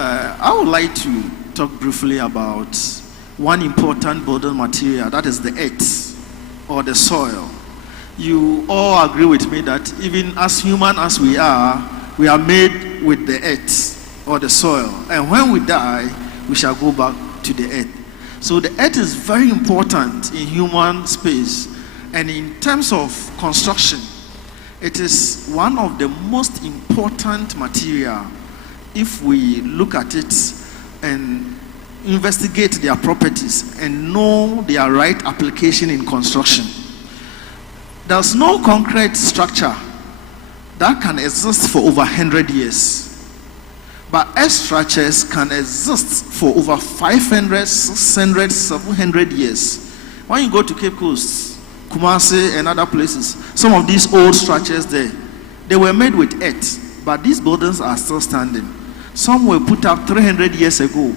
I would like to talk briefly about one important building material, that is the earth or the soil. You all agree with me that even as human as we are made with the earth or the soil. And when we die, we shall go back to the earth. So the earth is very important in human space. And in terms of construction, it is one of the most important material if we look at it and investigate their properties and know their right application in construction. There's no concrete structure that can exist for over 100 years. But earth structures can exist for over 500, 600, 700 years. When you go to Cape Coast, Kumasi and other places, some of these old structures there, they were made with earth, but these buildings are still standing. Some were put up 300 years ago,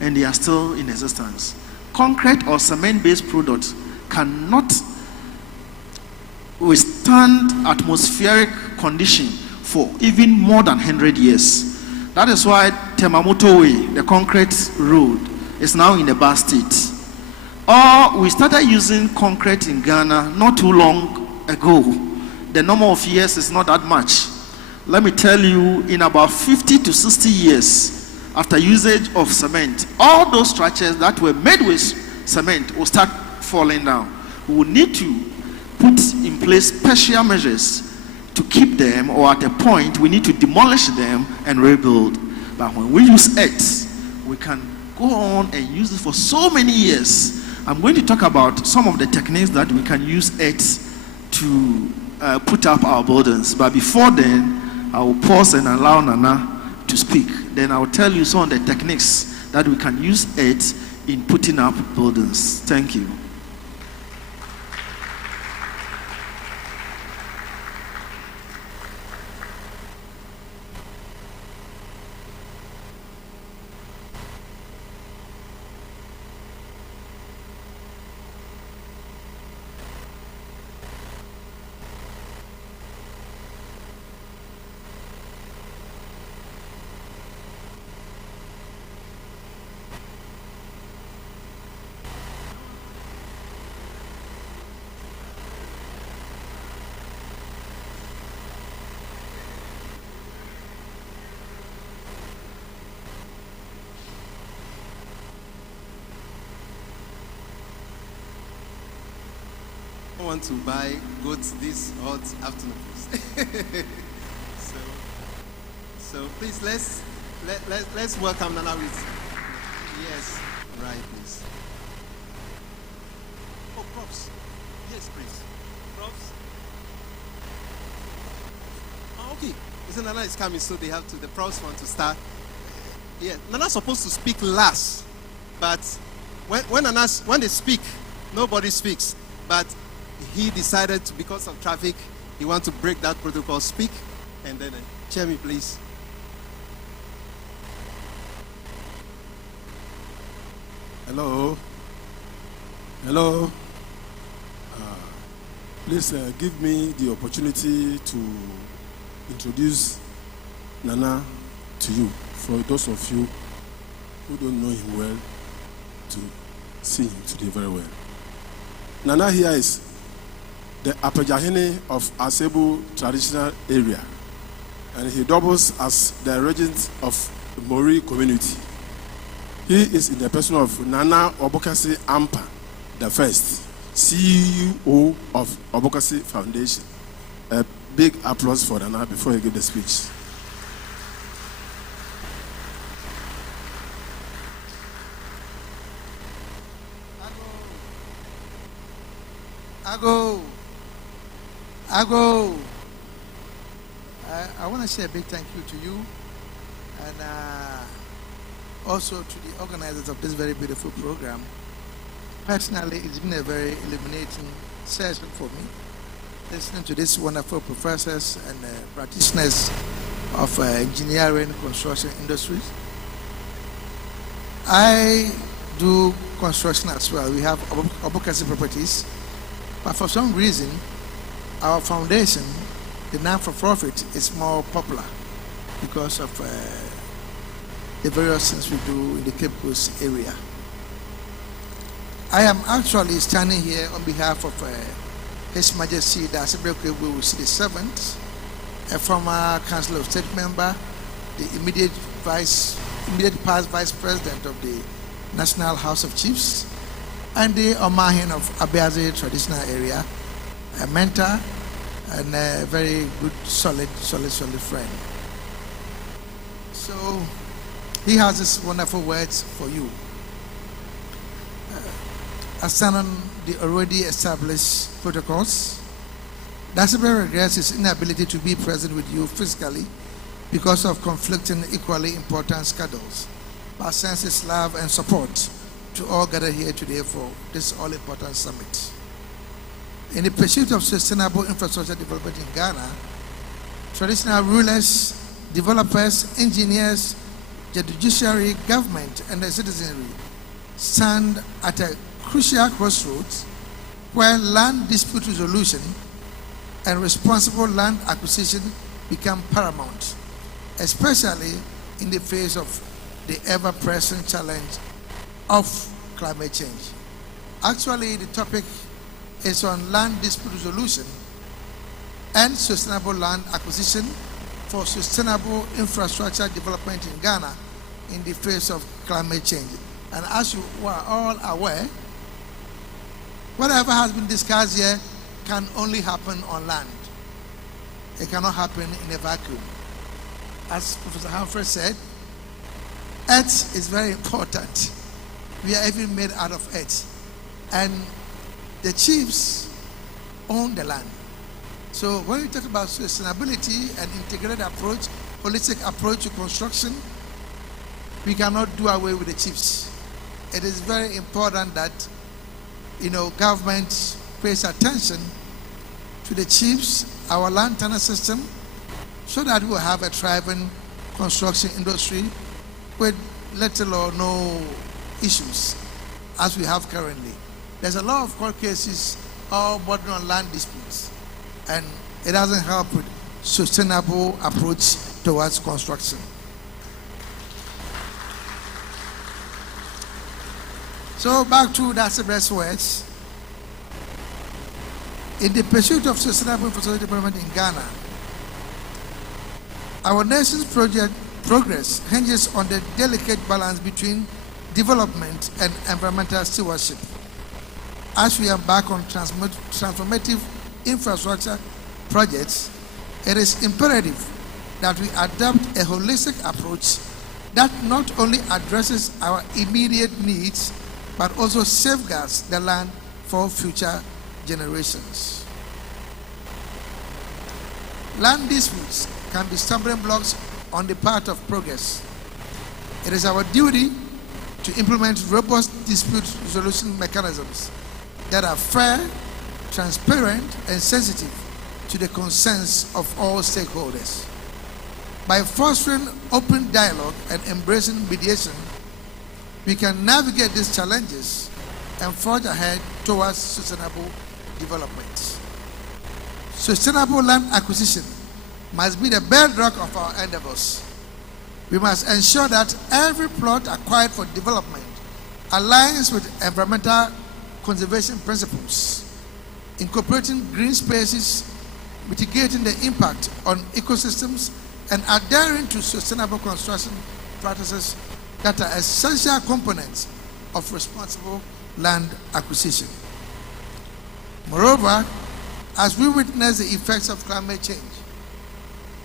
and they are still in existence. Concrete or cement-based products cannot withstand atmospheric condition for even more than 100 years. That is why Temamoto Way, the concrete road, is now in a bad state. Or we started using concrete in Ghana not too long ago. The number of years is not that much. Let me tell you, in about 50 to 60 years after usage of cement, all those structures that were made with cement will start falling down. We will need to put in place special measures to keep them, or at a point we need to demolish them and rebuild. But when we use earth, we can go on and use it for so many years. I'm going to talk about some of the techniques that we can use earth to put up our buildings. But before then, I will pause and allow Nana to speak. Then I will tell you some of the techniques that we can use earth in putting up buildings. Thank you. Want to buy goats this hot afternoon. so please let's welcome Nana with yes, right, please. Oh, props. Yes, please. Props. Oh, okay. So Nana is coming, so they have to. The props want to start. Yeah, Nana's supposed to speak last, but when they speak, nobody speaks. But he decided to, because of traffic, he wants to break that protocol, speak, and then chair me, please. Hello. Hello. Please give me the opportunity to introduce Nana to you, for those of you who don't know him well, to see him today very well. Nana here is the Apejahene of Asebu traditional area, and he doubles as the regent of Mori community. He is in the person of Nana Obokase Ampa, the first CEO of Obokase Foundation. A big applause for Nana before he gives the speech. Ago. I want to say a big thank you to you, and also to the organizers of this very beautiful program. Personally, it's been a very illuminating session for me, listening to these wonderful professors and practitioners of engineering construction industries. I do construction as well. We have Obokase properties, but for some reason, our foundation, the non-for-profit, is more popular because of the various things we do in the Cape Coast area. I am actually standing here on behalf of His Majesty Dasibre Kwebusi VII, a former Council of State member, the immediate past Vice President of the National House of Chiefs, and the Omahin of Abiaze traditional area, a mentor and a very good, solid friend. So he has these wonderful words for you. I stand on the already established protocols. Dasibre regrets his inability to be present with you physically because of conflicting equally important schedules, but sends his love and support to all gathered here today for this all-important summit. In the pursuit of sustainable infrastructure development in Ghana, traditional rulers, developers, engineers, the judiciary, government, and the citizenry stand at a crucial crossroads where land dispute resolution and responsible land acquisition become paramount, especially in the face of the ever-present challenge of climate change. Actually, the topic is on land dispute resolution and sustainable land acquisition for sustainable infrastructure development in Ghana in the face of climate change. And as you are all aware, whatever has been discussed here can only happen on land. It cannot happen in a vacuum. As Professor Humphrey said, earth is very important. We are even made out of earth. And the chiefs own the land. So when we talk about sustainability and integrated approach, holistic approach to construction, we cannot do away with the chiefs. It is very important that government pays attention to the chiefs, our land tenure system, so that we will have a thriving construction industry with little or no issues as we have currently. There's a lot of court cases all bordering on land disputes, and it doesn't help with sustainable approach towards construction. So back to Dasibre's words. In the pursuit of sustainable infrastructure development in Ghana, our nation's progress hinges on the delicate balance between development and environmental stewardship. As we embark on transformative infrastructure projects, it is imperative that we adopt a holistic approach that not only addresses our immediate needs, but also safeguards the land for future generations. Land disputes can be stumbling blocks on the path of progress. It is our duty to implement robust dispute resolution mechanisms that are fair, transparent, and sensitive to the concerns of all stakeholders. By fostering open dialogue and embracing mediation, we can navigate these challenges and forge ahead towards sustainable development. Sustainable land acquisition must be the bedrock of our endeavors. We must ensure that every plot acquired for development aligns with environmental conservation principles, incorporating green spaces, mitigating the impact on ecosystems, and adhering to sustainable construction practices that are essential components of responsible land acquisition. Moreover, as we witness the effects of climate change,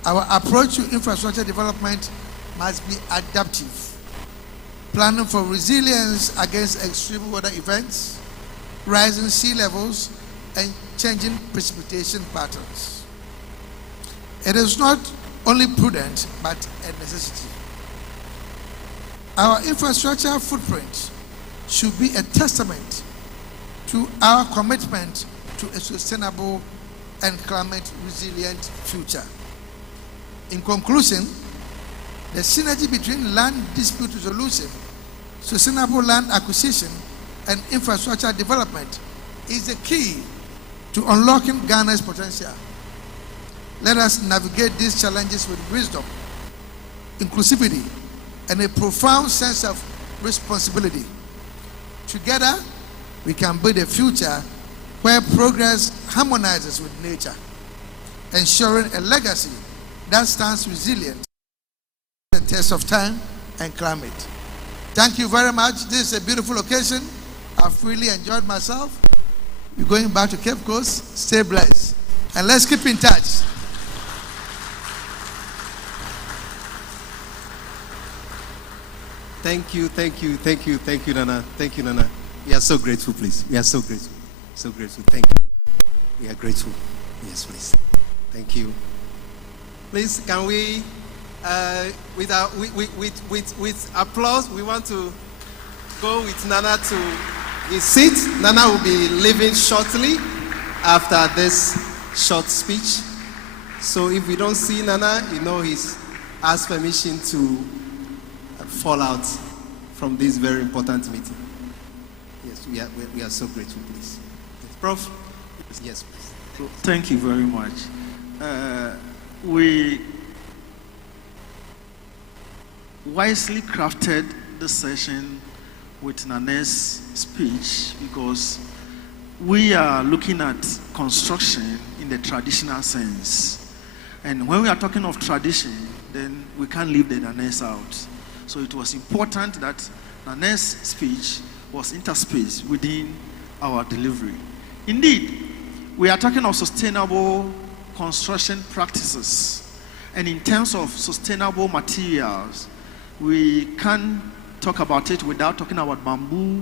our approach to infrastructure development must be adaptive, planning for resilience against extreme weather events, rising sea levels, and changing precipitation patterns. It is not only prudent, but a necessity. Our infrastructure footprint should be a testament to our commitment to a sustainable and climate-resilient future. In conclusion, the synergy between land dispute resolution, sustainable land acquisition, and infrastructure development is the key to unlocking Ghana's potential. Let us navigate these challenges with wisdom, inclusivity, and a profound sense of responsibility. Together, we can build a future where progress harmonizes with nature, ensuring a legacy that stands resilient to the test of time and climate. Thank you very much. This is a beautiful occasion. I've really enjoyed myself. We're going back to Cape Coast. Stay blessed. And let's keep in touch. Thank you, Nana. Thank you, Nana. We are so grateful, please. We are so grateful. So grateful. Thank you. We are grateful. Yes, please. Thank you. Please, can we, with applause, we want to go with Nana to his seat. Nana will be leaving shortly after this short speech. So if we don't see Nana, you know he's asked permission to fall out from this very important meeting. Yes, we are so grateful, please. Yes, Prof? Yes, please. Thank you very much. We wisely crafted this session with Nane's speech because we are looking at construction in the traditional sense. And when we are talking of tradition, then we can't leave the Nanes out. So it was important that Nane's speech was interspaced within our delivery. Indeed, we are talking of sustainable construction practices. And in terms of sustainable materials, we can't talk about it without talking about bamboo,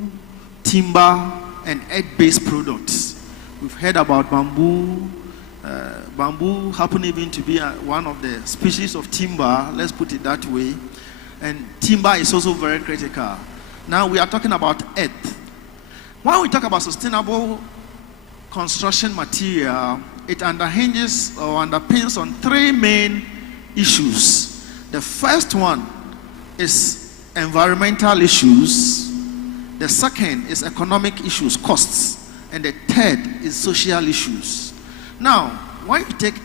timber, and earth-based products. We've heard about bamboo. Bamboo happen even to be one of the species of timber, let's put it that way. And timber is also very critical. Now we are talking about earth. When we talk about sustainable construction material, it underhinges or underpins on three main issues. The first one is environmental issues. The second is economic issues, costs. And the third is social issues. Now, when you take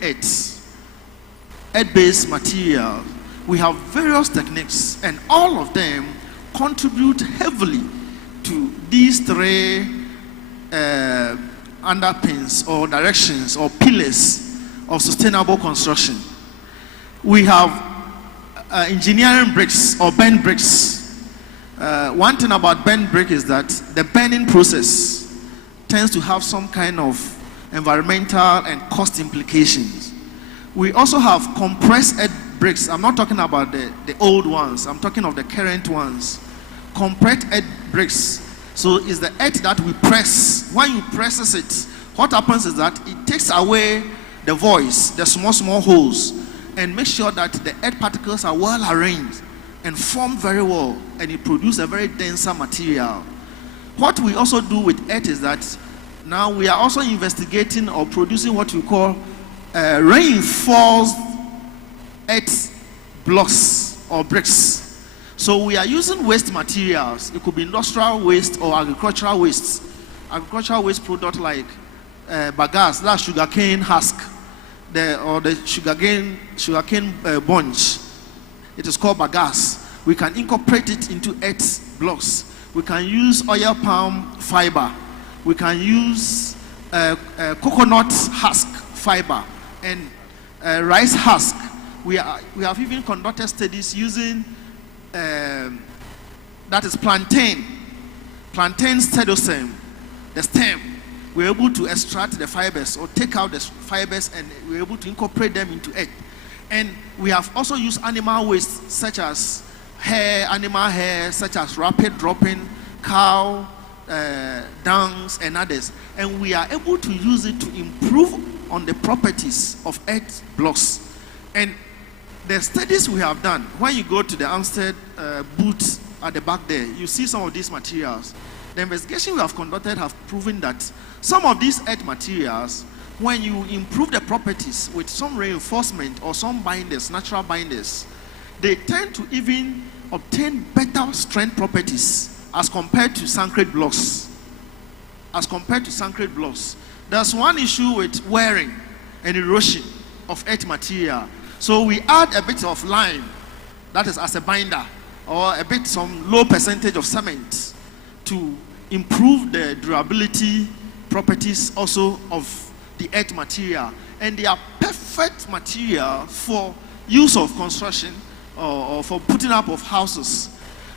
earth-based material, we have various techniques, and all of them contribute heavily to these three underpins or directions or pillars of sustainable construction. We have engineering bricks or bent bricks. One thing about bent brick is that the bending process tends to have some kind of environmental and cost implications. We also have compressed earth bricks. I'm not talking about the old ones. I'm talking of the current ones. Compressed earth bricks. So it's the earth that we press. When you press it, what happens is that it takes away the voids, the small holes, and make sure that the earth particles are well arranged and formed very well, and it produces a very denser material. What we also do with earth is that now we are also investigating or producing what we call reinforced earth blocks or bricks. So we are using waste materials. It could be industrial waste or agricultural waste. Agricultural waste product like bagasse, that's sugarcane husk, or the sugarcane bunch. It is called bagasse. We can incorporate it into earth blocks. We can use oil palm fiber. We can use coconut husk fiber and rice husk. We have even conducted studies using that is plantain stereostem, the stem. We're able to extract the fibers or take out the fibers, and we're able to incorporate them into earth. And we have also used animal waste such as hair, animal hair, such as rapid dropping, cow dungs and others, and we are able to use it to improve on the properties of earth blocks. And the studies we have done, when you go to the Amstead booth at the back there, you see some of these materials. The investigation we have conducted have proven that some of these earth materials, when you improve the properties with some reinforcement or some binders, natural binders, they tend to even obtain better strength properties as compared to concrete blocks. There's one issue with wearing and erosion of earth material. So we add a bit of lime, that is as a binder, or a bit some low percentage of cement to improve the durability properties also of the earth material. And they are perfect material for use of construction or for putting up of houses.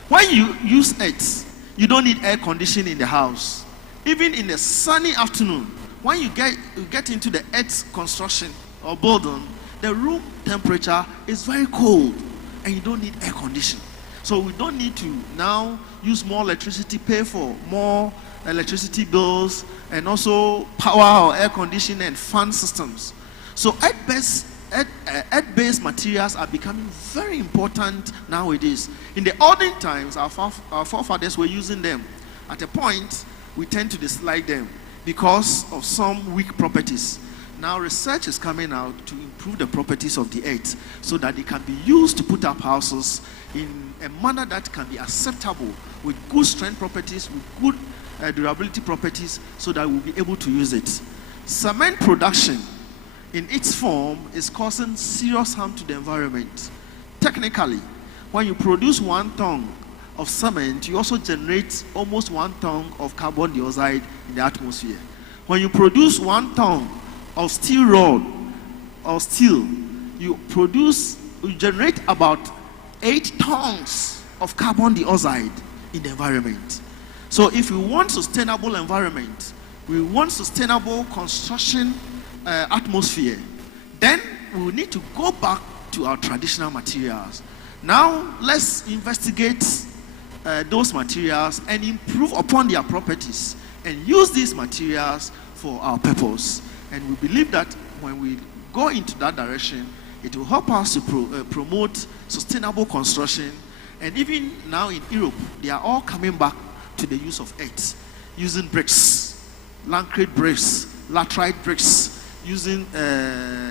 When you use earth, you don't need air conditioning in the house. Even in a sunny afternoon, when you get into the earth construction or building, the room temperature is very cold and you don't need air conditioning. So we don't need to now use more electricity, pay for more electricity bills, and also power or air conditioning and fan systems. So earth-based materials are becoming very important nowadays. In the olden times, our forefathers were using them. At a point, we tend to dislike them because of some weak properties. Now research is coming out to improve the properties of the earth so that it can be used to put up houses in a manner that can be acceptable with good strength properties, with good durability properties, so that we'll be able to use it. Cement production in its form is causing serious harm to the environment. Technically, when you produce 1 ton of cement, you also generate almost 1 ton of carbon dioxide in the atmosphere. When you produce 1 ton of steel rod or steel, you generate about 8 tons of carbon dioxide in the environment. So if we want sustainable environment, we want sustainable construction atmosphere, then we will need to go back to our traditional materials. Now let's investigate those materials and improve upon their properties and use these materials for our purpose. And we believe that when we go into that direction, it will help us to promote sustainable construction. And even now in Europe, they are all coming back to the use of earth, using bricks, lancrete bricks, laterite bricks, using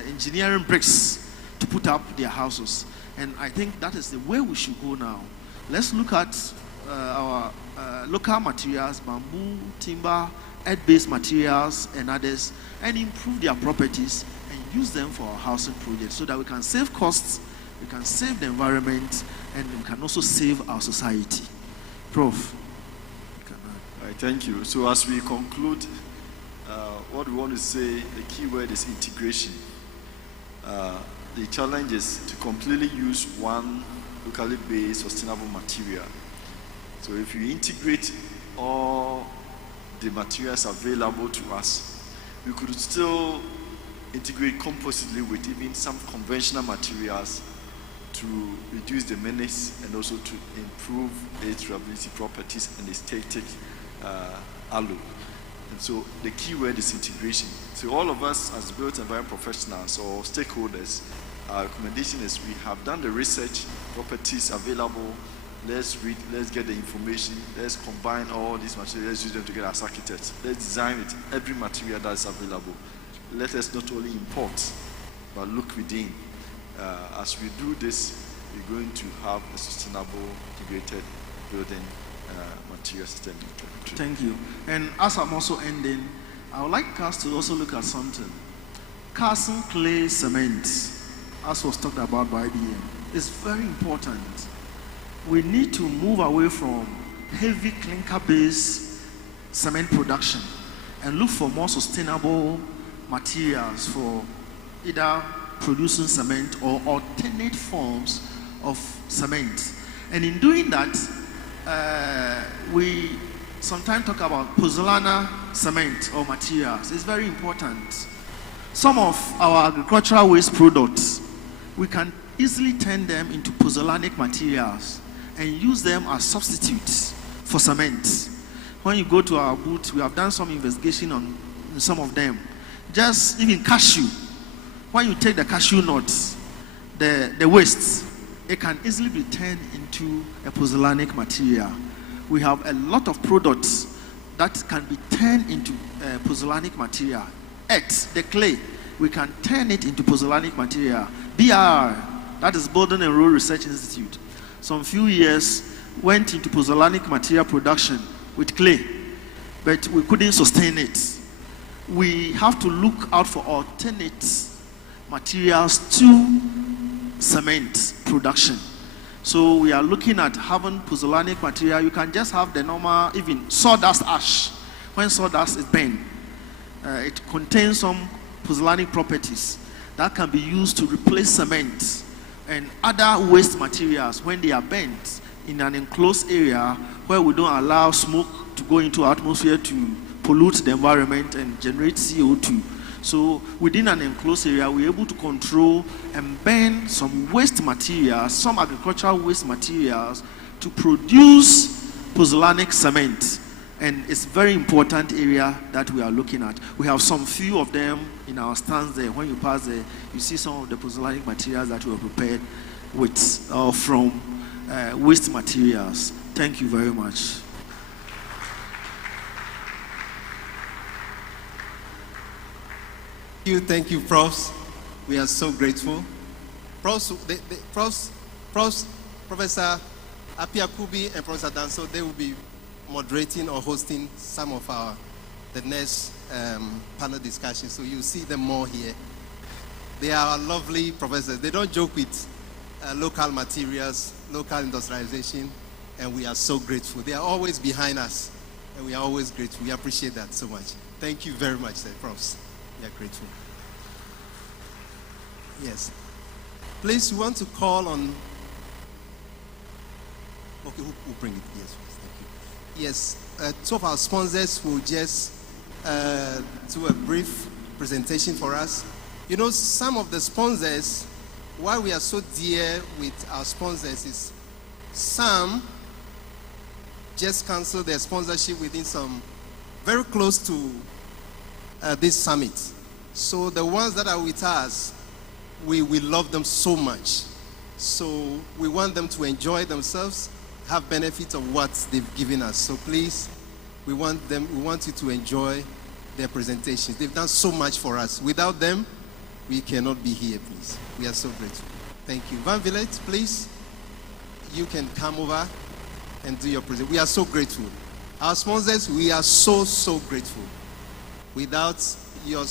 engineering bricks to put up their houses. And I think that is the way we should go now. Let's look at our local materials, bamboo, timber, earth-based materials, and others, and improve their properties and use them for our housing projects so that we can save costs, we can save the environment, and we can also save our society. Prof. Right, thank you. So as we conclude, what we want to say, the key word is integration. The challenge is to completely use one locally based sustainable material. So if you integrate all the materials available to us, we could still integrate compositely with even some conventional materials to reduce the menace and also to improve its durability properties and aesthetic allure. And so the key word is integration. So all of us as built environment professionals or stakeholders, our recommendation is we have done the research, properties available, let's read, let's get the information, let's combine all these materials, let's use them together as architects. Let's design with every material that is available. Let us not only import, but look within. As we do this, we're going to have a sustainable, integrated building material system. Thank you. And as I'm also ending, I would like us to also look at something. Calcium clay cement, as was talked about by IBM, is very important. We need to move away from heavy clinker-based cement production and look for more sustainable materials for either producing cement or alternate forms of cement. And in doing that, we sometimes talk about pozzolana cement or materials. It's very important. Some of our agricultural waste products, we can easily turn them into pozzolanic materials and use them as substitutes for cement. When you go to our booth, we have done some investigation on some of them. Just even cashew. When you take the cashew nuts, the waste, it can easily be turned into a pozzolanic material. We have a lot of products that can be turned into pozzolanic material. Earth, the clay, we can turn it into pozzolanic material. BR, that is Building and Road Research Institute, some few years went into pozzolanic material production with clay, but we couldn't sustain it. We have to look out for alternate materials to cement production. So we are looking at having pozzolanic material. You can just have the normal, even sawdust ash. When sawdust is burned, it contains some pozzolanic properties that can be used to replace cement and other waste materials when they are burnt in an enclosed area where we don't allow smoke to go into our atmosphere to pollute the environment and generate CO2. So within an enclosed area, we're able to control and burn some waste materials, some agricultural waste materials, to produce pozzolanic cement. And it's a very important area that we are looking at. We have some few of them in our stands there. When you pass there, you see some of the pozzolanic materials that were prepared with from waste materials. Thank you very much. Thank you, Profs. We are so grateful. Profs, Professor Apiakubi and Professor Danso, they will be moderating or hosting some of the next panel discussions, so you see them more here. They are lovely professors. They don't joke with local materials, local industrialization, and we are so grateful. They are always behind us, and we are always grateful. We appreciate that so much. Thank you very much, Profs. We are grateful. Yes. Please, we want to call on... Okay, who bring it? Yes, thank you. Yes, two of our sponsors will just do a brief presentation for us. You know, some of the sponsors, why we are so dear with our sponsors is some just canceled their sponsorship within some very close to this summit. So the ones that are with us, we love them so much. So we want them to enjoy themselves, have benefit of what they've given us. So please, we want you to enjoy their presentations. They've done so much for us. Without them, we cannot be here, please. We are so grateful. Thank you. Van Villette, please, you can come over and do your presentation. We are so grateful. Our sponsors, we are so grateful. Without your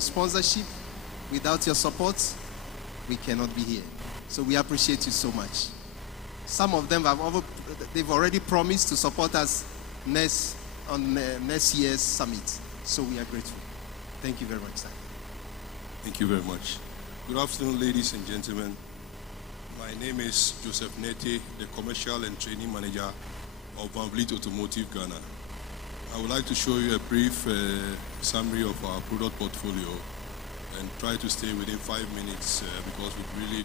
sponsorship, without your support, we cannot be here. So we appreciate you so much. Some of them they've already promised to support us on next year's summit. So we are grateful. Thank you very much, sir. Thank you very much. Good afternoon, ladies and gentlemen. My name is Joseph Nete, the Commercial and Training Manager of Van Vliet Automotive Ghana. I would like to show you a brief summary of our product portfolio and try to stay within 5 minutes because we've really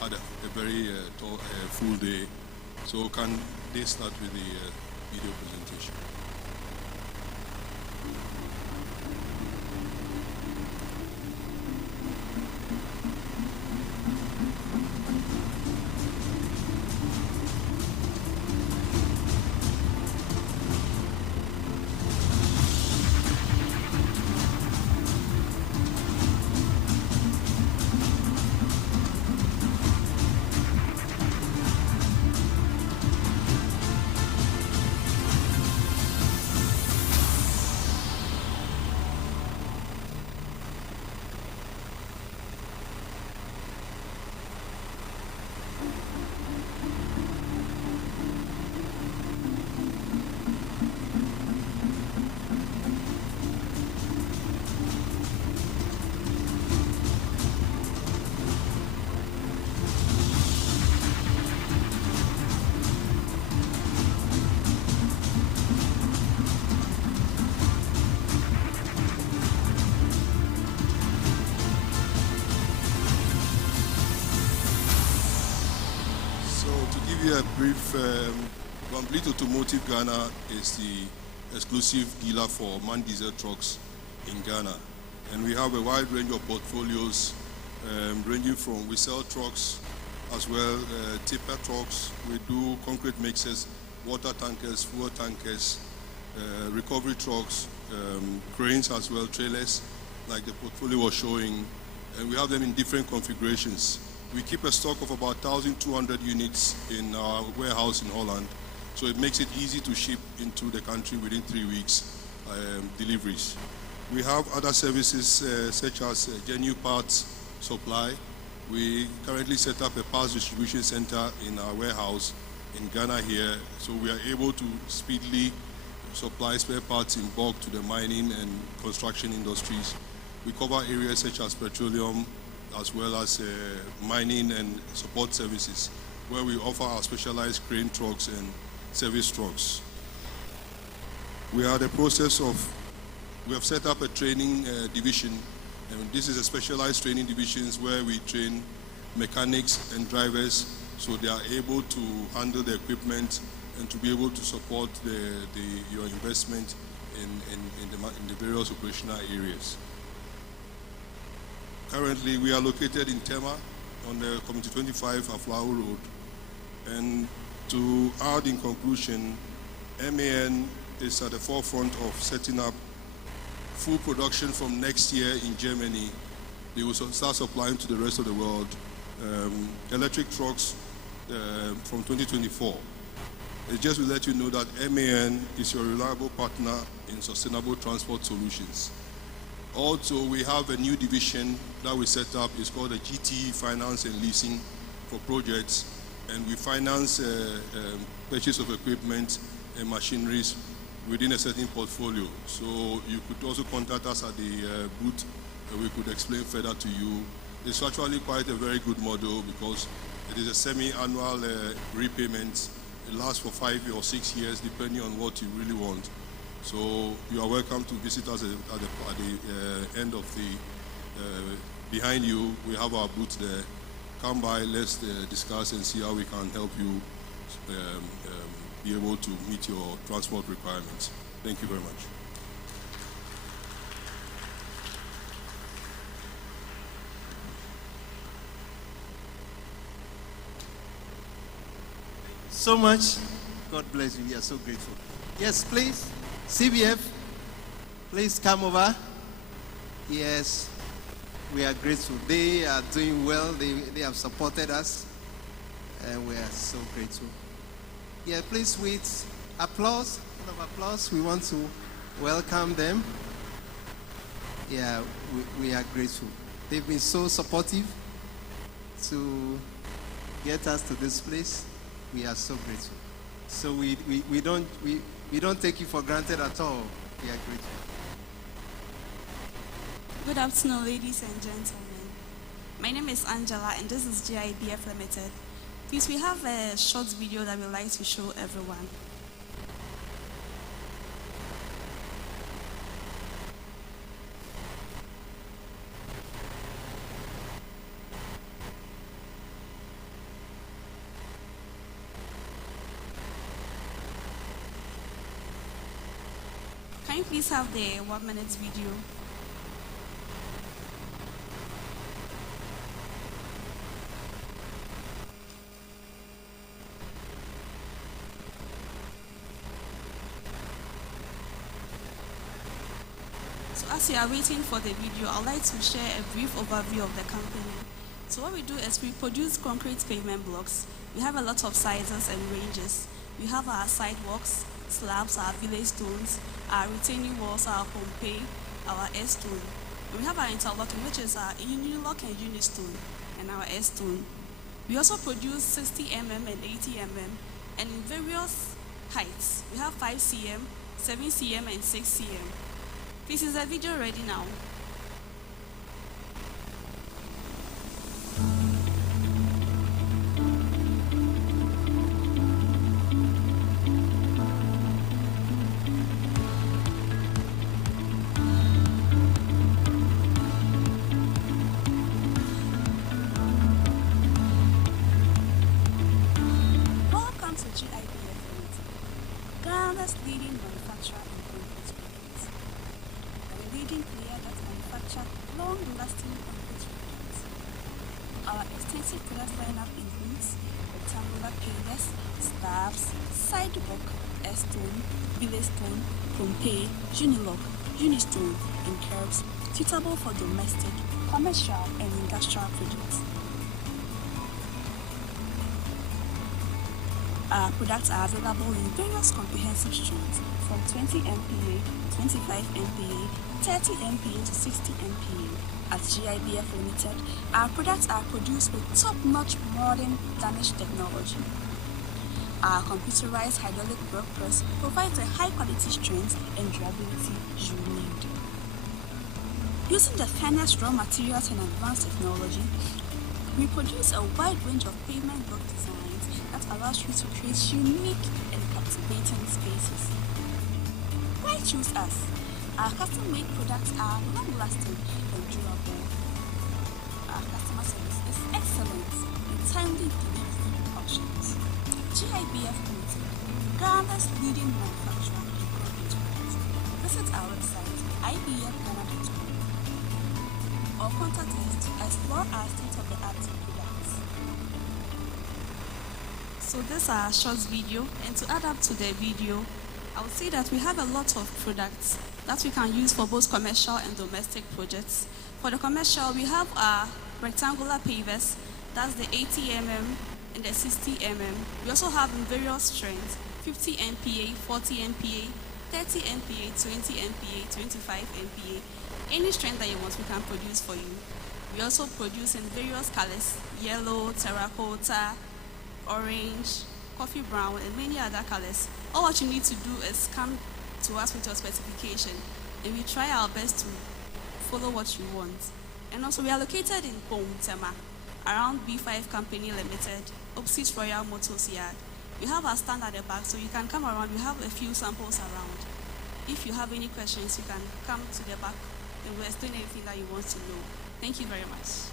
had a very full day. So can they start with the video presentation? Van Vliet Automotive Ghana is the exclusive dealer for man diesel trucks in Ghana. And we have a wide range of portfolios ranging from, we sell trucks as well, tipper trucks, we do concrete mixers, water tankers, fuel tankers, recovery trucks, cranes as well, trailers, like the portfolio was showing, and we have them in different configurations. We keep a stock of about 1,200 units in our warehouse in Holland, so it makes it easy to ship into the country within 3 weeks deliveries. We have other services such as genuine parts supply. We currently set up a parts distribution center in our warehouse in Ghana here, so we are able to speedily supply spare parts in bulk to the mining and construction industries. We cover areas such as petroleum, as well as mining and support services, where we offer our specialized crane trucks and service trucks. We are in the process of, we have set up a training division, and this is a specialized training divisions where we train mechanics and drivers so they are able to handle the equipment and to be able to support your investment in the various operational areas. Currently, we are located in Tema on the Community 25 Aflao Road. And to add in conclusion, MAN is at the forefront of setting up full production from next year in Germany. They will start supplying to the rest of the world electric trucks from 2024. It's just to let you know that MAN is your reliable partner in sustainable transport solutions. Also, we have a new division that we set up. It's called the GT Finance and Leasing for projects, and we finance purchase of equipment and machineries within a certain portfolio. So you could also contact us at the booth, and we could explain further to you. It's actually quite a very good model because it is a semi-annual repayment. It lasts for 5 or 6 years, depending on what you really want. So you are welcome to visit us at the end of the, behind you, we have our booth there. Come by, let's discuss and see how we can help you be able to meet your transport requirements. Thank you very much. So much. God bless you. We are so grateful. Yes, please. CBF, please come over. Yes, we are grateful. They are doing well. They have supported us, and we are so grateful. Yeah, please, with applause, a lot of applause, we want to welcome them. Yeah, we are grateful. They've been so supportive to get us to this place. We are so grateful. So we don't take you for granted at all. We are grateful. Good afternoon, ladies and gentlemen. My name is Angela, and this is GIBF Limited. Please, we have a short video that we'd like to show everyone. Can you please have the 1 minute video? So as you are waiting for the video, I'd like to share a brief overview of the company. So what we do is we produce concrete pavement blocks. We have a lot of sizes and ranges. We have our sidewalks, slabs, our village stones, our retaining walls, our pompe, our S-stone. We have our interlocking, which is our unilock and unistone, and our S-stone. We also produce 60 mm and 80 mm, and in various heights. We have 5 cm, 7 cm, and 6 cm. This is the video ready now. Welcome to GIBF Limited, Ghana's leading manufacturer in concrete products. A leading player that manufactures long-lasting concrete products. Our extensive product lineup includes rectangular pavers, slabs, sidewalk, S-stone, village stone, pompe, unilock, unistone, and curbs suitable for domestic, commercial, and industrial projects. Our products are available in various comprehensive strengths from 20 MPa, 25 MPa, 30 MPa to 60 MPa. At GIBF Limited, our products are produced with top-notch modern Danish technology. Our computerized hydraulic work press provides a high-quality strength and durability you need. Using the finest raw materials and advanced technology, we produce a wide range of pavement block designs that allows you to create unique and captivating spaces. Why choose us? Our custom-made products are long-lasting and durable. Our customer service is excellent with timely delivery options. GIBF Limited, Ghana's leading manufacturer in concrete products. Visit our website, ibfghana.com, or contact us to explore our state-of-the-art products. So this is our short video, and to add up to the video, I would say that we have a lot of products that we can use for both commercial and domestic projects. For the commercial, we have our rectangular pavers, that's the 80 mm and the 60 mm. We also have in various strengths, 50 MPa, 40 MPa, 30 MPa, 20 MPa, 25 MPa. Any strength that you want, we can produce for you. We also produce in various colors, yellow, terracotta, orange, coffee brown, and many other colors. All what you need to do is come to us with your specification, and we try our best to follow what you want. And also, we are located in Tema, around B5 Company Limited, opposite Royal Motors Yard. We have our stand at the back, so you can come around. We have a few samples around. If you have any questions, you can come to the back, and we'll explain anything that you want to know. Thank you very much.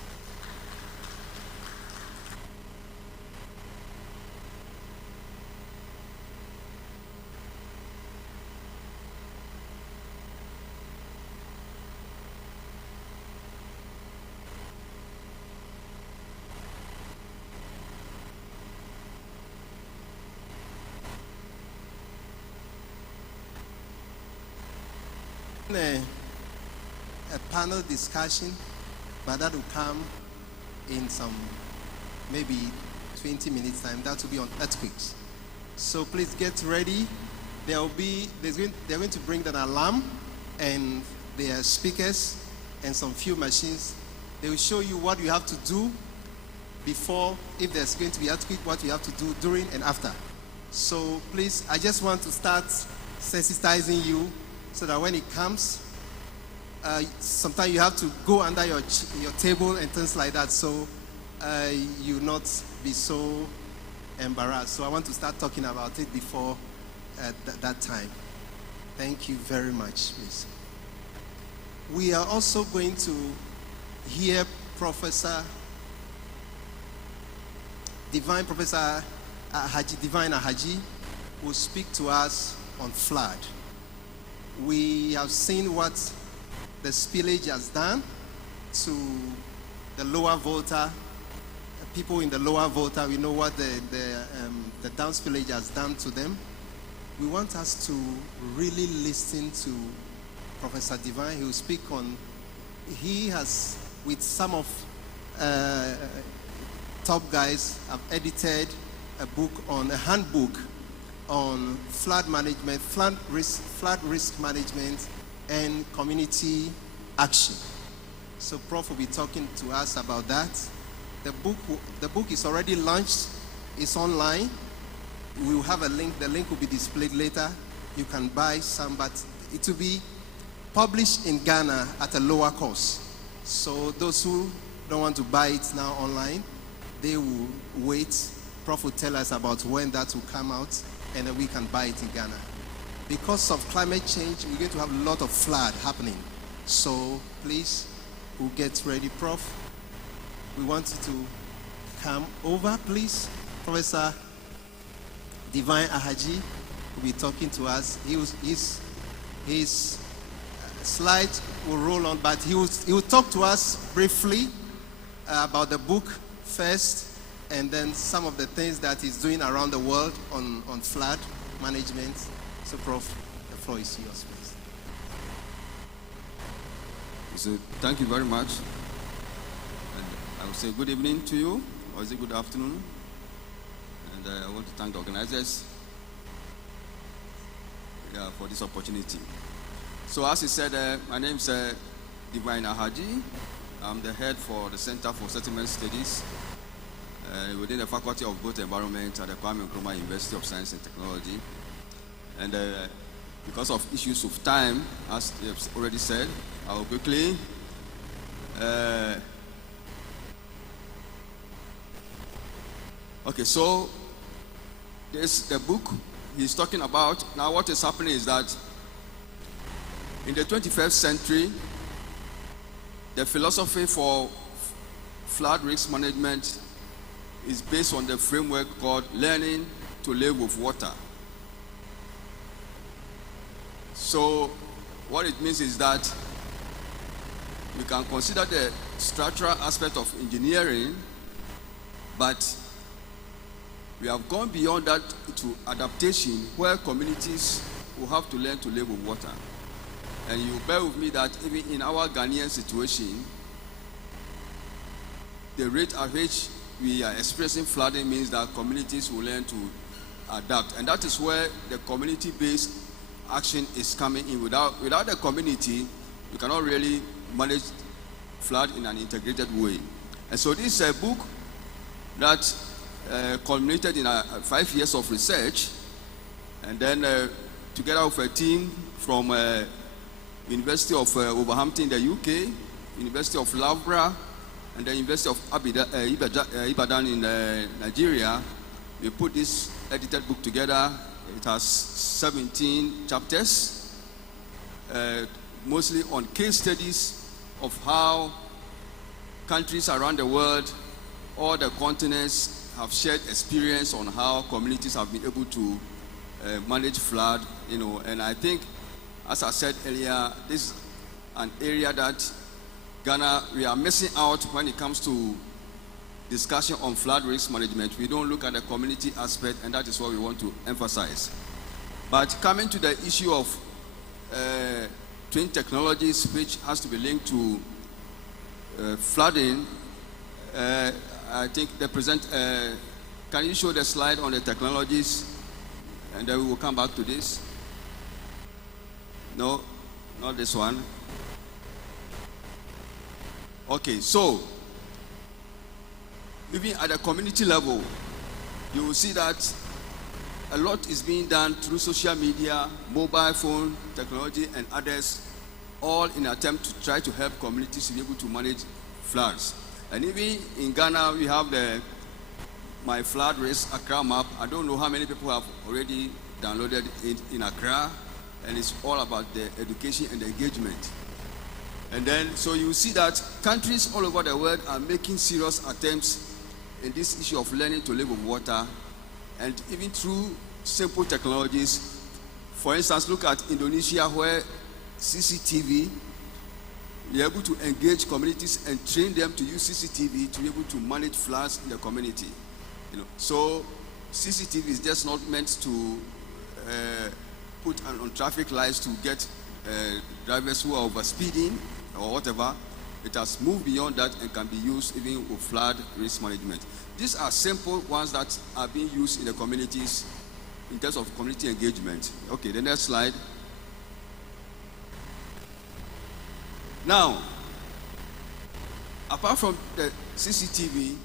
A panel discussion, but that will come in some maybe 20 minutes time. That will be on earthquakes. So please get ready. They're going to bring an alarm and their speakers and some few machines. They will show you what you have to do before, if there's going to be earthquake, what you have to do during and after. So please, I just want to start sensitizing you so that when it comes, sometimes you have to go under your table and things like that, so you not be so embarrassed. So I want to start talking about it before that time. Thank you very much, please. We are also going to hear Divine Professor Divine Ahaji will speak to us on flood. We have seen what the spillage has done to the lower Volta. People in the lower Volta, we know what the down spillage has done to them. We want us to really listen to Professor Divine. He will speak on, he has, with some of top guys, have edited a handbook on flood management, flood risk management, and community action. So Prof will be talking to us about that. The book is already launched. It's online. We will have a link. The link will be displayed later. You can buy some, but it will be published in Ghana at a lower cost. So those who don't want to buy it now online, they will wait. Prof will tell us about when that will come out, and then we can buy it in Ghana. Because of climate change, we're going to have a lot of flood happening. So please, we'll get ready. Prof, we want you to come over, please. Professor Divine Ahaji will be talking to us. His slides will roll on, but he will talk to us briefly about the book first, and then some of the things that he's doing around the world on flood management. So, Prof, the floor is yours, please. So, thank you very much. And I would say good evening to you, or is it good afternoon? And I want to thank the organizers for this opportunity. So as he said, my name is Divine Ahaji. I'm the head for the Center for Settlement Studies within the Faculty of Both Environment at the Kwame Nkrumah University of Science and Technology. And because of issues of time, as you've already said, I will quickly okay, so there's the book he's talking about. Now what is happening is that in the 21st century, the philosophy for flood risk management is based on the framework called learning to live with water. So what it means is that we can consider the structural aspect of engineering, but we have gone beyond that to adaptation, where communities will have to learn to live with water. And you bear with me that even in our Ghanaian situation, the rate at which we are experiencing flooding means that communities will learn to adapt. And that is where the community-based action is coming in. Without the community, you cannot really manage flood in an integrated way. And so this is a book that culminated in 5 years of research, and then together with a team from University of Wolverhampton in the UK, University of Loughborough, and the University of Ibadan in Nigeria, we put this edited book together. It has 17 chapters, mostly on case studies of how countries around the world, all the continents, have shared experience on how communities have been able to manage flood, and I think, as I said earlier, this is an area that Ghana, we are missing out when it comes to discussion on flood risk management. We don't look at the community aspect, and that is what we want to emphasize. But coming to the issue of twin technologies, which has to be linked to flooding, I think they present, can you show the slide on the technologies? And then we will come back to this. No, not this one. Okay, so even at the community level, you will see that a lot is being done through social media, mobile phone technology, and others, all in an attempt to try to help communities to be able to manage floods. And even in Ghana, we have the My Flood Risk Accra map. I don't know how many people have already downloaded it in Accra, and it's all about the education and the engagement. And then, so you see that countries all over the world are making serious attempts in this issue of learning to live with water, and even through simple technologies. For instance, look at Indonesia, where CCTV, you're able to engage communities and train them to use CCTV to be able to manage floods in the community. So CCTV is just not meant to put on traffic lights to get drivers who are overspeeding or whatever. It has moved beyond that and can be used even with flood risk management. These are simple ones that are being used in the communities in terms of community engagement. Okay, the next slide. Now, apart from the CCTV,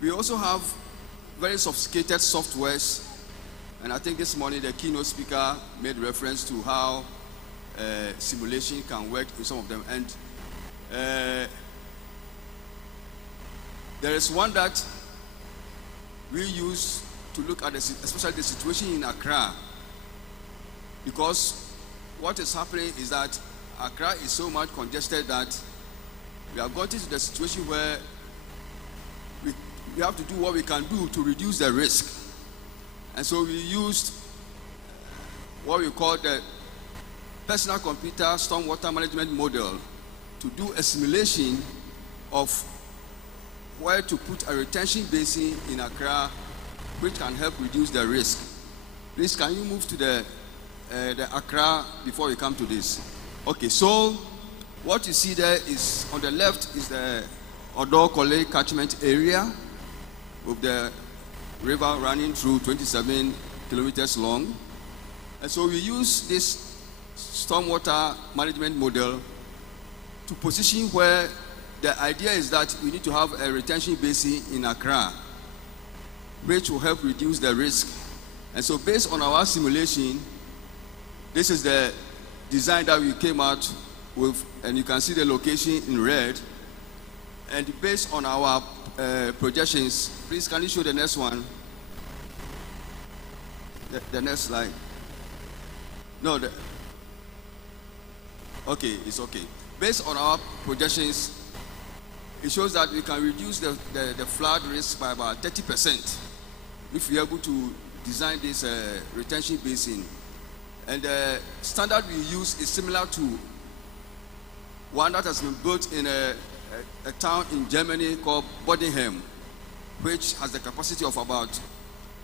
we also have very sophisticated softwares, and I think this morning the keynote speaker made reference to how simulation can work in some of them. And there is one that we use to look at especially the situation in Accra, because what is happening is that Accra is so much congested that we have gotten to the situation where we have to do what we can do to reduce the risk. And so we used what we call the personal computer stormwater management model to do a simulation of where to put a retention basin in Accra, which can help reduce the risk. Please, can you move to the Accra before we come to this? Okay, so what you see there is, on the left is the Odo Kole catchment area with the river running through 27 kilometers long. And so we use this stormwater management model to position where the idea is that we need to have a retention basin in Accra, which will help reduce the risk. And so based on our simulation, this is the design that we came out with, and you can see the location in red. And based on our projections, please can you show the next one? The next slide. No, okay, it's okay. Based on our projections, it shows that we can reduce the flood risk by about 30% if we're able to design this retention basin. And the standard we use is similar to one that has been built in a town in Germany called Bodenheim, which has the capacity of about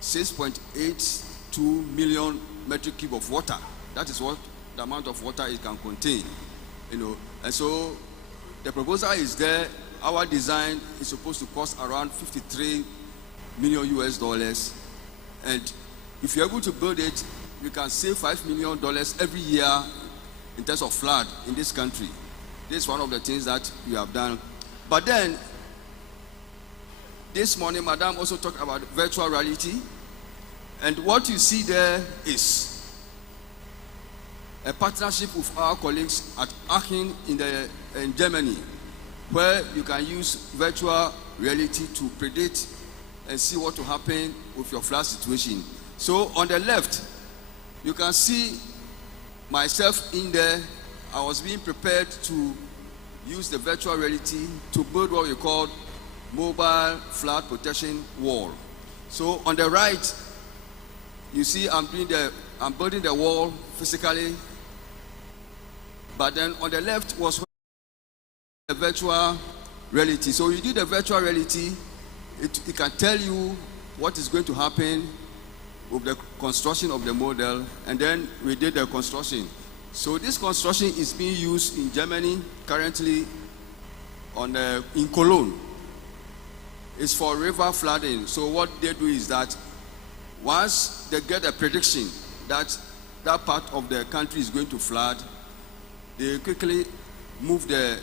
6.82 million metric cube of water. That is what the amount of water it can contain, you know. And so the proposal is there. Our design is supposed to cost around $53 million US. And if you're able to build it, you can save $5 million every year in terms of flood in this country. This is one of the things that we have done. But then, this morning, Madam also talked about virtual reality. And what you see there is a partnership with our colleagues at Aachen in Germany, where you can use virtual reality to predict and see what will happen with your flood situation. So on the left, you can see myself in there. I was being prepared to use the virtual reality to build what we call mobile flood protection wall. So on the right, you see I'm building the wall physically, but then on the left was the virtual reality. So you do the virtual reality, it can tell you what is going to happen with the construction of the model, and then we did the construction. So this construction is being used in Germany currently in Cologne. It's for river flooding. So what they do is that once they get a prediction that that part of the country is going to flood, they quickly move the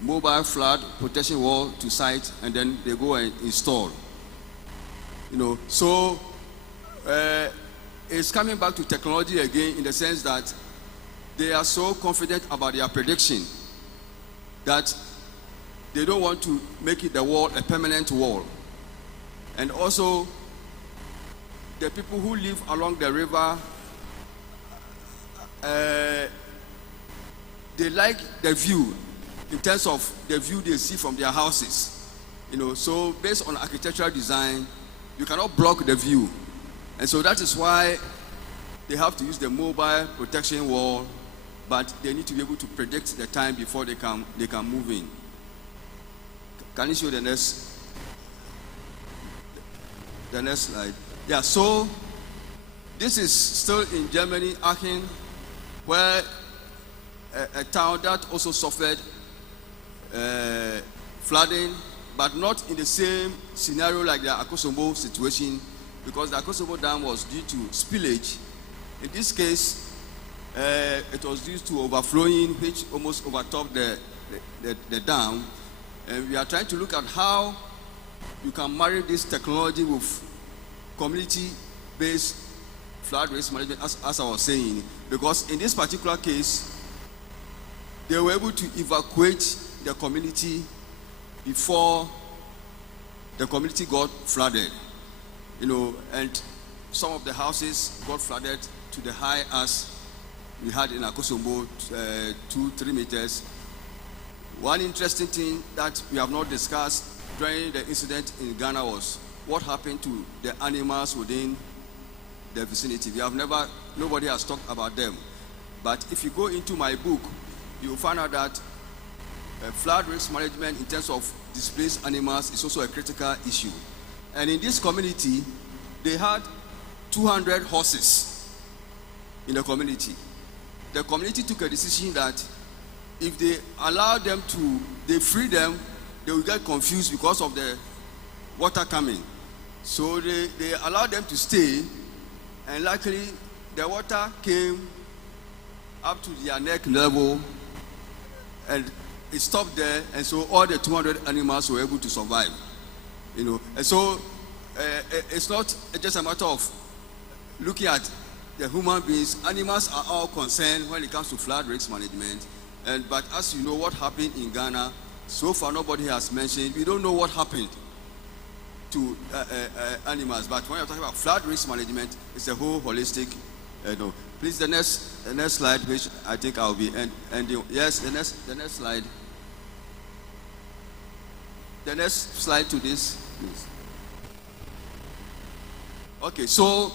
mobile flood protection wall to site, and then they go and install. You know, so it's coming back to technology again, in the sense that they are so confident about their prediction that they don't want to make the wall a permanent wall. And also, the people who live along the river, they like the view in terms of the view they see from their houses. You know, so based on architectural design, you cannot block the view. And so that is why they have to use the mobile protection wall, but they need to be able to predict the time before they can move in. Can you show the next slide? Yeah, so this is still in Germany, Aachen, where a town that also suffered flooding, but not in the same scenario like the Akosombo situation, because the Akosombo Dam was due to spillage. In this case, it was due to overflowing, which almost overtopped the dam. And we are trying to look at how you can marry this technology with community-based flood risk management, as I was saying, because in this particular case, they were able to evacuate the community before the community got flooded, you know, and some of the houses got flooded to the high as we had in Akosombo, 2-3 meters. One interesting thing that we have not discussed during the incident in Ghana was what happened to the animals within the vicinity. Nobody has talked about them. But if you go into my book, you will find out that flood risk management in terms of displaced animals is also a critical issue. And in this community, they had 200 horses in the community. The community took a decision that if they allow them they free them, they will get confused because of the water coming. So they allowed them to stay, and luckily the water came up to their neck level, and it stopped there, and so all the 200 animals were able to survive. And so it's not just a matter of looking at the human beings. Animals are all concerned when it comes to flood risk management. But as you know, what happened in Ghana, so far nobody has mentioned. We don't know what happened to animals. But when you're talking about flood risk management, it's a whole holistic. Please, the next slide, which I think I'll be ending. Yes, the next slide. The next slide to this, please. Okay, so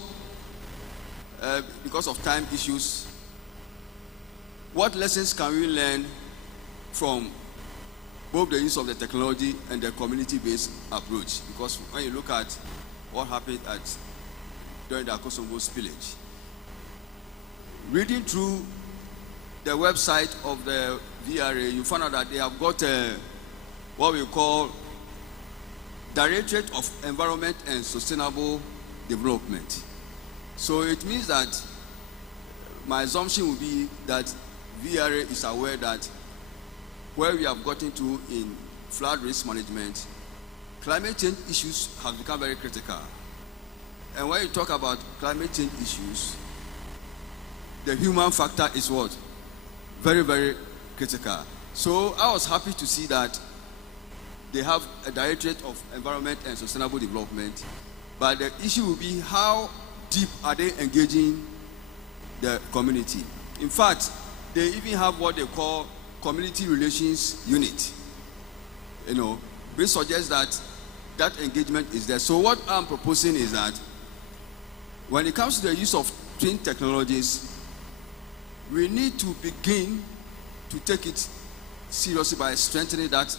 because of time issues, what lessons can we learn from both the use of the technology and the community-based approach? Because when you look at what happened during the Akosombo spillage, reading through the website of the VRA, you find out that they have got what we call Directorate of Environment and Sustainable Development. So it means that my assumption would be that VRA is aware that where we have gotten to in flood risk management, climate change issues have become very critical. And when you talk about climate change issues, the human factor is what? Very, very critical. So I was happy to see that they have a Directorate of Environment and Sustainable Development, but the issue will be how deep are they engaging the community. In fact, they even have what they call Community Relations Unit. Which suggests that engagement is there. So what I'm proposing is that when it comes to the use of twin technologies, we need to begin to take it seriously by strengthening that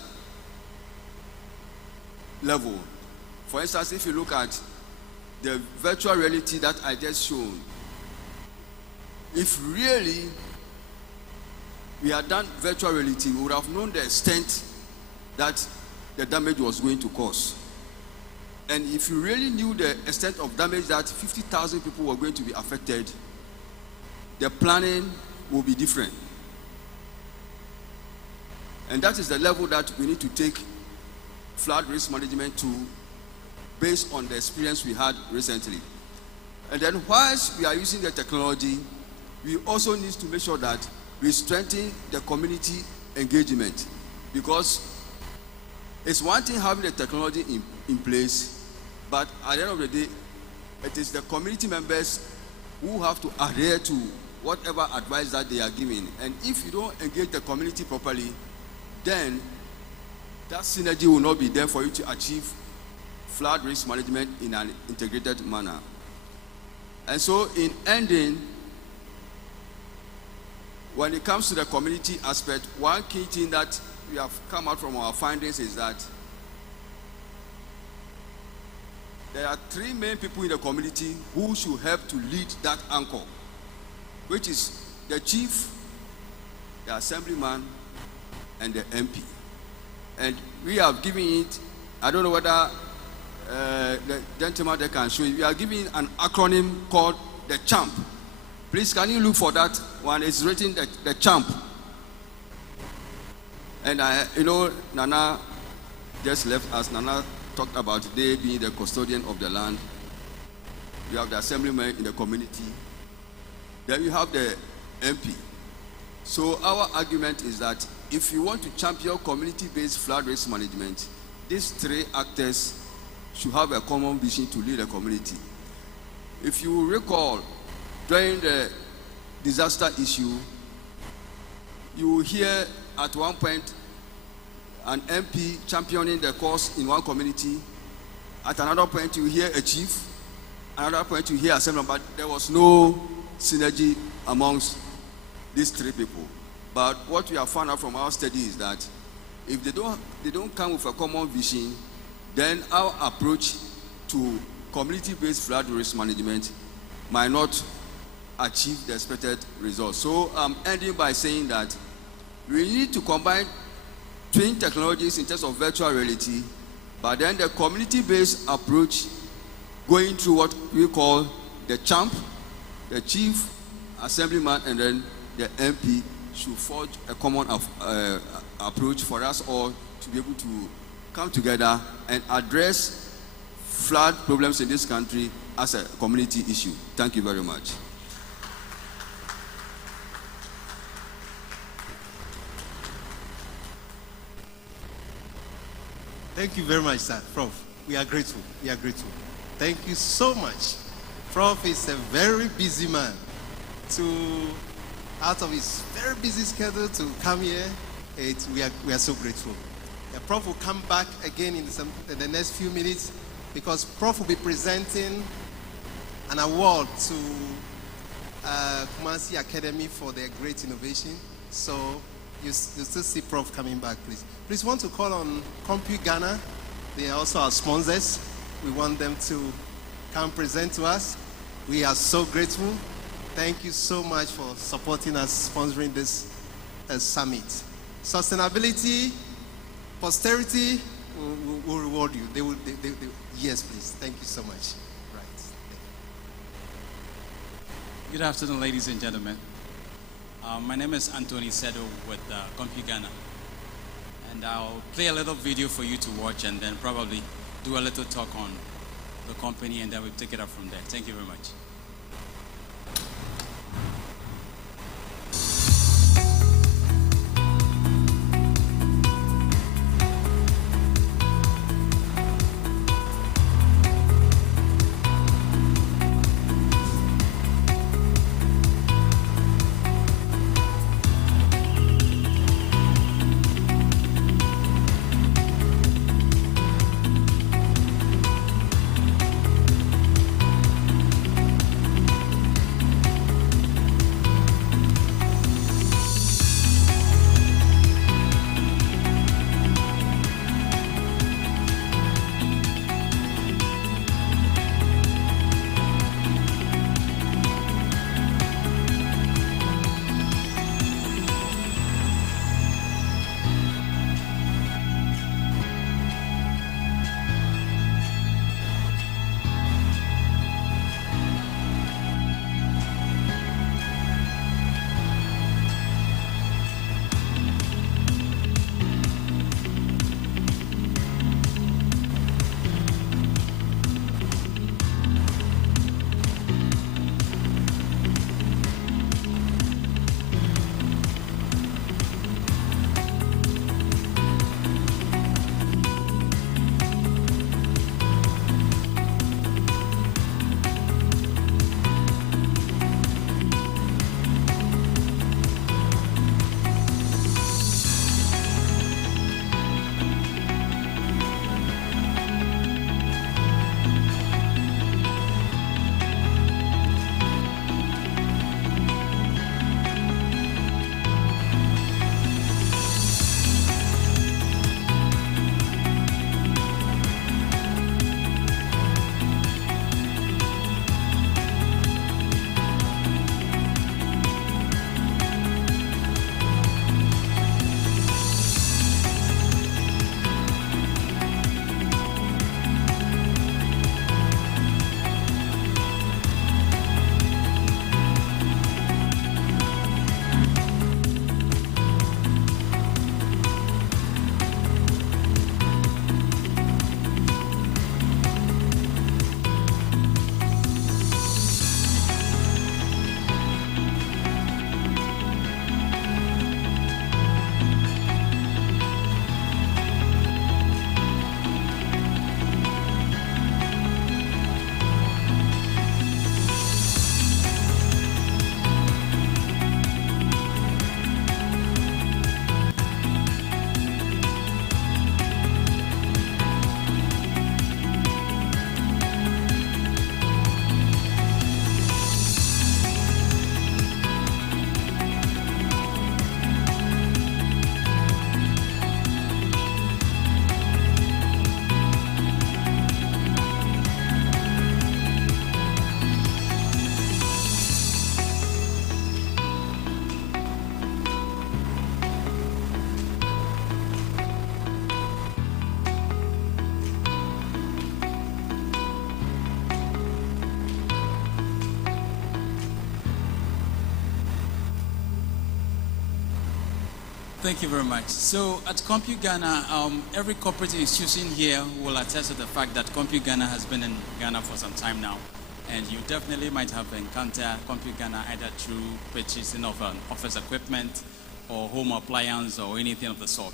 level. For instance, if you look at the virtual reality that I just shown, if really we had done virtual reality, we would have known the extent that the damage was going to cause. And if you really knew the extent of damage that 50,000 people were going to be affected, the planning will be different. And that is the level that we need to take flood risk management to, based on the experience we had recently. And then whilst we are using the technology, we also need to make sure that we strengthen the community engagement, because it's one thing having the technology in place, but at the end of the day, it is the community members who have to adhere to whatever advice that they are giving. And if you don't engage the community properly, then that synergy will not be there for you to achieve flood risk management in an integrated manner. And so in ending, when it comes to the community aspect, one key thing that we have come out from our findings is that there are three main people in the community who should help to lead that anchor, which is the chief, the assemblyman, and the MP. And we have given it, I don't know whether the gentleman that can show you, we are giving an acronym called the CHAMP. Please, can you look for that one? It's written the CHAMP. And Nana just left us. Nana talked about they being the custodian of the land. You have the assemblyman in the community. Then you have the MP. So our argument is that if you want to champion community-based flood risk management, these three actors should have a common vision to lead the community. If you recall, during the disaster issue, you will hear at one point an MP championing the cause in one community. At another point, you hear a chief. Another point, you hear assemblyman. But there was no synergy amongst these three people. But what we have found out from our study is that if they don't come with a common vision, then our approach to community-based flood risk management might not achieve the expected results. So I'm ending by saying that we need to combine twin technologies in terms of virtual reality, but then the community-based approach going through what we call the champ, the chief, assemblyman, and then the MP should forge a common approach for us all to be able to come together and address flood problems in this country as a community issue. Thank you very much. Thank you very much, sir. Prof, we are grateful. We are grateful. Thank you so much. Prof is a very busy man. Out of his very busy schedule to come here, we are so grateful. The Prof will come back again in the next few minutes because Prof will be presenting an award to Kumasi Academy for their great innovation. So you still see Prof coming back, please. Please want to call on Compute Ghana. They are also our sponsors. We want them to come present to us. We are so grateful. Thank you so much for supporting us, sponsoring this summit. Sustainability, posterity will reward you. Yes, please. Thank you so much. Right. Good afternoon, ladies and gentlemen. My name is Anthony Sedo with Compute Ghana. And I'll play a little video for you to watch and then probably do a little talk on the company, and then we'll take it up from there. Thank you very much. Thank you very much. So at CompuGhana, every corporate institution here will attest to the fact that CompuGhana has been in Ghana for some time now. And you definitely might have encountered CompuGhana either through purchasing of an office equipment or home appliance or anything of the sort.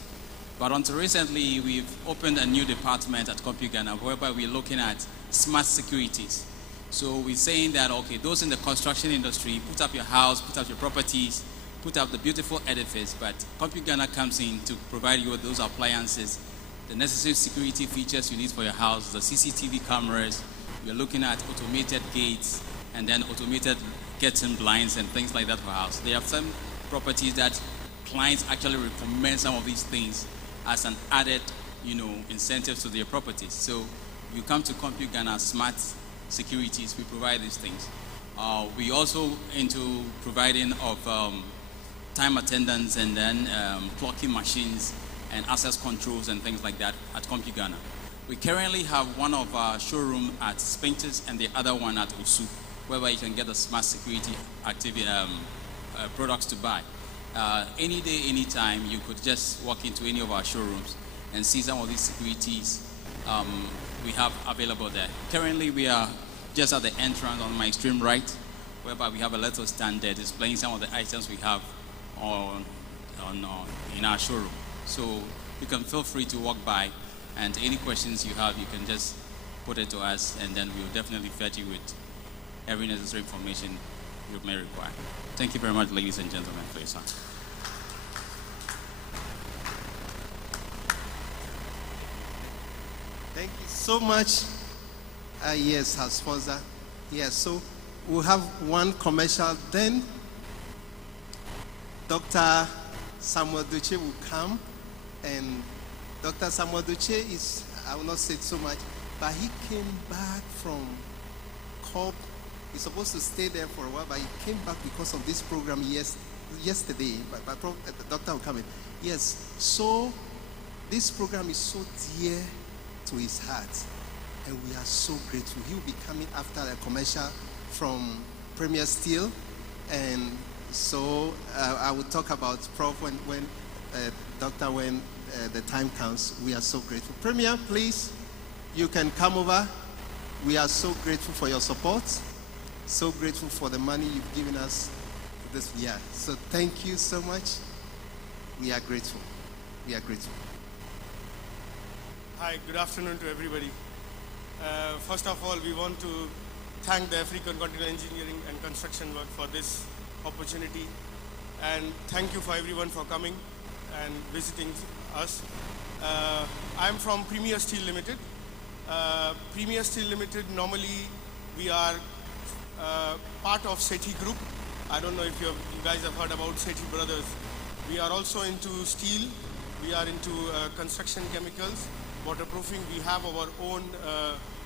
But until recently, we've opened a new department at CompuGhana whereby we're looking at smart securities. So we're saying that, okay, those in the construction industry, put up your house, put up your properties, put up the beautiful edifice, but CompuGhana comes in to provide you with those appliances, the necessary security features you need for your house, the CCTV cameras. We're looking at automated gates and then automated curtain blinds and things like that for house. There are some properties that clients actually recommend some of these things as an added, incentives to their properties. So you come to CompuGhana Smart Securities, we provide these things. We also into providing of time attendance and then clocking machines and access controls and things like that at CompuGhana. We currently have one of our showroom at Spintex and the other one at Osu, whereby you can get the smart security activity products to buy. Any day, anytime, you could just walk into any of our showrooms and see some of these securities we have available there. Currently, we are just at the entrance on my extreme right, whereby we have a little stand there displaying some of the items we have in our showroom. So you can feel free to walk by, and any questions you have, you can just put it to us, and then we will definitely fed you with every necessary information you may require. Thank you very much, ladies and gentlemen, for your time. Thank you so much. Yes, our sponsor. Yes, so we'll have one commercial, then Dr. Samuel Duce will come, and Dr. Samuel Duce is, I will not say so much, but he came back from COP. He's supposed to stay there for a while, but he came back because of this program yesterday. But the doctor will come in. Yes, so this program is so dear to his heart, and we are so grateful. He will be coming after a commercial from Premier Steel, and so I will talk about Prof when Doctor, when the time comes. We are so grateful. Premier, please, you can come over. We are so grateful for your support. So grateful for the money you've given us this year. So thank you so much. We are grateful. We are grateful. Hi, good afternoon to everybody. First of all, we want to thank the African Continental Engineering and Construction Work for this opportunity. And thank you for everyone for coming and visiting us. I'm from Premier Steel Limited. Premier Steel Limited, normally we are part of SETI Group. I don't know if you guys have heard about SETI Brothers. We are also into steel. We are into construction chemicals, waterproofing. We have our own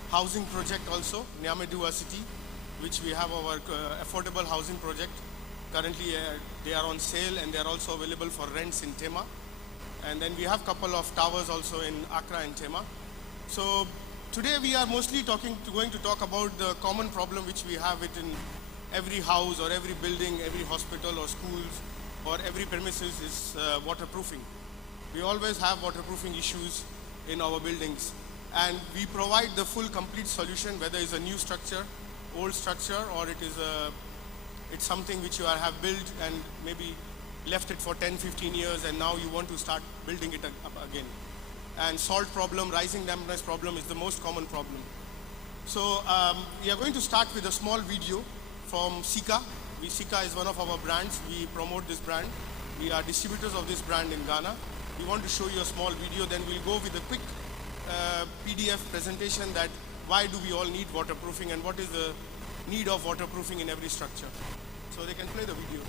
housing project also, Nyamedua City, which we have our affordable housing project. Currently, they are on sale and they are also available for rents in Tema. And then we have a couple of towers also in Accra and Tema. So today we are mostly going to talk about the common problem which we have it in every house or every building, every hospital or schools or every premises is waterproofing. We always have waterproofing issues in our buildings, and we provide the full complete solution, whether it's a new structure, old structure, or it's something which you have built and maybe left it for 10-15 years and now you want to start building it up again. And salt problem, rising dampness problem is the most common problem. So we are going to start with a small video from Sika. Sika is one of our brands. We promote this brand. We are distributors of this brand in Ghana. We want to show you a small video, then we'll go with a quick PDF presentation that why do we all need waterproofing and what is the need of waterproofing in every structure. So they can play the video.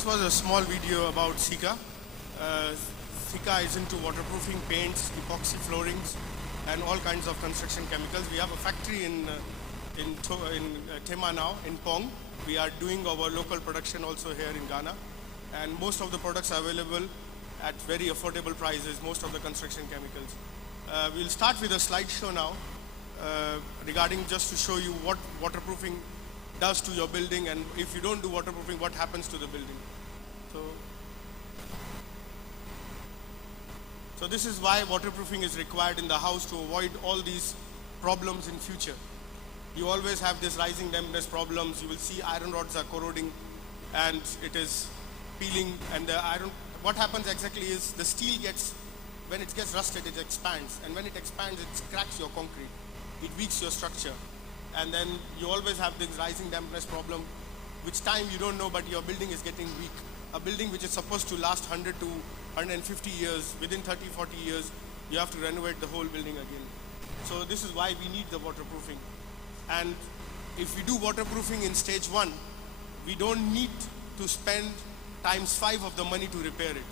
This was a small video about Sika. Sika is into waterproofing paints, epoxy floorings, and all kinds of construction chemicals. We have a factory in Tema now, in Pong. We are doing our local production also here in Ghana. And most of the products are available at very affordable prices, most of the construction chemicals. We'll start with a slideshow now regarding just to show you what waterproofing does to your building, and if you don't do waterproofing, what happens to the building. So this is why waterproofing is required in the house, to avoid all these problems in future. You always have this rising dampness problems. You will see iron rods are corroding and it is peeling, and the iron, what happens exactly is the steel gets, when it gets rusted, it expands, and when it expands, it cracks your concrete. It weaks your structure, and then you always have this rising dampness problem, which time you don't know, but your building is getting weak. A building which is supposed to last 100 to 150 years, within 30, 40 years, you have to renovate the whole building again. So this is why we need the waterproofing. And if we do waterproofing in stage 1, we don't need to spend ×5 of the money to repair it.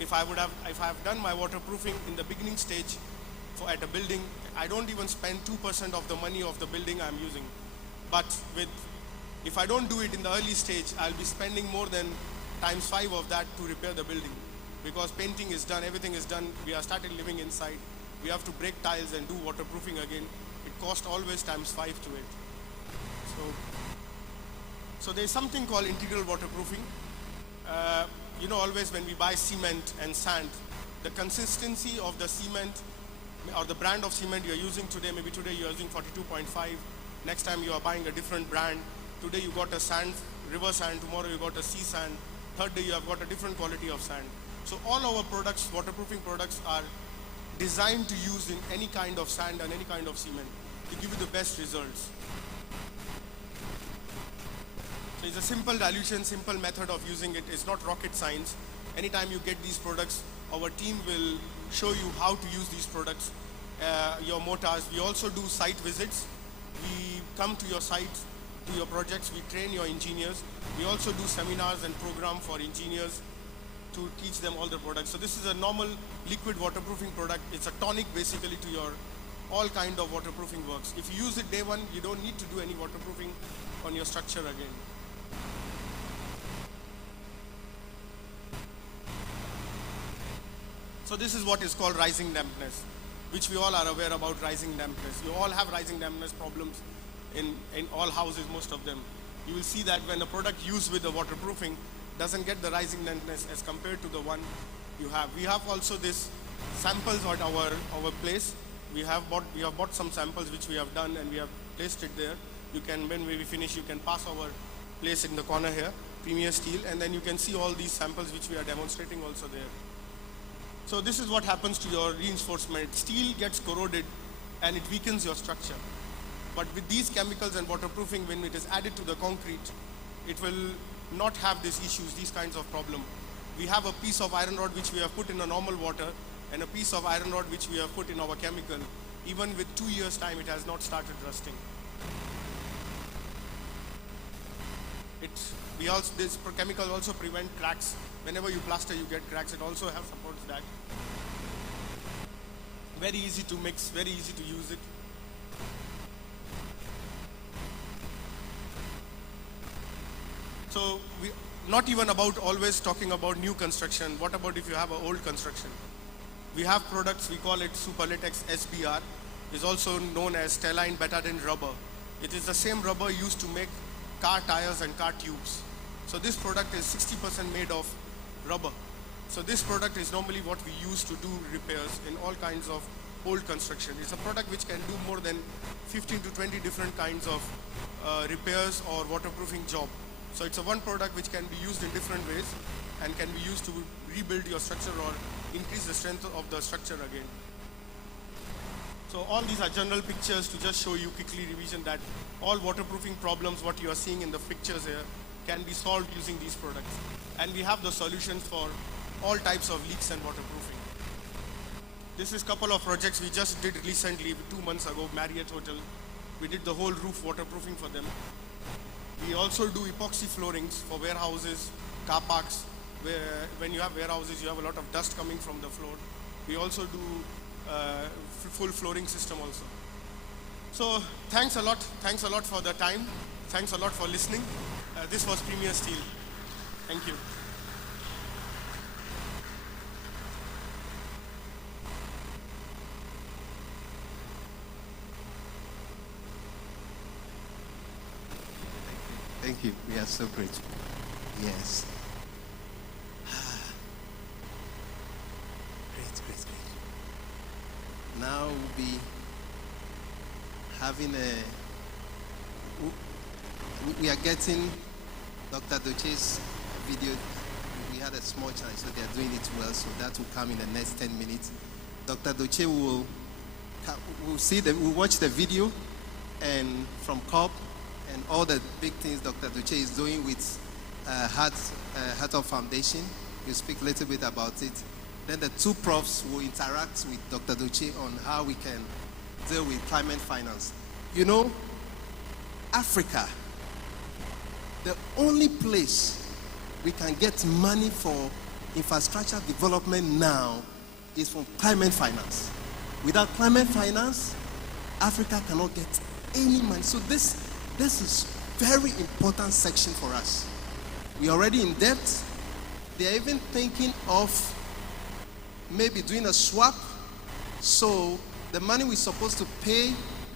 If I have done my waterproofing in the beginning stage at a building, I don't even spend 2% of the money of the building I'm using. But if I don't do it in the early stage, I'll be spending more than ×5 of that to repair the building. Because painting is done, everything is done, we are started living inside. We have to break tiles and do waterproofing again. It costs always ×5 to it. So there's something called integral waterproofing. You know, always when we buy cement and sand, the consistency of the cement or the brand of cement you're using today, maybe today you're using 42.5, next time you are buying a different brand. Today you got a sand, river sand, tomorrow you got a sea sand, third day you have got a different quality of sand. So all our products, waterproofing products, are designed to use in any kind of sand and any kind of cement to give you the best results. So it's a simple dilution, simple method of using it. It's not rocket science. Anytime you get these products, our team will show you how to use these products, your mortars. We also do site visits. We come to your site, to your projects. We train your engineers. We also do seminars and program for engineers to teach them all the products. So this is a normal liquid waterproofing product. It's a tonic basically to your all kind of waterproofing works. If you use it day 1, you don't need to do any waterproofing on your structure again. So this is what is called rising dampness, which we all are aware about. Rising dampness. You all have rising dampness problems in all houses, most of them. You will see that when a product used with the waterproofing doesn't get the rising dampness as compared to the one you have. We have also this samples at our place. We have bought some samples which we have done and we have placed it there. You can, when we finish, you can pass our place in the corner here, Premier Steel, and then you can see all these samples which we are demonstrating also there. So this is what happens to your reinforcement. Steel gets corroded and it weakens your structure. But with these chemicals and waterproofing, when it is added to the concrete, it will not have these issues, these kinds of problem. We have a piece of iron rod which we have put in a normal water and a piece of iron rod which we have put in our chemical. Even with 2 years time, it has not started rusting. This chemical also prevent cracks. Whenever you plaster, you get cracks. It also supports that. Very easy to mix, very easy to use it. So not even about always talking about new construction. What about if you have an old construction? We have products, we call it Super Latex SBR. It's also known as Stelline Betadine rubber. It is the same rubber used to make car tires and car tubes. So this product is 60% made of rubber. So this product is normally what we use to do repairs in all kinds of old construction. It's a product which can do more than 15 to 20 different kinds of repairs or waterproofing job. So it's a one product which can be used in different ways and can be used to rebuild your structure or increase the strength of the structure again. So all these are general pictures to just show you quickly revision that all waterproofing problems, what you are seeing in the pictures here, can be solved using these products. And we have the solutions for all types of leaks and waterproofing. This is a couple of projects we just did recently, 2 months ago, Marriott Hotel. We did the whole roof waterproofing for them. We also do epoxy floorings for warehouses, car parks, where when you have warehouses, you have a lot of dust coming from the floor. We also do full flooring system also. So thanks a lot for the time. Thanks a lot for listening. This was Premier Steel. Thank you. Thank you. We are so grateful. Yes. Great. Now we'll be having we are getting Dr. Doche's video. We had a small challenge, so they are doing it well, so that will come in the next 10 minutes. Dr. Doche will watch the video, and from COP and all the big things Dr. Doche is doing with Heart of Foundation. He'll speak a little bit about it. Then the two profs will interact with Dr. Doche on how we can deal with climate finance. You know, Africa, the only place we can get money for infrastructure development now is from climate finance. Without climate finance, Africa cannot get any money. So this is very important section for us. We're already in debt. They're even thinking of maybe doing a swap. So the money we're supposed to pay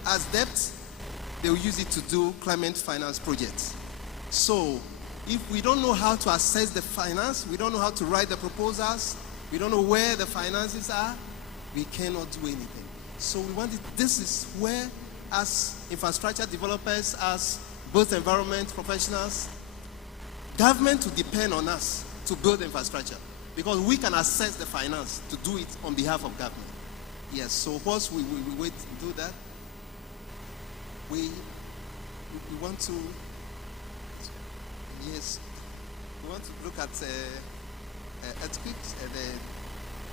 as debt, they'll use it to do climate finance projects. So if we don't know how to assess the finance, we don't know how to write the proposals, we don't know where the finances are, we cannot do anything. So we want it, this is where, as infrastructure developers, as both environment professionals, government to depend on us to build infrastructure, because we can assess the finance to do it on behalf of government. Yes, so once we wait to do that, we want to, yes, we want to look at earthquakes and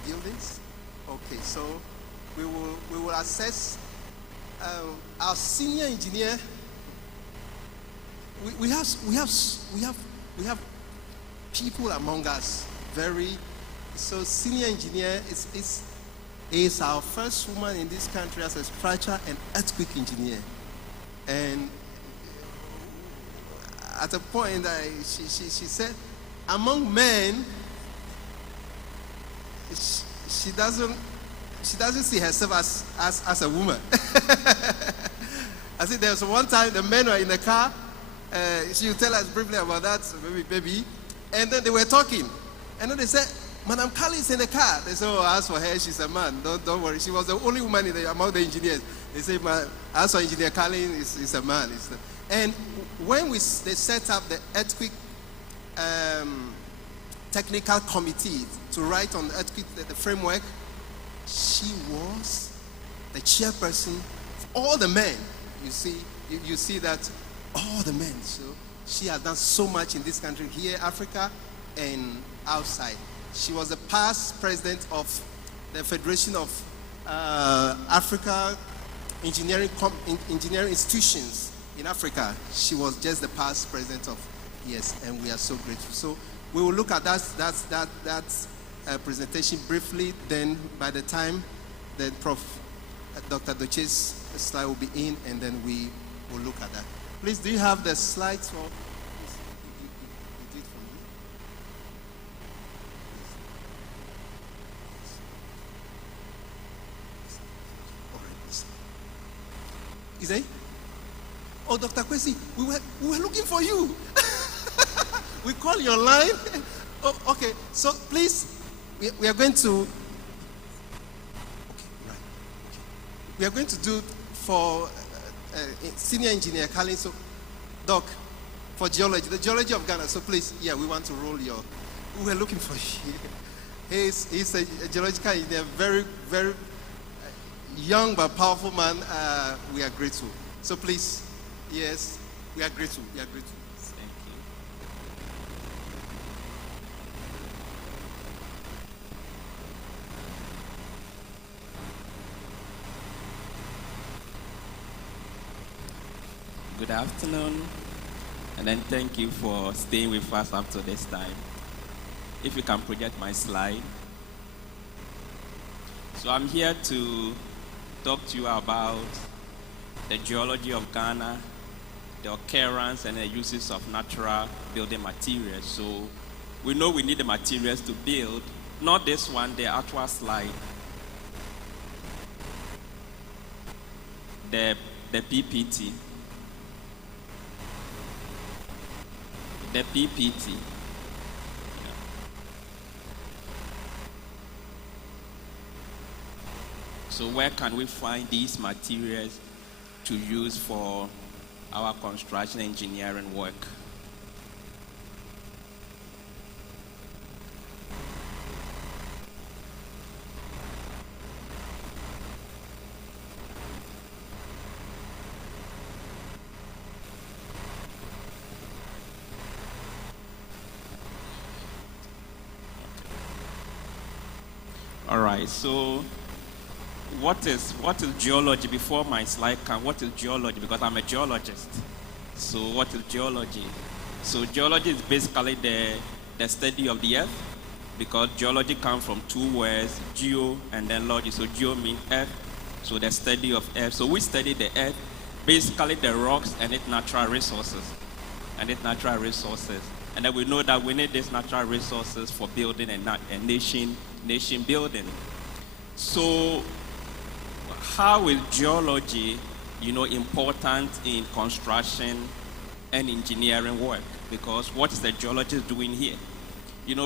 buildings. Okay, so we will assess our senior engineer. We have people among us so senior engineer is our first woman in this country as a structure and earthquake engineer. And at a point she said, among men, she doesn't see herself as a woman. I think there was one time the men were in the car. She will tell us briefly about that, maybe. And then they were talking. And then they said, Madam Kali is in the car. They said, oh, as for her, she's a man. Don't worry. She was the only woman among the engineers. They said, as for Engineer Kali, is a man. And when they set up the earthquake technical committee to write on the earthquake, the framework, she was the chairperson of all the men. You see that all the men. So she has done so much in this country, here, Africa, and outside. She was the past president of the Federation of Africa Engineering Institutions in Africa. She was just the past president of, yes, and we are so grateful. So we will look at that presentation briefly. Then by the time the Dr. Doche's slide will be in, and then we will look at that. Please, do you have the slides for? You did for me. All right. Is it? Oh, Dr. Kwesi, we were looking for you. We call your line. Oh, okay. So please, we are going to. Okay, right. Okay. We are going to do for senior engineer Carlin. So, Doc, for geology, the geology of Ghana. So please, yeah, we want to roll your. We were looking for you. He's a geological engineer, very, very young but powerful man. We are grateful. So please, yes, we are grateful. We are grateful. Thank you. Good afternoon, And then thank you for staying with us up to this time. If you can project my slide. So I'm here to talk to you about the geology of Ghana, the occurrence and the uses of natural building materials. So we know we need the materials to build, not this one, the actual slide. The PPT. The PPT. So where can we find these materials to use for our construction engineering work? All right, so what is geology? Before my slide comes, what is geology? Because I'm a geologist. So what is geology? So geology is basically the study of the earth, because geology comes from two words, geo and then logy. So geo means earth, so the study of earth. So we study the earth, basically the rocks and its natural resources. And then we know that we need these natural resources for building a nation building. So how is geology, important in construction and engineering work? Because what is the geologist doing here?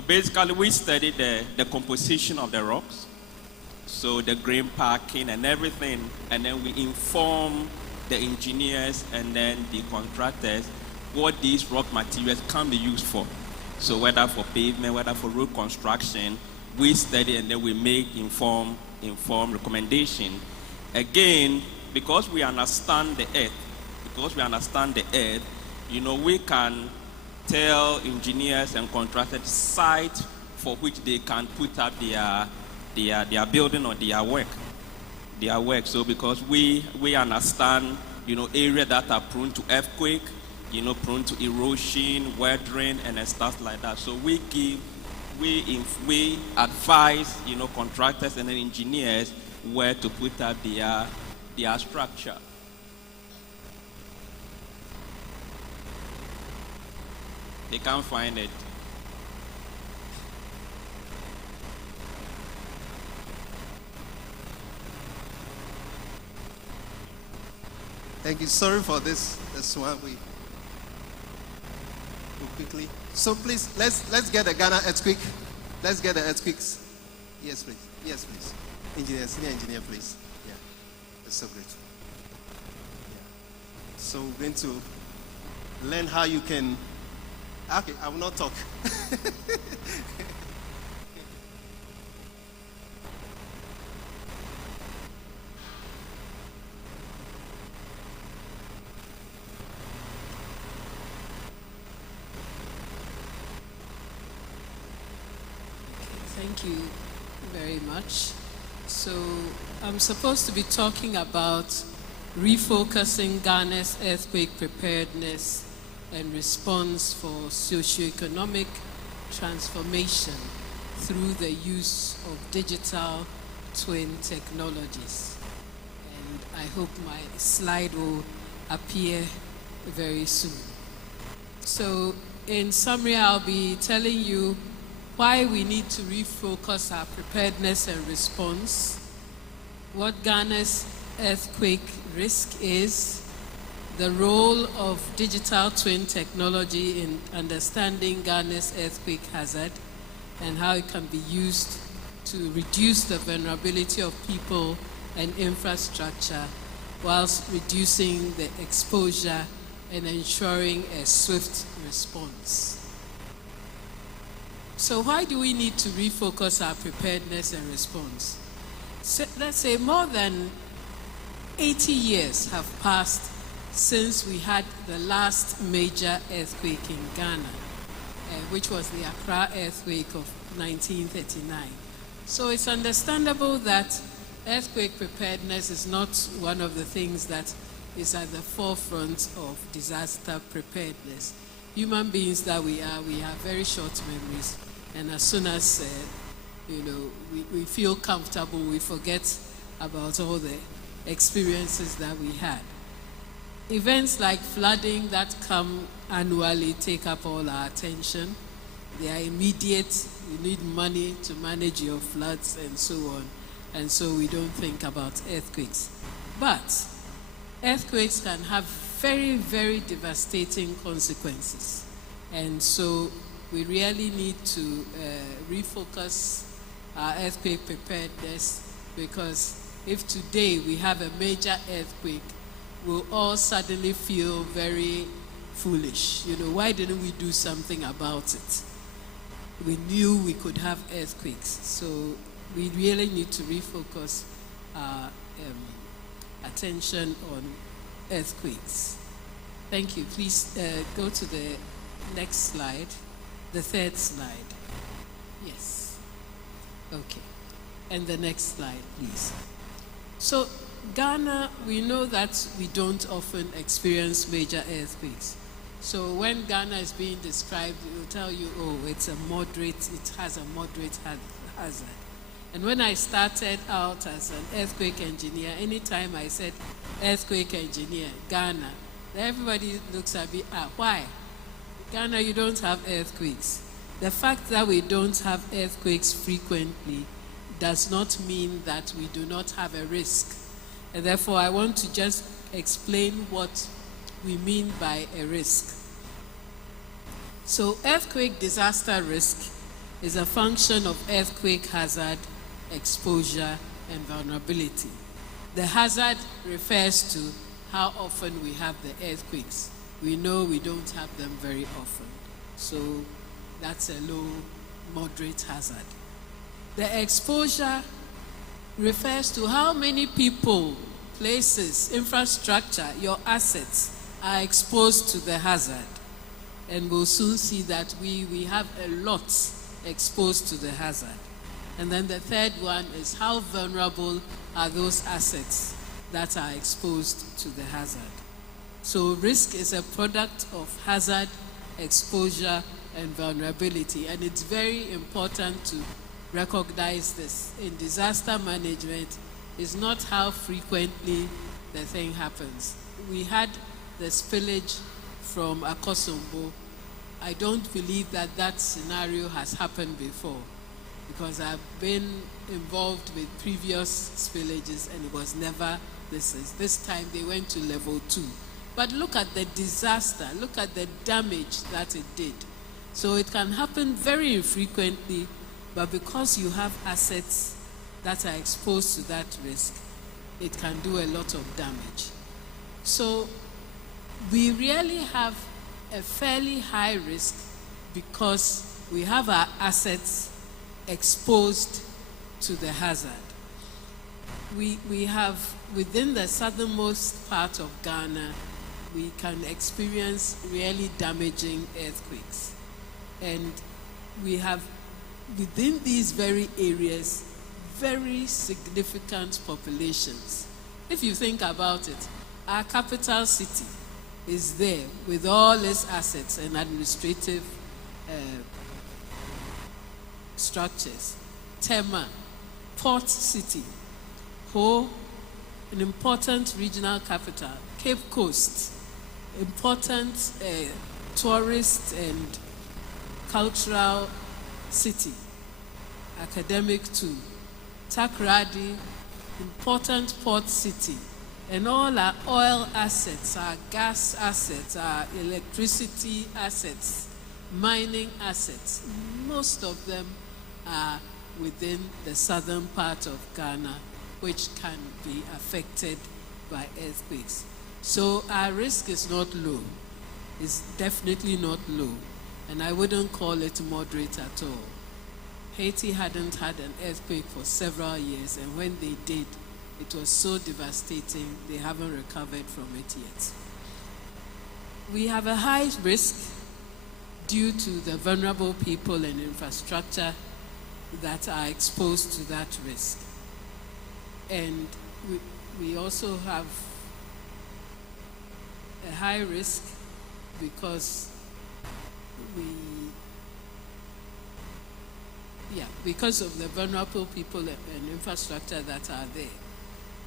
Basically we study the composition of the rocks, so the grain packing and everything, and then we inform the engineers and then the contractors what these rock materials can be used for. So whether for pavement, whether for road construction, we study and then we make informed recommendation. Again, because we understand the earth, we can tell engineers and contractors site for which they can put up their building or their work. So because we understand, areas that are prone to earthquake, prone to erosion, weathering, and stuff like that. So we advise, contractors and engineers where to put up their structure. They can't find it. Thank you. Sorry for this one. We quickly. So please, let's get the Ghana earthquake. Let's get the earthquakes. Yes, please. Yes, please. Senior engineer, please. Yeah, that's so great. Yeah. So we're going to learn how you can. Okay, I will not talk. Thank you very much. So I'm supposed to be talking about refocusing Ghana's earthquake preparedness and response for socioeconomic transformation through the use of digital twin technologies. And I hope my slide will appear very soon. So in summary, I'll be telling you why we need to refocus our preparedness and response, what Ghana's earthquake risk is, the role of digital twin technology in understanding Ghana's earthquake hazard, and how it can be used to reduce the vulnerability of people and infrastructure whilst reducing the exposure and ensuring a swift response. So why do we need to refocus our preparedness and response? So let's say more than 80 years have passed since we had the last major earthquake in Ghana, which was the Accra earthquake of 1939. So it's understandable that earthquake preparedness is not one of the things that is at the forefront of disaster preparedness. human beings that we have very short memories. And as soon as, we feel comfortable, we forget about all the experiences that we had. Events like flooding that come annually take up all our attention. They are immediate. You need money to manage your floods and so on. And so we don't think about earthquakes. But earthquakes can have very, very devastating consequences. And so we really need to refocus our earthquake preparedness, because if today we have a major earthquake, we'll all suddenly feel very foolish. Why didn't we do something about it? We knew we could have earthquakes. So we really need to refocus our attention on earthquakes. Thank you. Please go to the next slide, the third slide. Yes. Okay. And the next slide, please. So Ghana, we know that we don't often experience major earthquakes. So when Ghana is being described, it will tell you, oh, it has a moderate hazard. And when I started out as an earthquake engineer, anytime I said earthquake engineer, Ghana, everybody looks at me, why? Ghana, you don't have earthquakes. The fact that we don't have earthquakes frequently does not mean that we do not have a risk. And therefore, I want to just explain what we mean by a risk. So earthquake disaster risk is a function of earthquake hazard, exposure, and vulnerability. The hazard refers to how often we have the earthquakes. We know we don't have them very often. So that's a low, moderate hazard. The exposure refers to how many people, places, infrastructure, your assets are exposed to the hazard. And we'll soon see that we have a lot exposed to the hazard. And then the third one is how vulnerable are those assets that are exposed to the hazard. So risk is a product of hazard, exposure, and vulnerability. And it's very important to recognize this. In disaster management, it's not how frequently the thing happens. We had the spillage from Akosombo. I don't believe that scenario has happened before, because I've been involved with previous spillages and it was never this time they went to level 2. But look at the disaster, look at the damage that it did. So it can happen very infrequently, but because you have assets that are exposed to that risk, it can do a lot of damage. So we really have a fairly high risk because we have our assets exposed to the hazard. We have, within the southernmost part of Ghana, we can experience really damaging earthquakes. And we have, within these very areas, very significant populations. If you think about it, our capital city is there with all its assets and administrative structures. Tema, port city. Ho, an important regional capital. Cape Coast, important tourist and cultural city. Academic too. Takoradi, important port city. And all our oil assets, our gas assets, our electricity assets, mining assets, most of them are within the southern part of Ghana, which can be affected by earthquakes. So our risk is not low. It's definitely not low. And I wouldn't call it moderate at all. Haiti hadn't had an earthquake for several years, and when they did, it was so devastating, they haven't recovered from it yet. We have a high risk due to the vulnerable people and infrastructure that are exposed to that risk. And we also have a high risk because because of the vulnerable people and infrastructure that are there.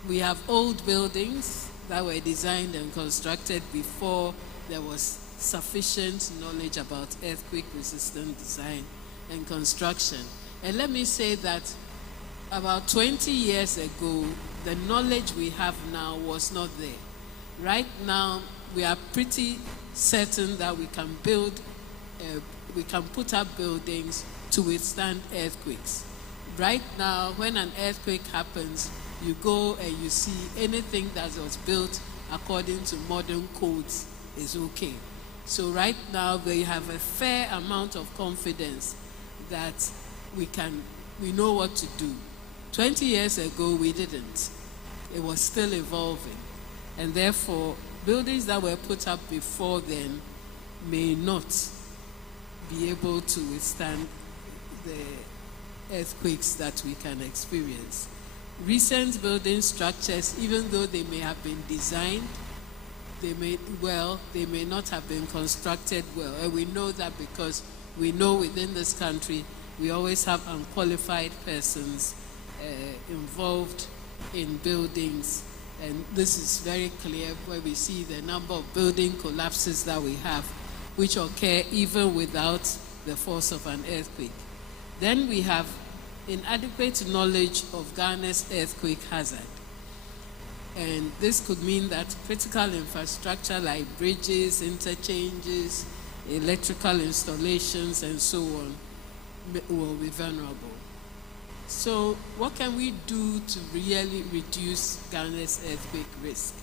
We have old buildings that were designed and constructed before there was sufficient knowledge about earthquake-resistant design and construction. And let me say that about 20 years ago, the knowledge we have now was not there. Right now, we are pretty certain that we can put up buildings to withstand earthquakes. Right now, when an earthquake happens, you go and you see anything that was built according to modern codes is okay. So right now, we have a fair amount of confidence that we know what to do. 20 years ago, we didn't. It was still evolving. And therefore, buildings that were put up before then may not be able to withstand the earthquakes that we can experience. Recent building structures, even though they may have been designed, they may not have been constructed well. And we know that because we know within this country, we always have unqualified persons involved in buildings. And this is very clear where we see the number of building collapses that we have, which occur even without the force of an earthquake. Then we have inadequate knowledge of Ghana's earthquake hazard. And this could mean that critical infrastructure like bridges, interchanges, electrical installations, and so on will be vulnerable. So what can we do to really reduce Ghana's earthquake risk?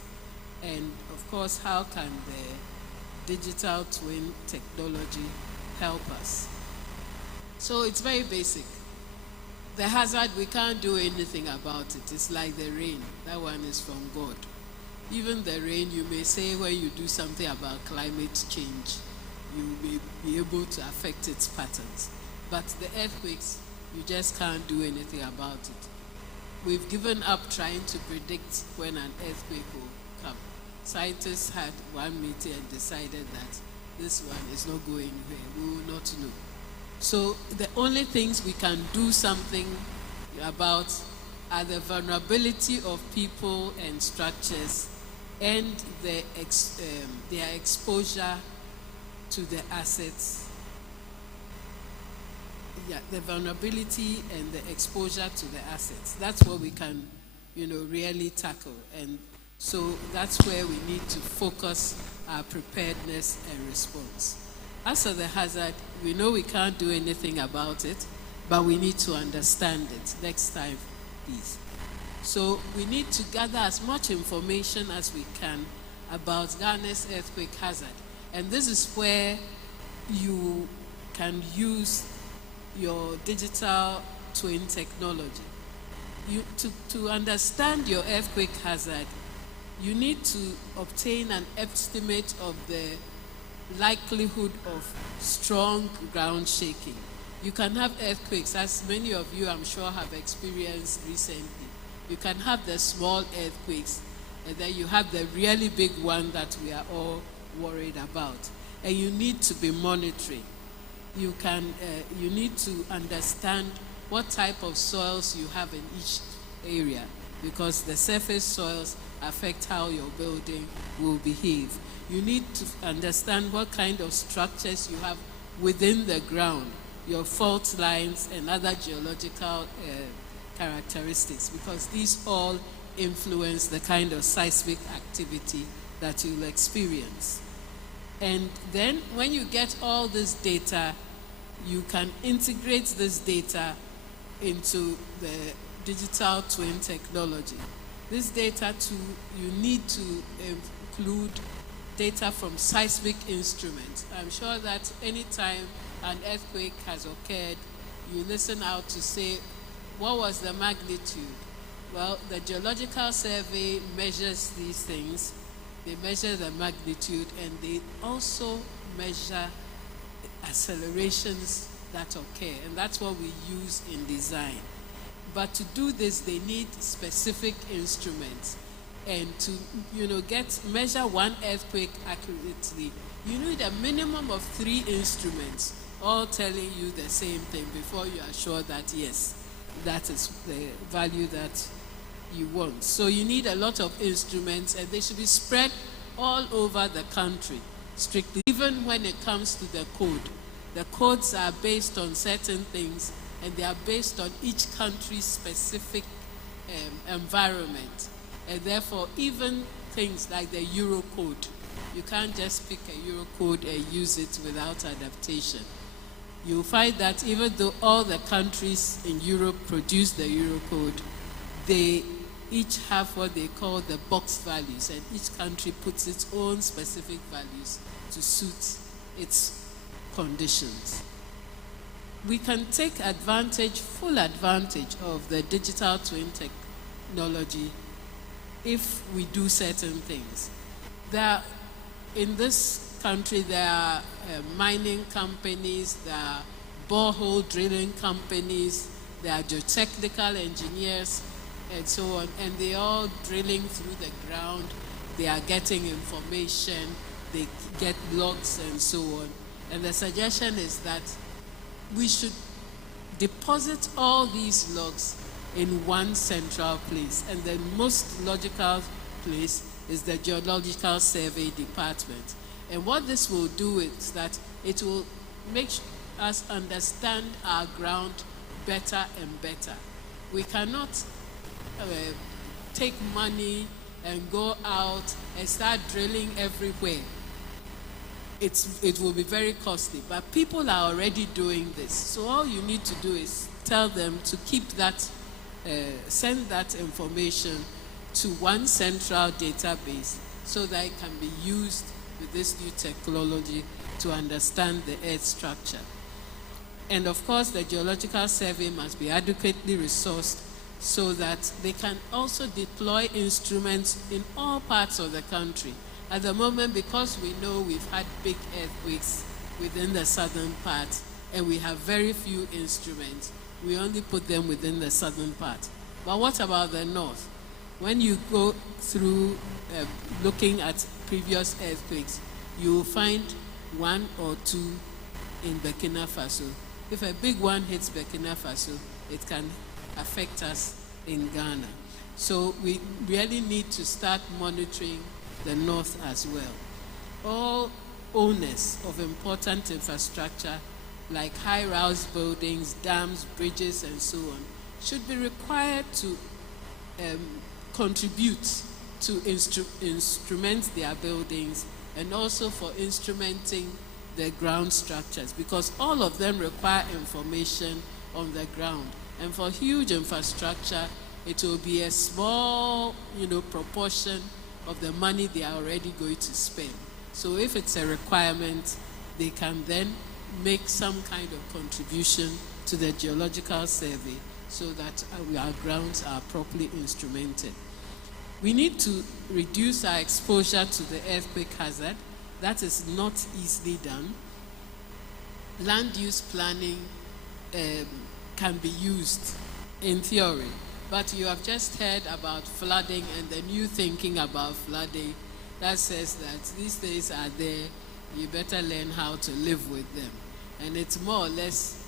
And of course, how can the digital twin technology help us? So it's very basic. The hazard, we can't do anything about it. It's like the rain. That one is from God. Even the rain, you may say when you do something about climate change, you may be able to affect its patterns. But the earthquakes, you just can't do anything about it. We've given up trying to predict when an earthquake will come. Scientists had one meeting and decided that this one is not going anywhere. We will not know. So the only things we can do something about are the vulnerability of people and structures and their exposure to the assets. The vulnerability and the exposure to the assets. That's what we can, really tackle. And so that's where we need to focus our preparedness and response. As for the hazard, we know we can't do anything about it, but we need to understand it. Next time, please. So we need to gather as much information as we can about Ghana's earthquake hazard. And this is where you can use your digital twin technology. To understand your earthquake hazard, you need to obtain an estimate of the likelihood of strong ground shaking. You can have earthquakes, as many of you I'm sure have experienced recently. You can have the small earthquakes, and then you have the really big one that we are all worried about. And you need to be monitoring. You need to understand what type of soils you have in each area, because the surface soils affect how your building will behave. You need to understand what kind of structures you have within the ground, your fault lines and other geological characteristics, because these all influence the kind of seismic activity that you'll experience. And then when you get all this data, you can integrate this data into the digital twin technology. This data too, you need to include data from seismic instruments. I'm sure that anytime an earthquake has occurred, you listen out to say, what was the magnitude? Well, the Geological Survey measures these things. They measure the magnitude, and they also measure accelerations that occur, and that's what we use in design. But to do this, they need specific instruments, and to measure one earthquake accurately, You need a minimum of 3 instruments, all telling you the same thing before you are sure that, yes, that is the value that you want. So you need a lot of instruments, and they should be spread all over the country, strictly. Even when it comes to the code, the codes are based on certain things, and they are based on each country's specific environment. And therefore, even things like the Euro code, you can't just pick a Euro code and use it without adaptation. You'll find that even though all the countries in Europe produce the Euro code, they each have what they call the box values, and each country puts its own specific values to suit its conditions. We can take advantage, full advantage of the digital twin technology if we do certain things. In this country, there are mining companies, there are borehole drilling companies, there are geotechnical engineers, and so on, and they're all drilling through the ground. They are getting information, they get logs and so on. And the suggestion is that we should deposit all these logs in one central place, and the most logical place is the Geological Survey Department. And what this will do is that it will make us understand our ground better and better. We cannot take money and go out and start drilling everywhere. It will be very costly, but people are already doing this. So all you need to do is tell them to keep that, send that information to one central database so that it can be used with this new technology to understand the earth structure. And of course, the Geological Survey must be adequately resourced so that they can also deploy instruments in all parts of the country. At the moment, because we know we've had big earthquakes within the southern part, and we have very few instruments, we only put them within the southern part. But what about the north? When you go through looking at previous earthquakes, you will find 1 or 2 in Burkina Faso. If a big one hits Burkina Faso, it can affect us in Ghana. So we really need to start monitoring the north as well. All owners of important infrastructure like high-rise buildings, dams, bridges, and so on should be required to contribute to instrument their buildings, and also for instrumenting the ground structures, because all of them require information on the ground. And for huge infrastructure, it will be a small, proportion of the money they are already going to spend. So if it's a requirement, they can then make some kind of contribution to the Geological Survey so that our grounds are properly instrumented. We need to reduce our exposure to the earthquake hazard. That is not easily done. Land use planning can be used in theory, but you have just heard about flooding and the new thinking about flooding that says that these things are there, you better learn how to live with them. And it's more or less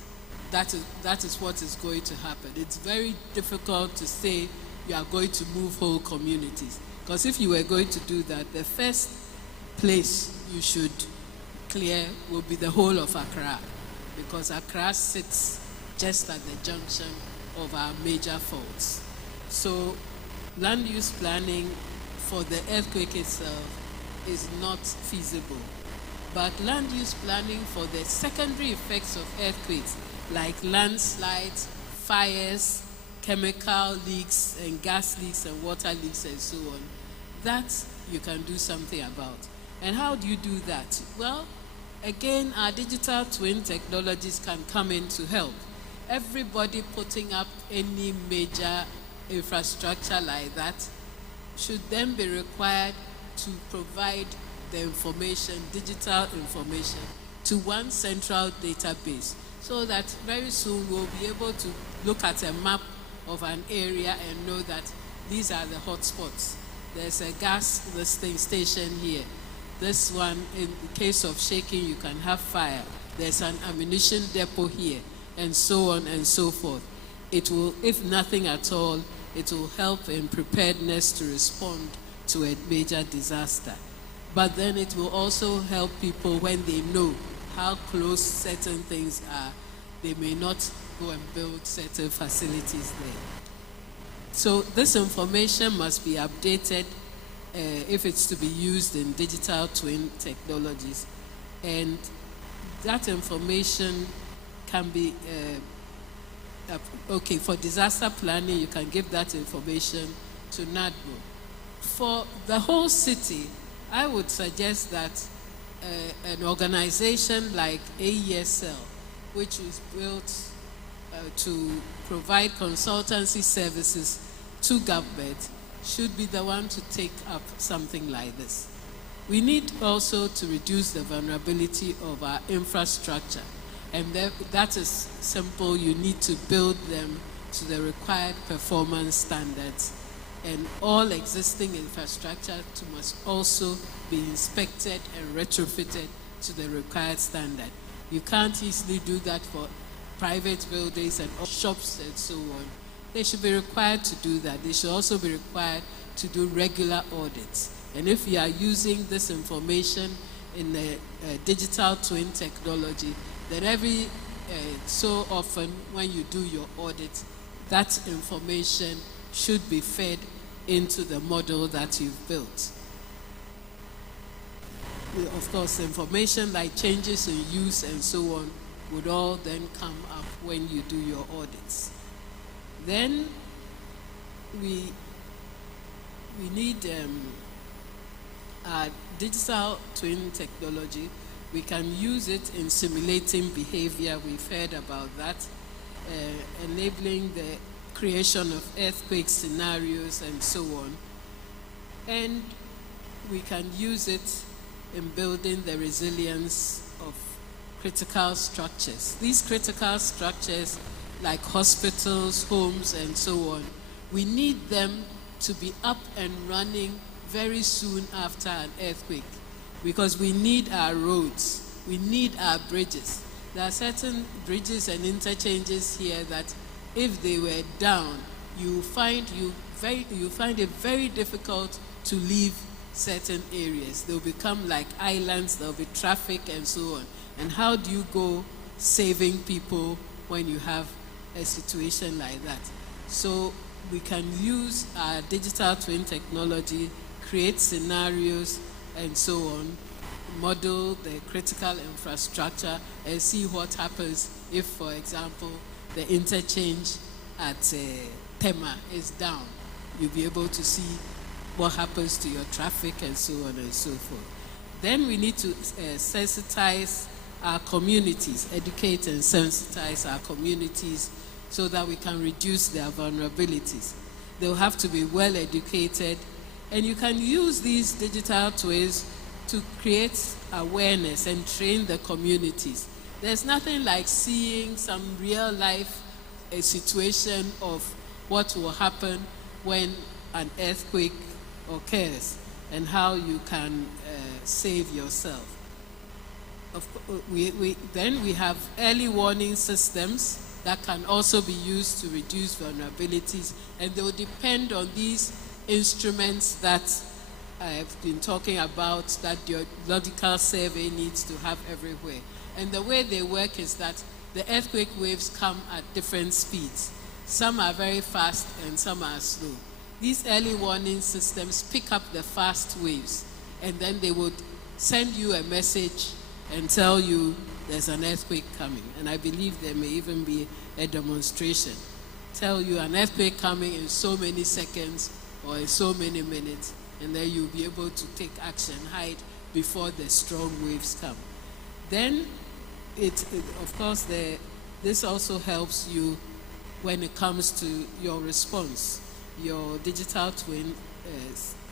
that is what is going to happen. It's very difficult to say you are going to move whole communities, because if you were going to do that, the first place you should clear will be the whole of Accra, because Accra sits just at the junction of our major faults. So land use planning for the earthquake itself is not feasible. But land use planning for the secondary effects of earthquakes, like landslides, fires, chemical leaks, and gas leaks, and water leaks, and so on, that you can do something about. And how do you do that? Well, again, our digital twin technologies can come in to help. Everybody putting up any major infrastructure like that should then be required to provide the information, digital information, to one central database, so that very soon we'll be able to look at a map of an area and know that these are the hotspots. There's a gas station here. This one, in the case of shaking, you can have fire. There's an ammunition depot here, and so on and so forth. It will, if nothing at all, it will help in preparedness to respond to a major disaster. But then it will also help people when they know how close certain things are. They may not go and build certain facilities there. So this information must be updated if it's to be used in digital twin technologies. And that information can be, okay, for disaster planning, you can give that information to NADMO. For the whole city, I would suggest that an organization like AESL, which is built to provide consultancy services to government, should be the one to take up something like this. We need also to reduce the vulnerability of our infrastructure, and that is simple. You need to build them to the required performance standards, and all existing infrastructure must also be inspected and retrofitted to the required standard. You can't easily do that for private buildings and shops and so on. They should be required to do that. They should also be required to do regular audits. And if you are using this information in the digital twin technology, then every so often when you do your audit, that information should be fed into the model that you've built. Of course, information like changes in use and so on would all then come up when you do your audits. Then we need digital twin technology. We can use it in simulating behavior. We've heard about that, enabling the creation of earthquake scenarios and so on. And we can use it in building the resilience of critical structures. These critical structures, like hospitals, homes, and so on, we need them to be up and running very soon after an earthquake, because we need our roads, we need our bridges. There are certain bridges and interchanges here that if they were down, you find it very difficult to leave certain areas. They'll become like islands, there'll be traffic and so on. And how do you go saving people when you have a situation like that? So we can use our digital twin technology, create scenarios and so on, model the critical infrastructure and see what happens if, for example, the interchange at Tema is down. You'll be able to see what happens to your traffic and so on and so forth. Then we need to sensitize our communities, educate and sensitize our communities so that we can reduce their vulnerabilities. They'll have to be well educated, and you can use these digital twins to create awareness and train the communities. There's nothing like seeing some real life situation of what will happen when an earthquake occurs and how you can save yourself. Then we have early warning systems that can also be used to reduce vulnerabilities, and they will depend on these instruments that I've been talking about that the geological survey needs to have everywhere. And the way they work is that the earthquake waves come at different speeds. Some are very fast and some are slow. These early warning systems pick up the fast waves, and then they would send you a message and tell you there's an earthquake coming. And I believe there may even be a demonstration. Tell you an earthquake coming in so many seconds or in so many minutes, and then you'll be able to take action, hide before the strong waves come. Then, of course, this also helps you when it comes to your response. Your digital twin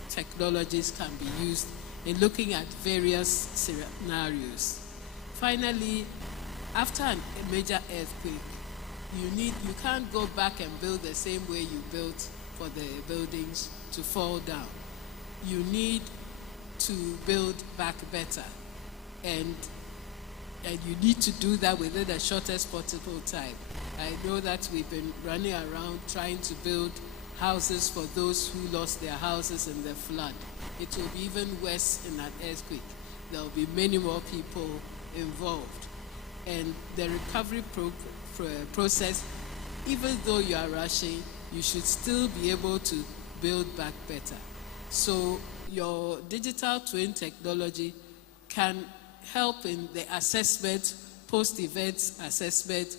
technologies can be used in looking at various scenarios. Finally, after a major earthquake, you can't go back and build the same way you built for the buildings to fall down. You need to build back better. And you need to do that within the shortest possible time. I know that we've been running around trying to build houses for those who lost their houses in the flood. It will be even worse in an earthquake. There will be many more people involved. And the recovery process, even though you are rushing, you should still be able to build back better. So your digital twin technology can help in the assessment, post-event assessment.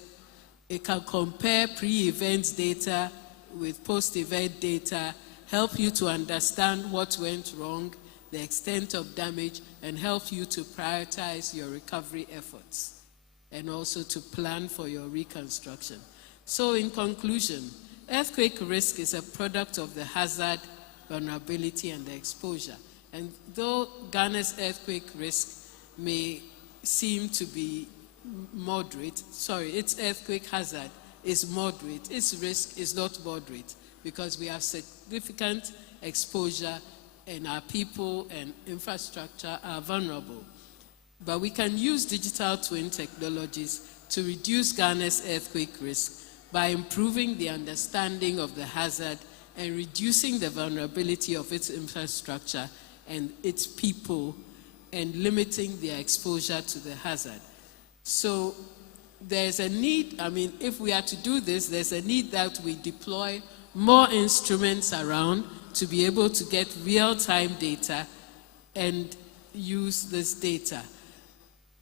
It can compare pre-event data with post-event data, help you to understand what went wrong, the extent of damage, and help you to prioritize your recovery efforts, and also to plan for your reconstruction. So in conclusion, earthquake risk is a product of the hazard, vulnerability, and the exposure. And though Ghana's earthquake risk may seem to be moderate, its earthquake hazard is moderate, its risk is not moderate, because we have significant exposure and our people and infrastructure are vulnerable. But we can use digital twin technologies to reduce Ghana's earthquake risk by improving the understanding of the hazard and reducing the vulnerability of its infrastructure and its people, and limiting their exposure to the hazard. So there's a need, if we are to do this, there's a need that we deploy more instruments around to be able to get real-time data and use this data.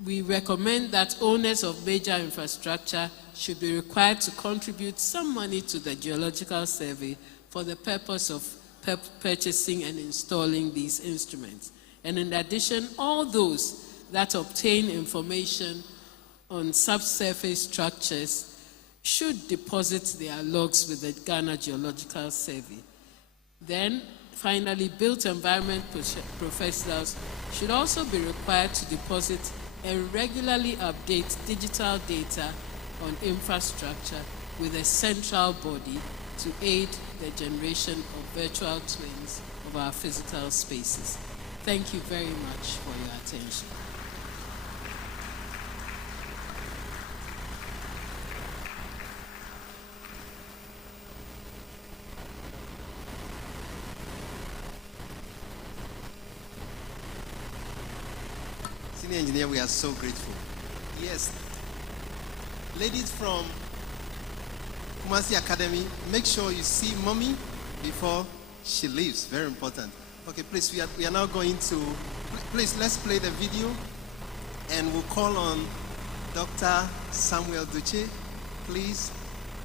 We recommend that owners of major infrastructure should be required to contribute some money to the Geological Survey for the purpose of purchasing and installing these instruments. And in addition, all those that obtain information on subsurface structures should deposit their logs with the Ghana Geological Survey. Then, finally, built environment professionals should also be required to deposit and regularly update digital data on infrastructure with a central body to aid the generation of virtual twins of our physical spaces. Thank you very much for your attention. Senior engineer, we are so grateful. Yes. Ladies from Kumasi Academy, make sure you see mommy before she leaves. Very important. Okay, please, we are now going to, please, let's play the video, and we'll call on Dr. Samuel Duche. Please,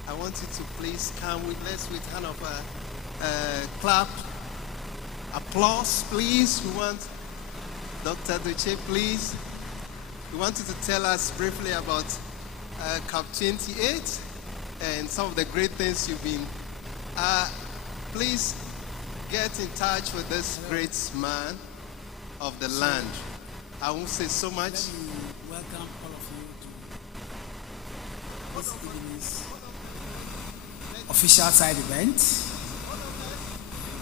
I want you to please come with us with kind of a clap, applause, please. We want Dr. Duche, please. We want you to tell us briefly about COP28 and some of the great things you've been. Please get in touch with this great man of the land. I won't say so much. Let me welcome all of you to this evening's official side event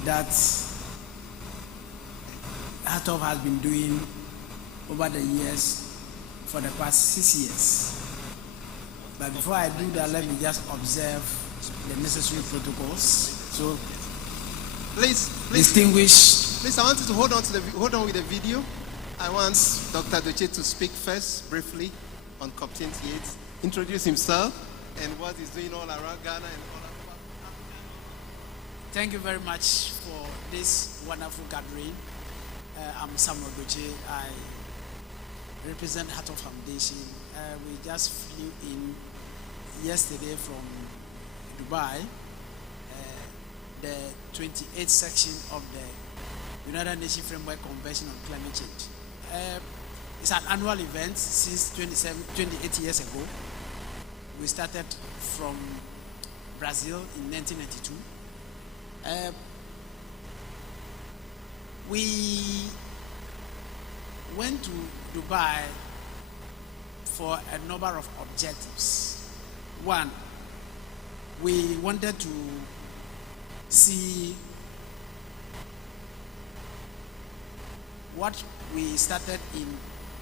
that HATOF has been doing over the years for the past 6 years. But before I do that, let me just observe the necessary protocols. So, please distinguish. Please, I want you to hold on with the video. I want Dr. Duche to speak first, briefly, on COP28, introduce himself and what he's doing all around Ghana and all around. Thank you very much for this wonderful gathering. I'm Samuel Duche. I represent HATOF Foundation. We just flew in yesterday from Dubai, the 28th section of the United Nations Framework Convention on Climate Change. It's an annual event since 28 years ago. We started from Brazil in 1992. We went to Dubai for a number of objectives. One, we wanted to see what we started in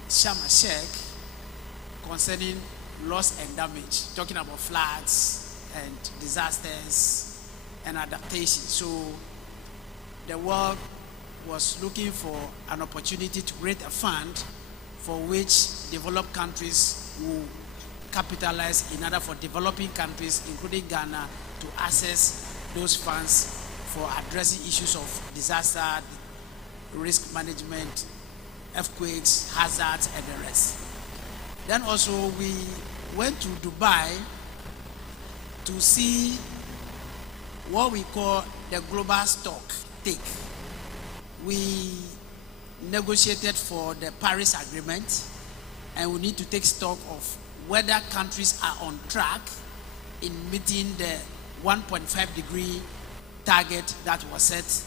Sharm el-Sheikh concerning loss and damage, talking about floods and disasters and adaptation. So the world was looking for an opportunity to create a fund for which developed countries will capitalize in order for developing countries, including Ghana, to access those funds for addressing issues of disaster, risk management, earthquakes, hazards, and the rest. Then also we went to Dubai to see what we call the global stock take. We negotiated for the Paris Agreement, and we need to take stock of whether countries are on track in meeting the 1.5 degree target that was set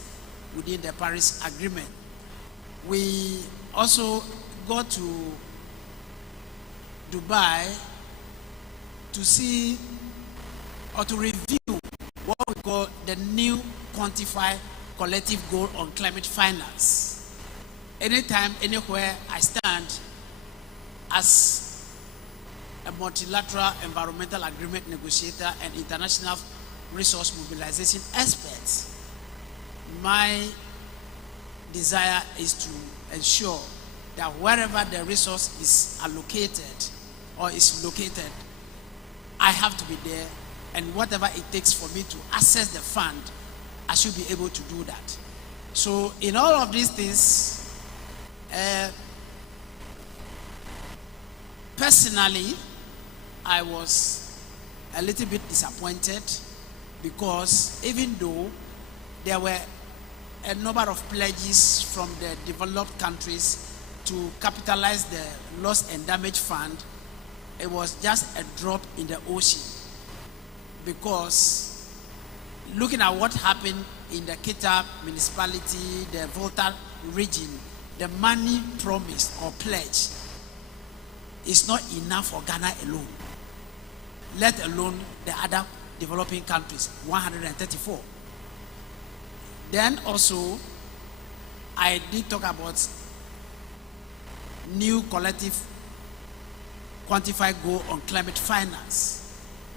within the Paris Agreement. We also go to Dubai to see or to review what we call the new quantified collective goal on climate finance. Anytime, anywhere I stand as a multilateral environmental agreement negotiator and international resource mobilization expert, my desire is to ensure that wherever the resource is allocated or is located, I have to be there, and whatever it takes for me to access the fund, I should be able to do that. So in all of these things, personally, I was a little bit disappointed, because even though there were a number of pledges from the developed countries to capitalize the loss and damage fund, it was just a drop in the ocean. Because looking at what happened in the Kita municipality, the Volta region, the money promised or pledged is not enough for Ghana alone, let alone the other developing countries, 134. Then also, I did talk about new collective quantified goal on climate finance.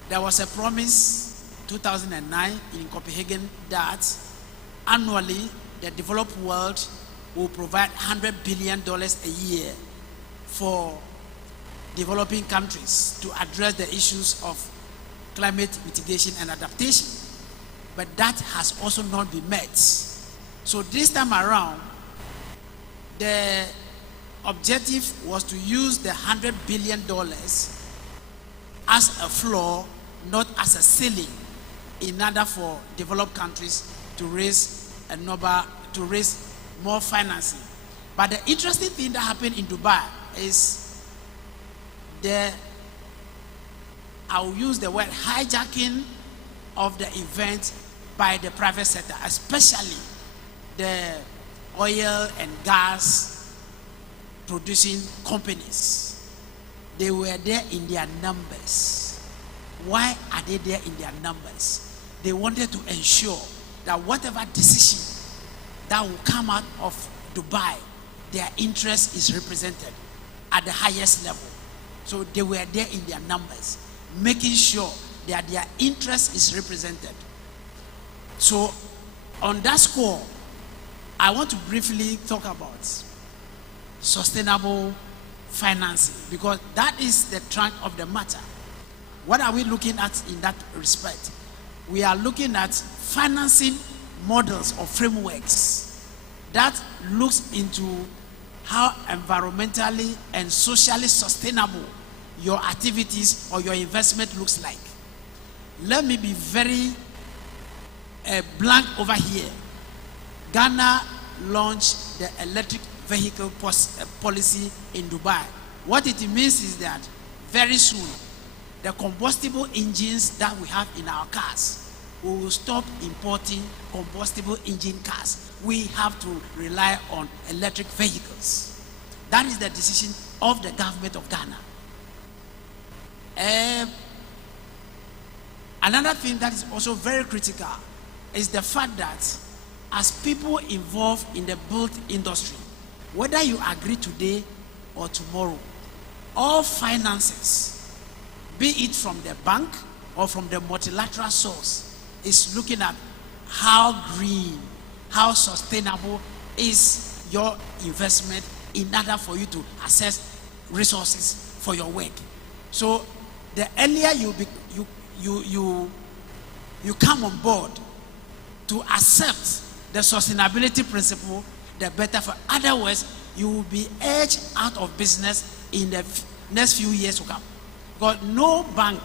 There was a promise 2009 in Copenhagen that annually the developed world will provide $100 billion a year for developing countries to address the issues of climate mitigation and adaptation. But that has also not been met. So this time around, the objective was to use the $100 billion as a floor, not as a ceiling, in order for developed countries to raise more financing. But the interesting thing that happened in Dubai is I'll use the word hijacking of the event by the private sector, especially the oil and gas producing companies. They were there in their numbers. Why are they there in their numbers? They wanted to ensure that whatever decision that will come out of Dubai, their interest is represented at the highest level. So they were there in their numbers, making sure that their interest is represented. So on that score, I want to briefly talk about sustainable financing, because that is the trunk of the matter. What are we looking at in that respect? We are looking at financing models or frameworks that looks into how environmentally and socially sustainable your activities or your investment looks like. Let me be very blank over here. Ghana launched the electric vehicle policy in Dubai. What it means is that very soon, the combustible engines that we have in our cars, we will stop importing combustible engine cars. We have to rely on electric vehicles. That is the decision of the government of Ghana. Another thing that is also very critical is the fact that as people involved in the built industry, whether you agree today or tomorrow, all finances, be it from the bank or from the multilateral source, is looking at how green, how sustainable is your investment in order for you to access resources for your work. So the earlier you come on board to accept the sustainability principle, the better. For otherwise, you will be edged out of business in the next few years to come. Because no bank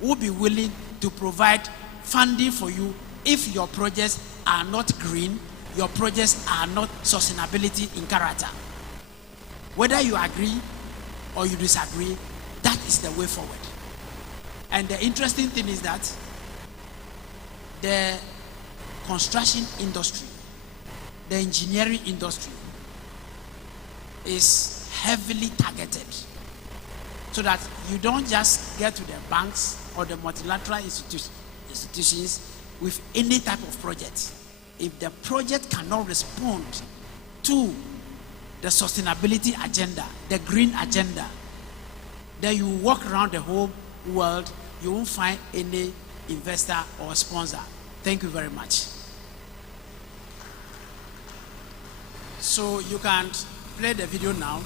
will be willing to provide funding for you if your projects are not green, your projects are not sustainability in character. Whether you agree or you disagree, that is the way forward. And the interesting thing is that the construction industry, the engineering industry is heavily targeted, so that you don't just get to the banks or the multilateral institutions with any type of project. If the project cannot respond to the sustainability agenda, the green agenda, then you walk around the whole world, you won't find any investor or sponsor. Thank you very much. So you can play the video now.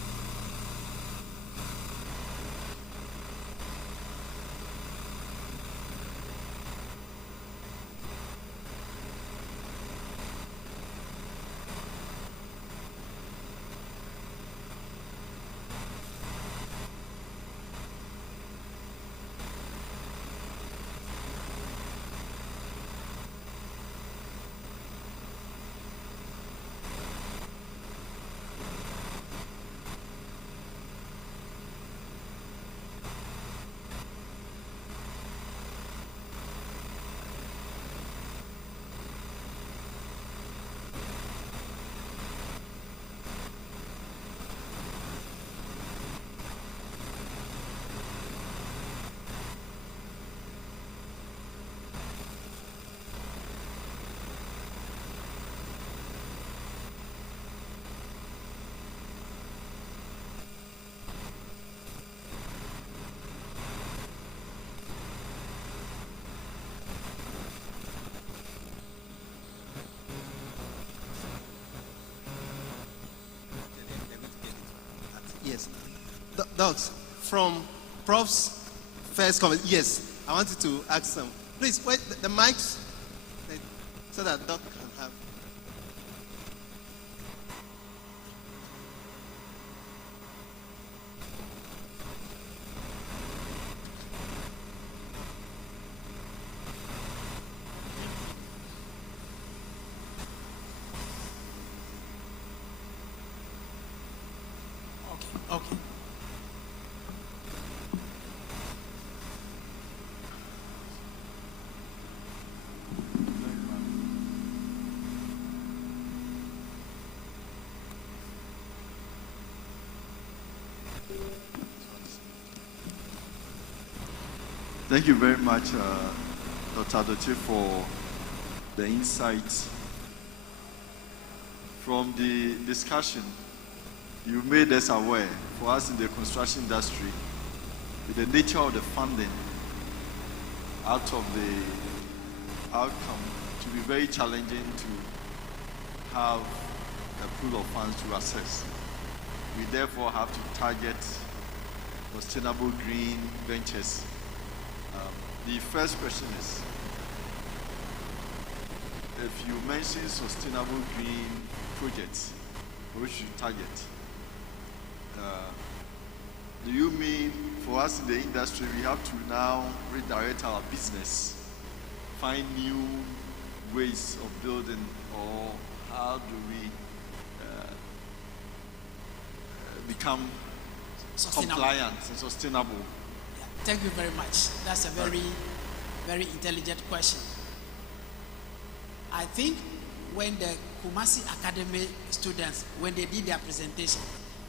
Yes. Docs, from Prof's first comment, yes, I wanted to ask some. Please, wait, the mics, so that Doc can have. Okay. Thank you very much, Dr. Adoche, for the insights. From the discussion, you made us aware, for us in the construction industry, with the nature of the funding out of the outcome, to be very challenging to have a pool of funds to assess. We therefore have to target sustainable green ventures. The first question is, if you mention sustainable green projects, which you target, do you mean for us in the industry we have to now redirect our business, find new ways of building, or how do we become compliant and sustainable? Yeah. Thank you very much. That's a very, very intelligent question. I think when the Kumasi Academy students, when they did their presentation,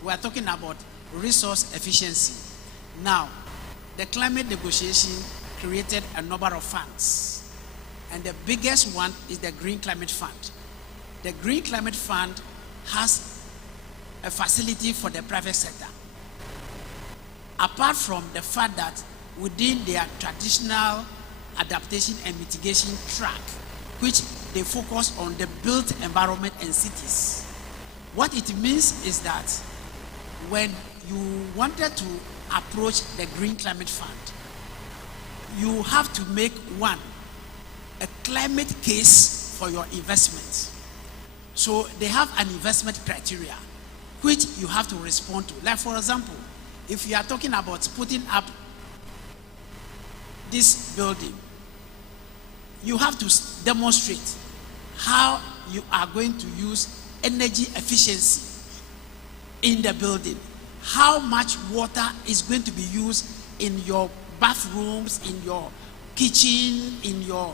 we are talking about resource efficiency. Now, the climate negotiation created a number of funds, and the biggest one is the Green Climate Fund. The Green Climate Fund has a facility for the private sector. Apart from the fact that within their traditional adaptation and mitigation track, which they focus on the built environment and cities. What it means is that when you wanted to approach the Green Climate Fund, you have to make a climate case for your investment. So they have an investment criteria which you have to respond to. Like for example, if you are talking about putting up this building, you have to demonstrate how you are going to use energy efficiency in the building, how much water is going to be used in your bathrooms, in your kitchen, in your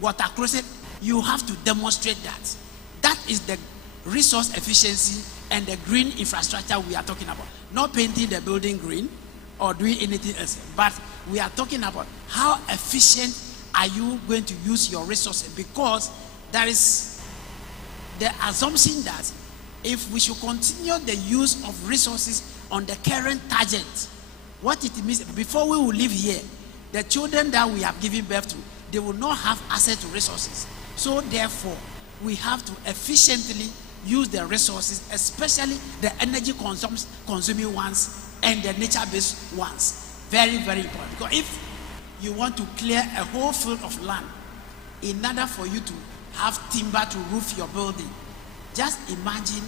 water closet. You have to demonstrate that. That is the resource efficiency and the green infrastructure we are talking about. Not painting the building green or doing anything else, but we are talking about how efficient are you going to use your resources, because there is the assumption that if we should continue the use of resources on the current target, what it means, before we will live here, the children that we have given birth to, they will not have access to resources. So therefore, we have to efficiently use the resources, especially the energy consuming ones and the nature-based ones. Very, very important. Because if you want to clear a whole field of land in order for you to have timber to roof your building, just imagine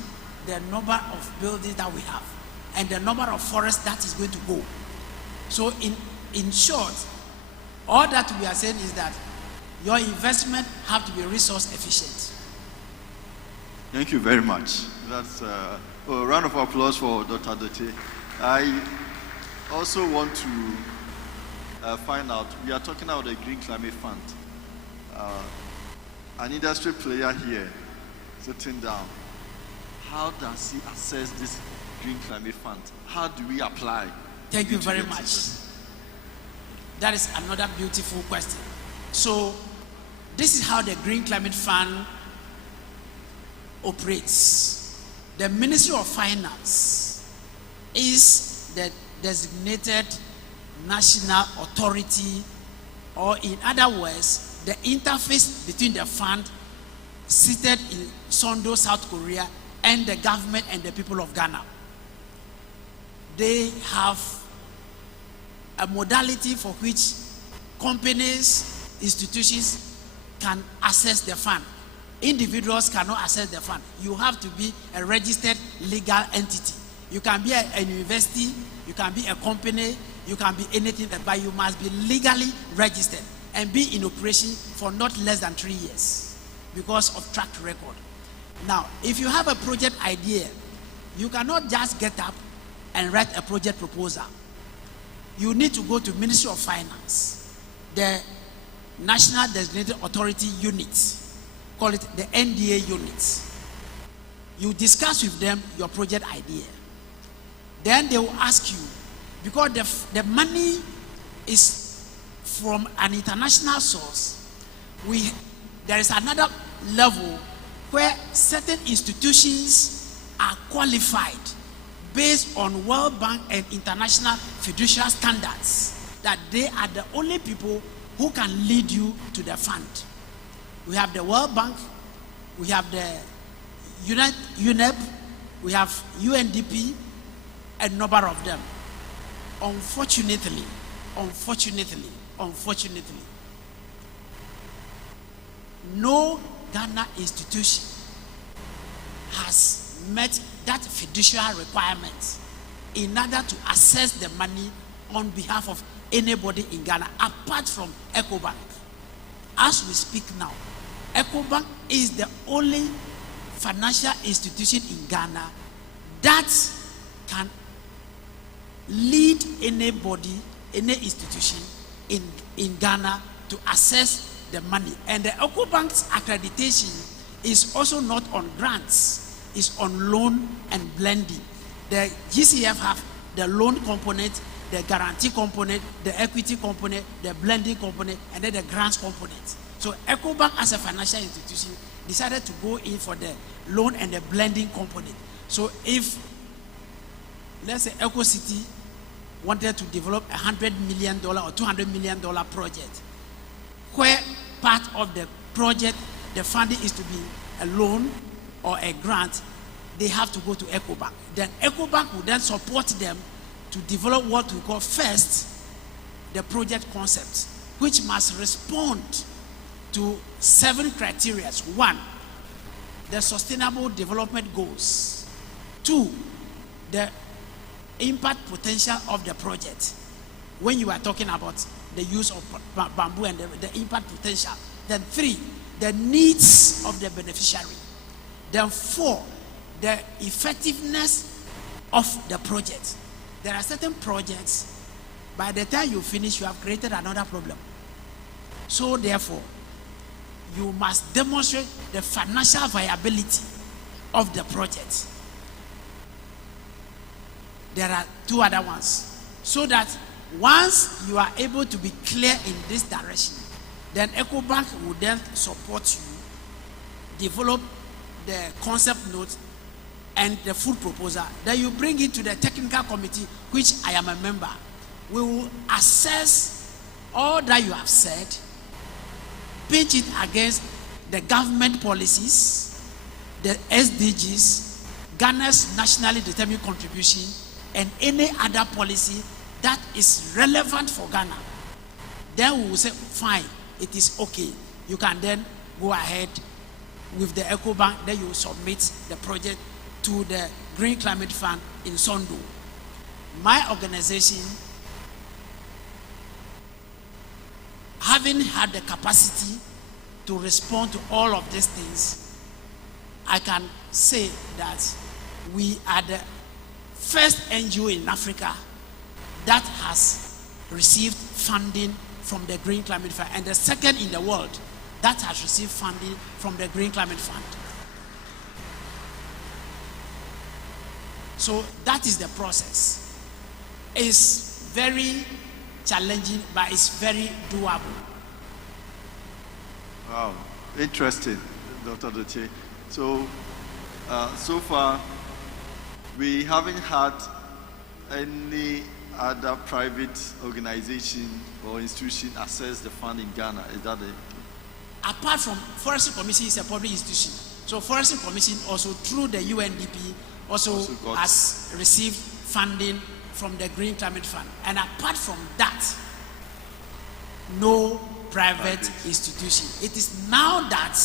the number of buildings that we have and the number of forests that is going to go. So in short, all that we are saying is that your investment have to be resource efficient. Thank you very much. That's a round of applause for Dr. Dote. I also want to find out, we are talking about the Green Climate Fund. An industry player here sitting down, how does he access this Green Climate Fund? How do we apply? Thank you very much. That is another beautiful question. So this is how the Green Climate Fund operates. The Ministry of Finance is the designated national authority, or in other words, the interface between the fund seated in Sondo, South Korea, and the government and the people of Ghana. They have a modality for which companies, institutions can access the fund. Individuals cannot access the fund. You have to be a registered legal entity. You can be a university, you can be a company, you can be anything, but you must be legally registered and be in operation for not less than 3 years because of track record. Now, if you have a project idea, you cannot just get up and write a project proposal. You need to go to Ministry of Finance, the National Designated Authority Unit, call it the NDA unit. You discuss with them your project idea. Then they will ask you, because the money is from an international source, there is another level where certain institutions are qualified based on World Bank and international fiduciary standards, that they are the only people who can lead you to the fund. We have the World Bank, we have the UNEP, we have UNDP, a number of them. Unfortunately, no Ghana institution has met that fiduciary requirement in order to access the money on behalf of anybody in Ghana, apart from EcoBank. As we speak now, EcoBank is the only financial institution in Ghana that can lead anybody, any institution in Ghana to access the money. And the EcoBank's accreditation is also not on grants, it's on loan and blending. The GCF have the loan component, the guarantee component, the equity component, the blending component, and then the grants component. So EcoBank as a financial institution decided to go in for the loan and the blending component. So if, let's say, Eco City wanted to develop $100 million or $200 million project, where part of the project, the funding is to be a loan or a grant, they have to go to EcoBank. Then EcoBank will then support them to develop what we call first, the project concept, which must respond to 7 criteria. 1, the sustainable development goals. 2, the impact potential of the project. When you are talking about the use of bamboo and the impact potential. Then 3, the needs of the beneficiary. Then 4, the effectiveness of the project. There are certain projects, by the time you finish, you have created another problem. So therefore, you must demonstrate the financial viability of the project. There are 2 other ones. So that once you are able to be clear in this direction, then EcoBank will then support you, develop the concept note and the full proposal. Then you bring it to the technical committee, which I am a member. We will assess all that you have said, pitch it against the government policies, the SDGs, Ghana's nationally determined contribution, and any other policy that is relevant for Ghana. Then we will say, fine, it is okay. You can then go ahead with the EcoBank, then you will submit the project to the Green Climate Fund in Sondo. My organization, having had the capacity to respond to all of these things, I can say that we are the first NGO in Africa that has received funding from the Green Climate Fund, and the second in the world that has received funding from the Green Climate Fund. So that is the process. It's very challenging, but it's very doable. Wow, interesting, Dr. Doche. So, so far, we haven't had any other private organization or institution assess the fund in Ghana. Is that it? Apart from Forestry Commission is a public institution. So Forestry Commission also through the UNDP also has received funding from the Green Climate Fund. And apart from that, no private institution. It is now that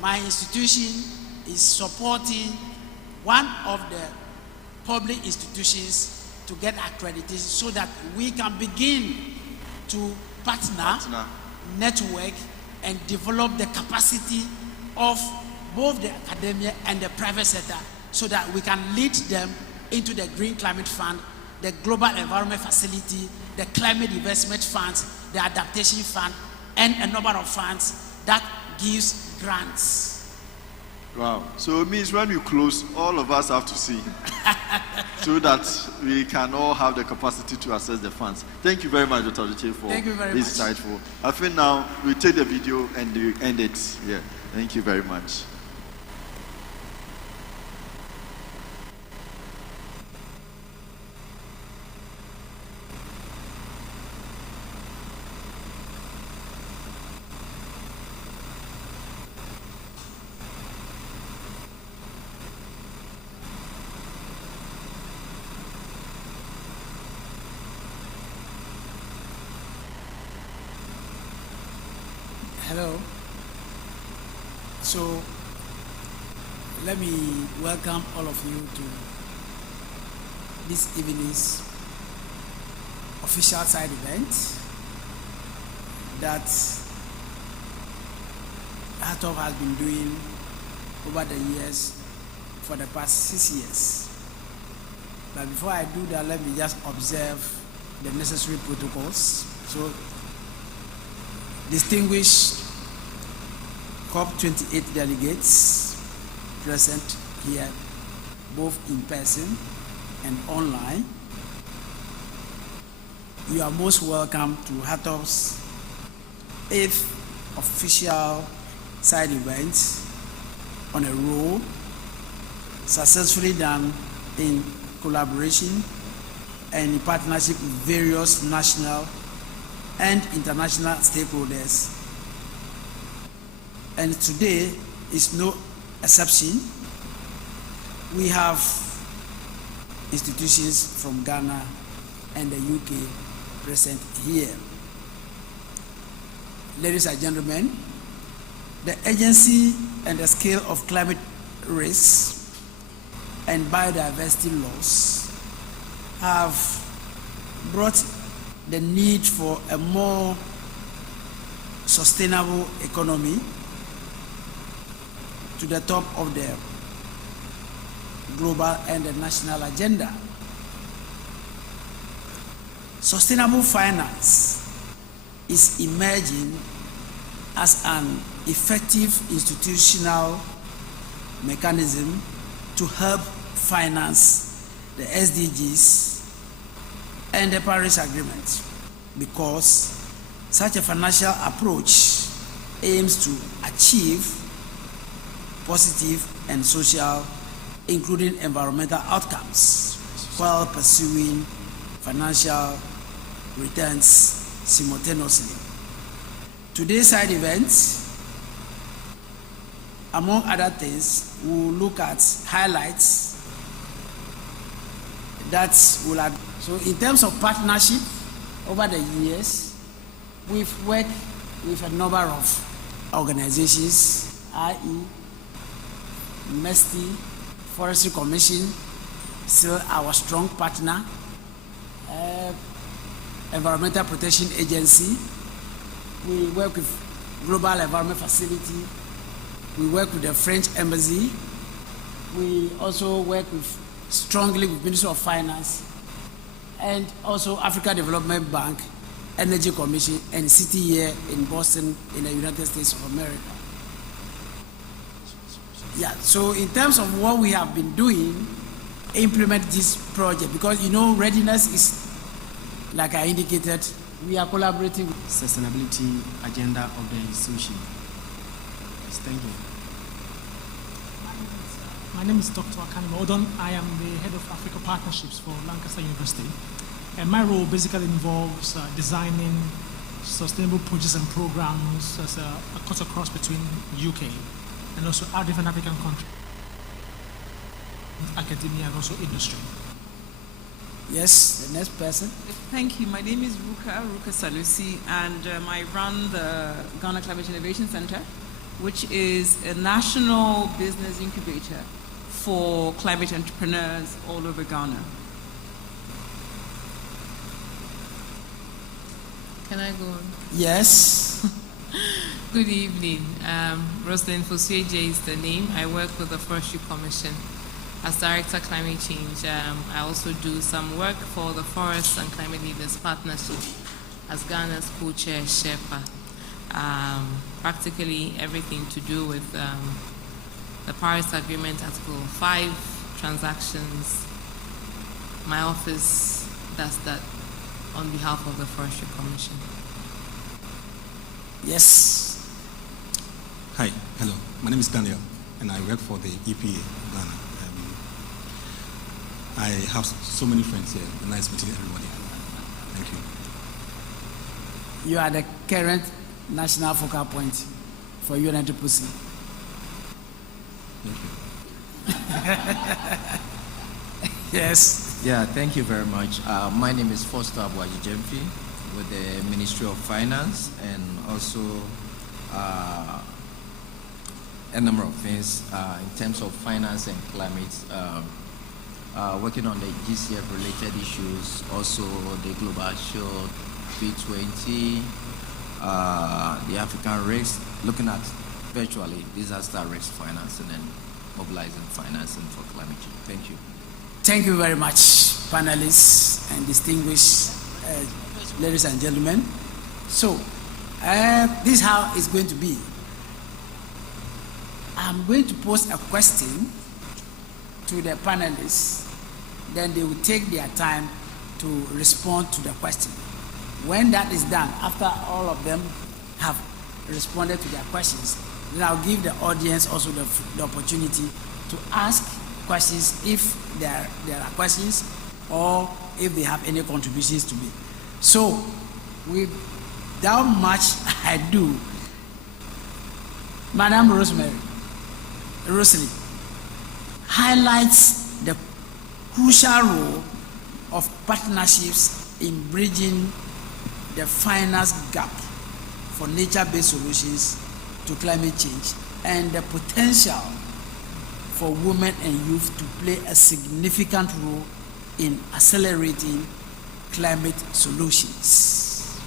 my institution is supporting one of the public institutions to get accreditation so that we can begin to partner, network, and develop the capacity of both the academia and the private sector so that we can lead them into the Green Climate Fund, the Global Environment Facility, the Climate Investment Funds, the Adaptation Fund, and a number of funds that gives grants. Wow. So it means when you close, all of us have to sing so that we can all have the capacity to access the funds. Thank you very much, Dr. Doche, for this insightful. I think now we take the video and we end it here. Thank you very much. Hello. So let me welcome all of you to this evening's official side event that HATOF has been doing over the years for the past 6 years. But before I do that, let me just observe the necessary protocols. So distinguished COP28 delegates present here, both in person and online, you are most welcome to HATOF's 8th official side event on a row successfully done in collaboration and in partnership with various national and international stakeholders. And today is no exception. We have institutions from Ghana and the UK present here. Ladies and gentlemen, the agency and the scale of climate risks and biodiversity loss have brought the need for a more sustainable economy to the top of the global and the national agenda. Sustainable finance is emerging as an effective institutional mechanism to help finance the SDGs and the Paris Agreement, because such a financial approach aims to achieve positive and social, including environmental outcomes, while pursuing financial returns simultaneously. Today's side event, among other things, we'll look at highlights that will add. So in terms of partnership, over the years, we've worked with a number of organizations, i.e. MESTI, Forestry Commission, still our strong partner, Environmental Protection Agency. We work with Global Environment Facility. We work with the French Embassy. We also work strongly with Ministry of Finance and also Africa Development Bank, Energy Commission, and City here in Boston in the United States of America. Yeah, so in terms of what we have been doing, implement this project, because readiness is, like I indicated, we are collaborating with sustainability agenda of the institution. Yes, thank you. My name is Dr. Akani Odon. I am the head of Africa Partnerships for Lancaster University. And my role basically involves designing sustainable projects and programs as a cut across between UK and also our different African countries, academia and also industry. Yes, the next person. Thank you. My name is Ruka Salusi, and I run the Ghana Climate Innovation Center, which is a national business incubator for climate entrepreneurs all over Ghana. Can I go on? Yes. Good evening. Rosalind Fosieje is the name. I work with the Forestry Commission as Director of Climate Change. I also do some work for the Forest and Climate Leaders Partnership as Ghana's co-chair Sherpa. Practically everything to do with the Paris Agreement, Article 5, transactions. My office does that on behalf of the Forestry Commission. Yes. Hi, hello. My name is Daniel, and I work for the EPA Ghana. I have so many friends here. Nice meeting everybody. Thank you. You are the current national focal point for UNFCCC. Thank you. Yes. Yeah, thank you very much. My name is Foster Abwajijemfi with the Ministry of Finance, and also a number of things in terms of finance and climate. Working on the GCF related issues, also the Global Shield, P20, the African risk, looking at virtually disaster risk financing and mobilizing financing for climate change. Thank you. Thank you very much, panelists and distinguished ladies and gentlemen. So, this is how it's going to be. I'm going to pose a question to the panelists, then they will take their time to respond to the question. When that is done, after all of them have responded to their questions, then I'll give the audience also the opportunity to ask questions if there are questions, or if they have any contributions to make. So, without much ado, Madam Rosemary highlights the crucial role of partnerships in bridging the finance gap for nature-based solutions to climate change, and the potential for women and youth to play a significant role in accelerating climate solutions.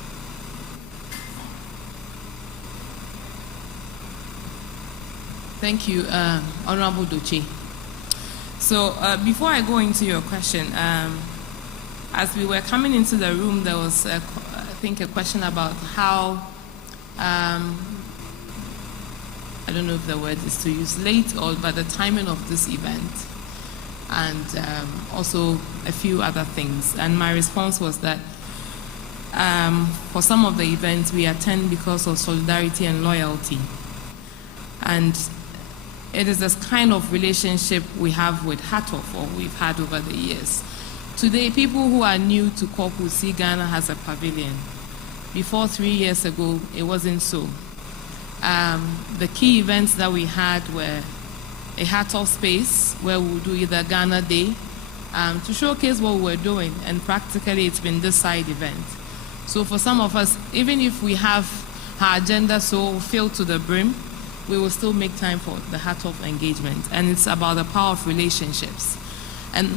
Thank you, Honorable Doche. So before I go into your question, as we were coming into the room, there was, I think, a question about how, I don't know if the word is to use late, or but the timing of this event, and also a few other things. And my response was that for some of the events we attend because of solidarity and loyalty. And it is this kind of relationship we have with HATOF, or we've had over the years. Today, people who are new to COP will see Ghana has a pavilion. Before 3 years ago, it wasn't so. The key events that we had were a HATOF space where we would do either Ghana Day to showcase what we were doing, and practically it's been this side event. So for some of us, even if we have our agenda so filled to the brim, we will still make time for the HATOF engagement, and it's about the power of relationships. And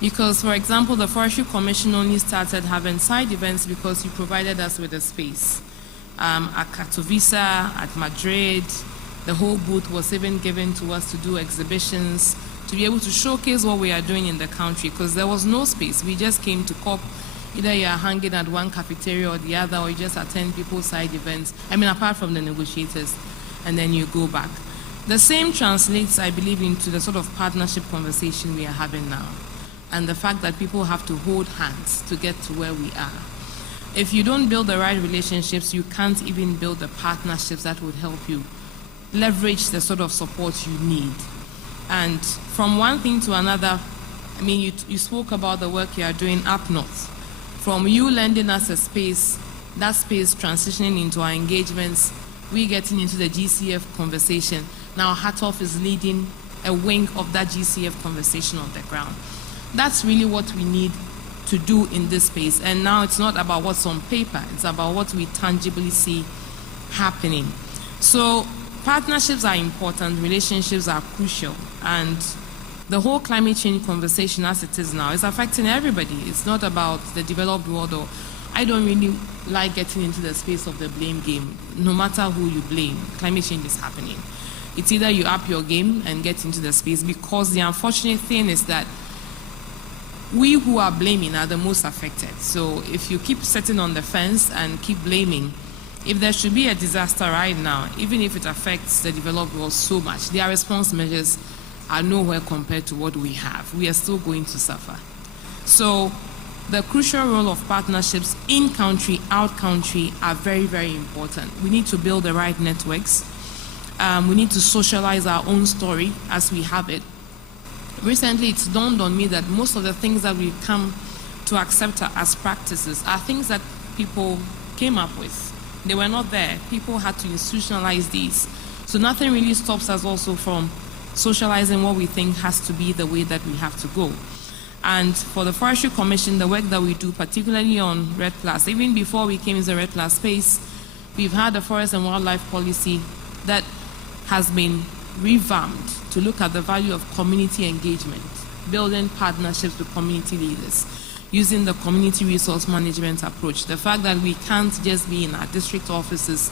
because, for example, the Forestry Commission only started having side events because you provided us with a space. At Katowice, at Madrid, the whole booth was even given to us to do exhibitions, to be able to showcase what we are doing in the country, because there was no space. We just came to COP. Either you are hanging at one cafeteria or the other, or you just attend people's side events, I mean, apart from the negotiators, and then you go back. The same translates, I believe, into the sort of partnership conversation we are having now, and the fact that people have to hold hands to get to where we are. If you don't build the right relationships, you can't even build the partnerships that would help you leverage the sort of support you need. And from one thing to another, I mean, you spoke about the work you are doing up north. From you lending us a space, that space transitioning into our engagements, we getting into the GCF conversation. Now HATOF is leading a wing of that GCF conversation on the ground. That's really what we need to do in this space. And now it's not about what's on paper, it's about what we tangibly see happening. So partnerships are important, relationships are crucial, and the whole climate change conversation as it is now is affecting everybody. It's not about the developed world, or I don't really like getting into the space of the blame game. No matter who you blame, climate change is happening. It's either you up your game and get into the space, because the unfortunate thing is that we who are blaming are the most affected. So if you keep sitting on the fence and keep blaming, if there should be a disaster right now, even if it affects the developed world so much, their response measures are nowhere compared to what we have. We are still going to suffer. So the crucial role of partnerships in country, out country are very, very important. We need to build the right networks. We need to socialize our own story as we have it. Recently, it's dawned on me that most of the things that we've come to accept as practices are things that people came up with. They were not there. People had to institutionalize these. So nothing really stops us also from socializing what we think has to be the way that we have to go. And for the Forestry Commission, the work that we do, particularly on REDD+, even before we came into the REDD+ space, we've had a forest and wildlife policy that has been revamped to look at the value of community engagement, building partnerships with community leaders, using the community resource management approach. The fact that we can't just be in our district offices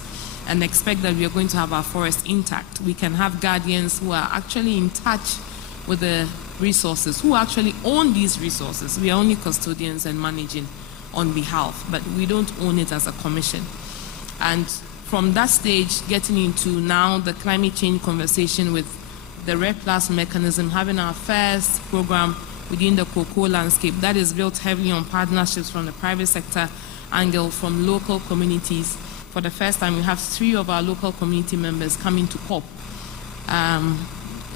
and expect that we are going to have our forest intact. We can have guardians who are actually in touch with the resources, who actually own these resources. We are only custodians and managing on behalf, but we don't own it as a commission. And from that stage, getting into now the climate change conversation with the REDD+ mechanism, having our first program within the cocoa landscape that is built heavily on partnerships from the private sector angle, from local communities, for the first time, we have 3 of our local community members coming to COP.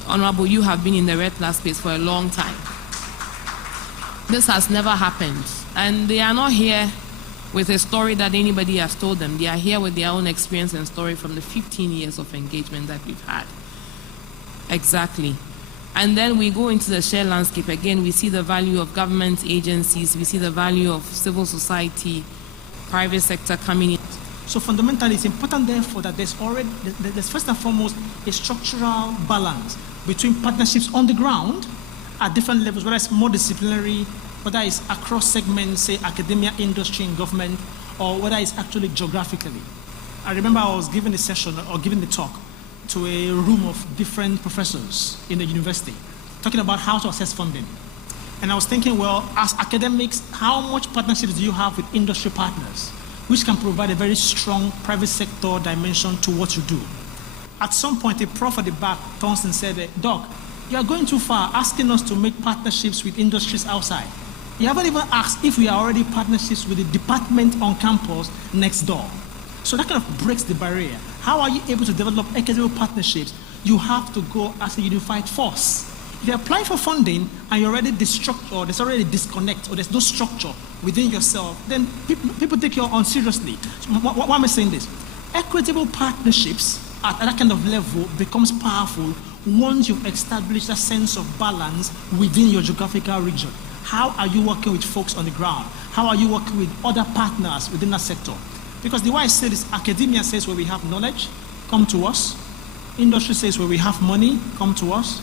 Honorable, you have been in the Red Plus space for a long time. This has never happened. And they are not here with a story that anybody has told them. They are here with their own experience and story from the 15 years of engagement that we've had. Exactly. And then we go into the shared landscape. Again, we see the value of government agencies. We see the value of civil society, private sector coming in. So fundamentally, it's important, therefore, that there's first and foremost a structural balance between partnerships on the ground at different levels, whether it's more disciplinary, whether it's across segments, say academia, industry, and government, or whether it's actually geographically. I remember I was giving a session or giving a talk to a room of different professors in the university, talking about how to assess funding. And I was thinking, well, as academics, how much partnerships do you have with industry partners, which can provide a very strong private sector dimension to what you do? At some point, a prof at the back turns and said, Doc, you are going too far asking us to make partnerships with industries outside. You haven't even asked if we are already partnerships with the department on campus next door. So that kind of breaks the barrier. How are you able to develop equitable partnerships? You have to go as a unified force. If you apply for funding and you're already destructured, or there's already a disconnect, or there's no structure within yourself, then people take you on seriously. So why am I saying this? Equitable partnerships at that kind of level becomes powerful once you've established a sense of balance within your geographical region. How are you working with folks on the ground? How are you working with other partners within that sector? Because the way I say this, academia says where we have knowledge, come to us. Industry says where we have money, come to us.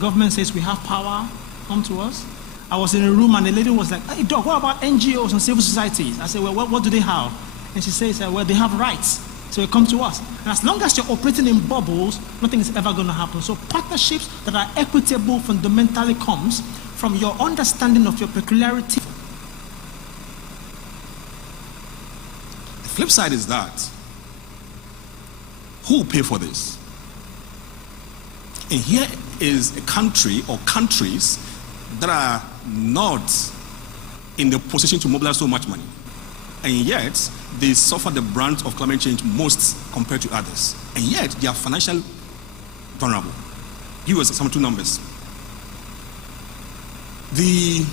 Government says we have power, come to us. I was in a room and a lady was like, hey, Doc, what about NGOs and civil societies? I said, well, what do they have? And she says, well, they have rights, so they come to us. And as long as you're operating in bubbles, nothing is ever going to happen. So partnerships that are equitable fundamentally comes from your understanding of your peculiarity. The flip side is that, who will pay for this? And here is a country or countries that are not in the position to mobilize so much money. And yet, they suffer the brunt of climate change most compared to others. And yet, they are financially vulnerable. Give us some 2 numbers. We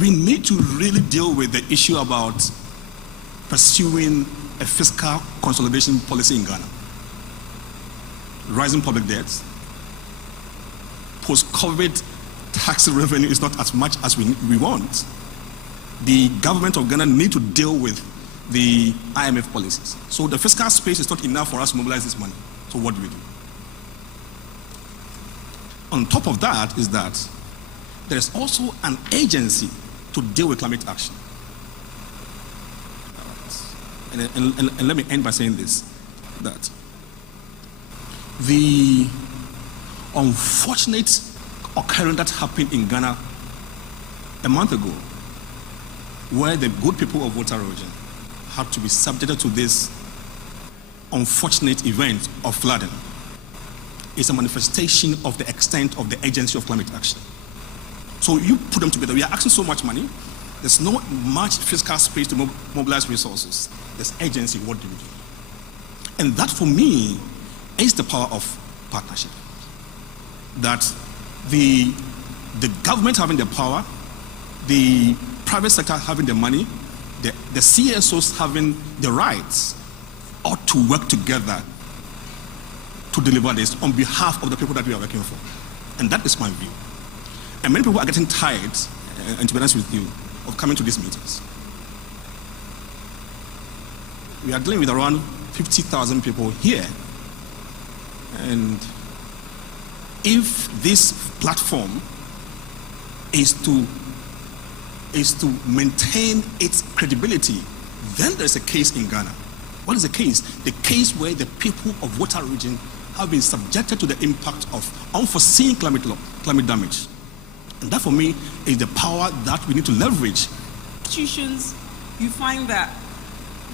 need to really deal with the issue about pursuing a fiscal consolidation policy in Ghana. Rising public debt, post-COVID tax revenue is not as much as we want. The government of Ghana need to deal with the IMF policies. So the fiscal space is not enough for us to mobilize this money. So what do we do? On top of that is that there is also an agency to deal with climate action. And let me end by saying this, that the unfortunate occurrence that happened in Ghana a month ago, where the good people of Volta region had to be subjected to this unfortunate event of flooding, is a manifestation of the extent of the agency of climate action. So you put them together. We are asking so much money. There's not much fiscal space to mobilize resources. There's agency. What do we do? And that, for me, is the power of partnership. That the government having the power, the private sector having the money, the CSOs having the rights, ought to work together to deliver this on behalf of the people that we are working for. And that is my view. And many people are getting tired, and to be honest with you, of coming to these meetings. We are dealing with around 50,000 people here. And if this platform is to maintain its credibility, then there's a case in Ghana. What is the case? The case where the people of Volta region have been subjected to the impact of unforeseen climate damage. And that, for me, is the power that we need to leverage. Institutions, you find that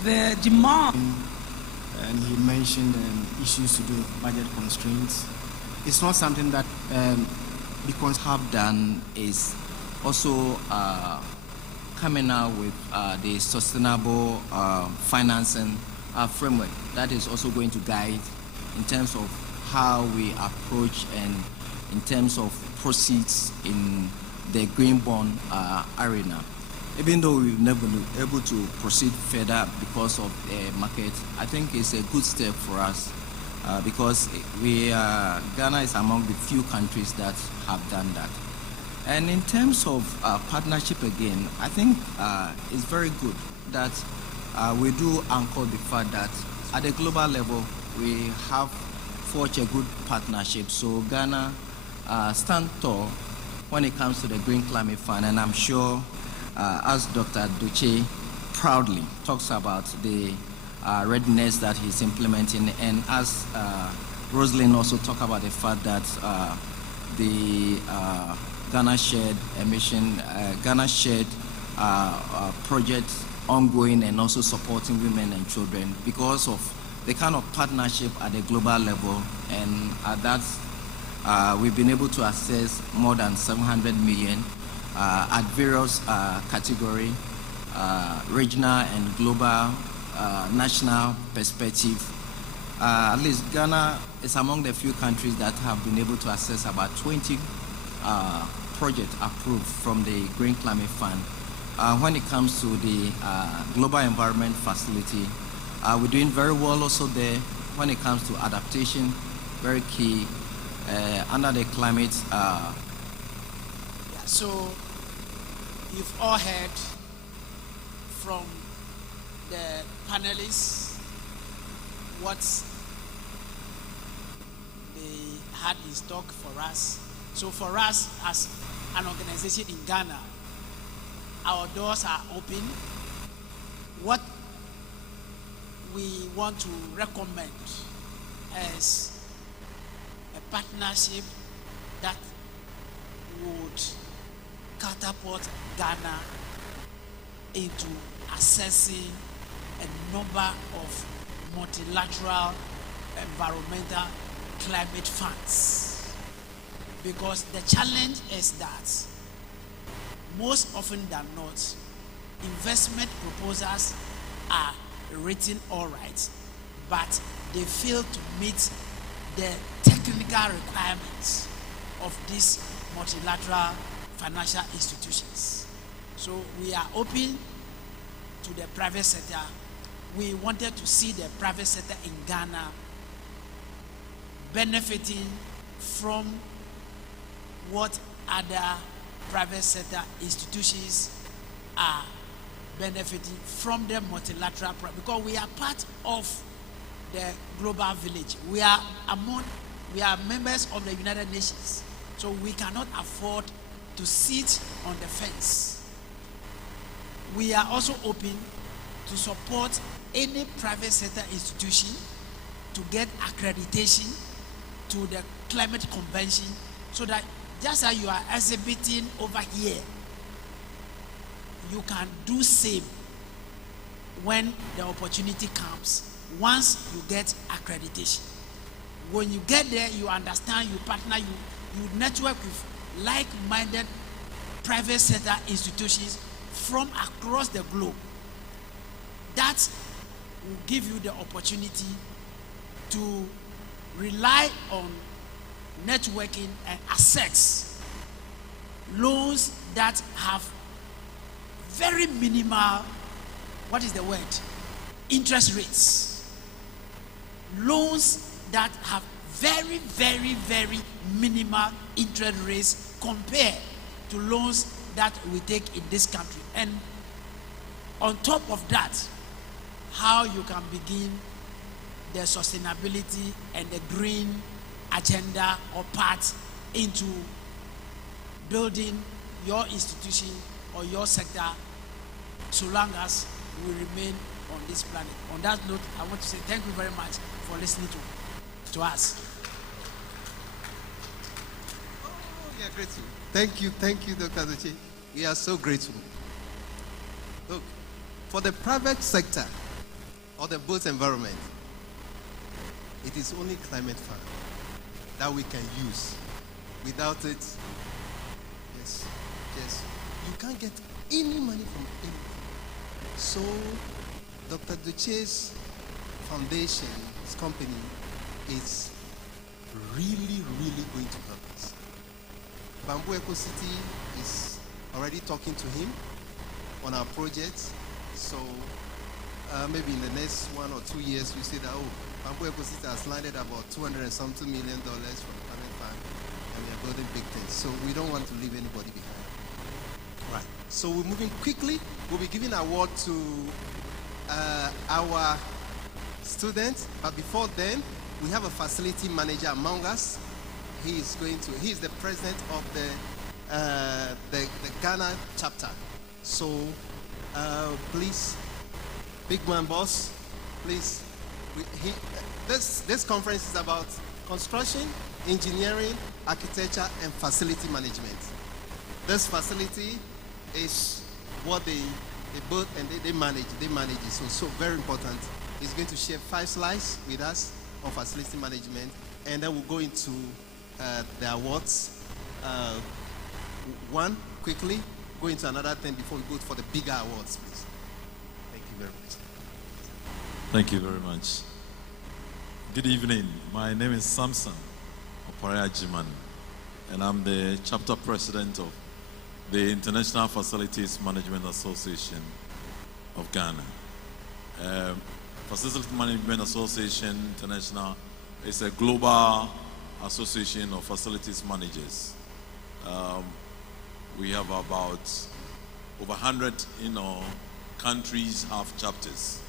the demand. And he mentioned issues to do with budget constraints. It's not something that because have done is also coming out with the sustainable financing framework that is also going to guide in terms of how we approach and in terms of proceeds in the green bond arena. Even though we've never been able to proceed further because of the market, I think it's a good step for us because Ghana is among the few countries that have done that. And in terms of partnership again, I think it's very good that we do anchor the fact that at the global level, we have forged a good partnership. So Ghana stands tall when it comes to the Green Climate Fund, and I'm sure as Dr. Duche proudly talks about the readiness that he's implementing, and as Rosalind also talked about the fact that the Ghana Shared Emission, Ghana Shared project ongoing and also supporting women and children because of the kind of partnership at the global level, and at that we've been able to access more than 700 million at various category, regional and global, national perspective. At least Ghana is among the few countries that have been able to access about 20 projects approved from the Green Climate Fund. When it comes to the Global Environment Facility, we're doing very well also there. When it comes to adaptation, very key under the climate. So you've all heard from the panelists what they had in stock for us. So for us as an organization in Ghana, our doors are open. What we want to recommend is a partnership that would catapult Ghana into accessing a number of multilateral environmental climate funds. Because the challenge is that most often than not, investment proposals are written all right, but they fail to meet the technical requirements of these multilateral financial institutions. So we are open to the private sector. We wanted to see the private sector in Ghana benefiting from what other private sector institutions are benefiting from the multilateral, because we are part of the global village. We are members of the United Nations, so we cannot afford to sit on the fence. We are also open to support any private sector institution to get accreditation to the climate convention, so that just as you are exhibiting over here, you can do same when the opportunity comes once you get accreditation. When you get there, you understand, you partner, you network with like-minded private sector institutions from across the globe. That will give you the opportunity to rely on networking and access loans that have very minimal, what is the word? Interest rates. Loans that have very, very, very minimal interest rates compared to loans that we take in this country. And on top of that, how you can begin the sustainability and the green agenda or path into building your institution or your sector, so long as we remain on this planet. On that note, I want to say thank you very much for listening to us. Oh, we are grateful. Thank you, Dr. Duche. We are so grateful. Look, for the private sector or the built environment, it is only climate fund that we can use. Without it, yes, you can't get any money from anyone. So Dr. Duche's foundation, his company, is really, really going to help us. Bamboo Eco City is already talking to him on our projects. So maybe in the next 1 or 2 years, we see that, oh, Bamboo Eco City has landed about $200 and something million from the Climate Fund, and we are building big things. So we don't want to leave anybody behind. Right. So we're moving quickly. We'll be giving an award to our students, but before then, we have a facility manager among us. He is the president of the Ghana chapter. So please, big man boss, please. This conference is about construction, engineering, architecture, and facility management. This facility is what they build and they manage. They manage it. So very important. He's going to share 5 slides with us on facility management, and then we'll go into the awards. One quickly, go into another thing before we go for the bigger awards, please. Thank you very much. Thank you very much. Good evening. My name is Samson Oparaya Jiman, and I'm the chapter president of the International Facilities Management Association of Ghana. Facilities Management Association International is a global association of facilities managers. We have about over 100 countries have chapters,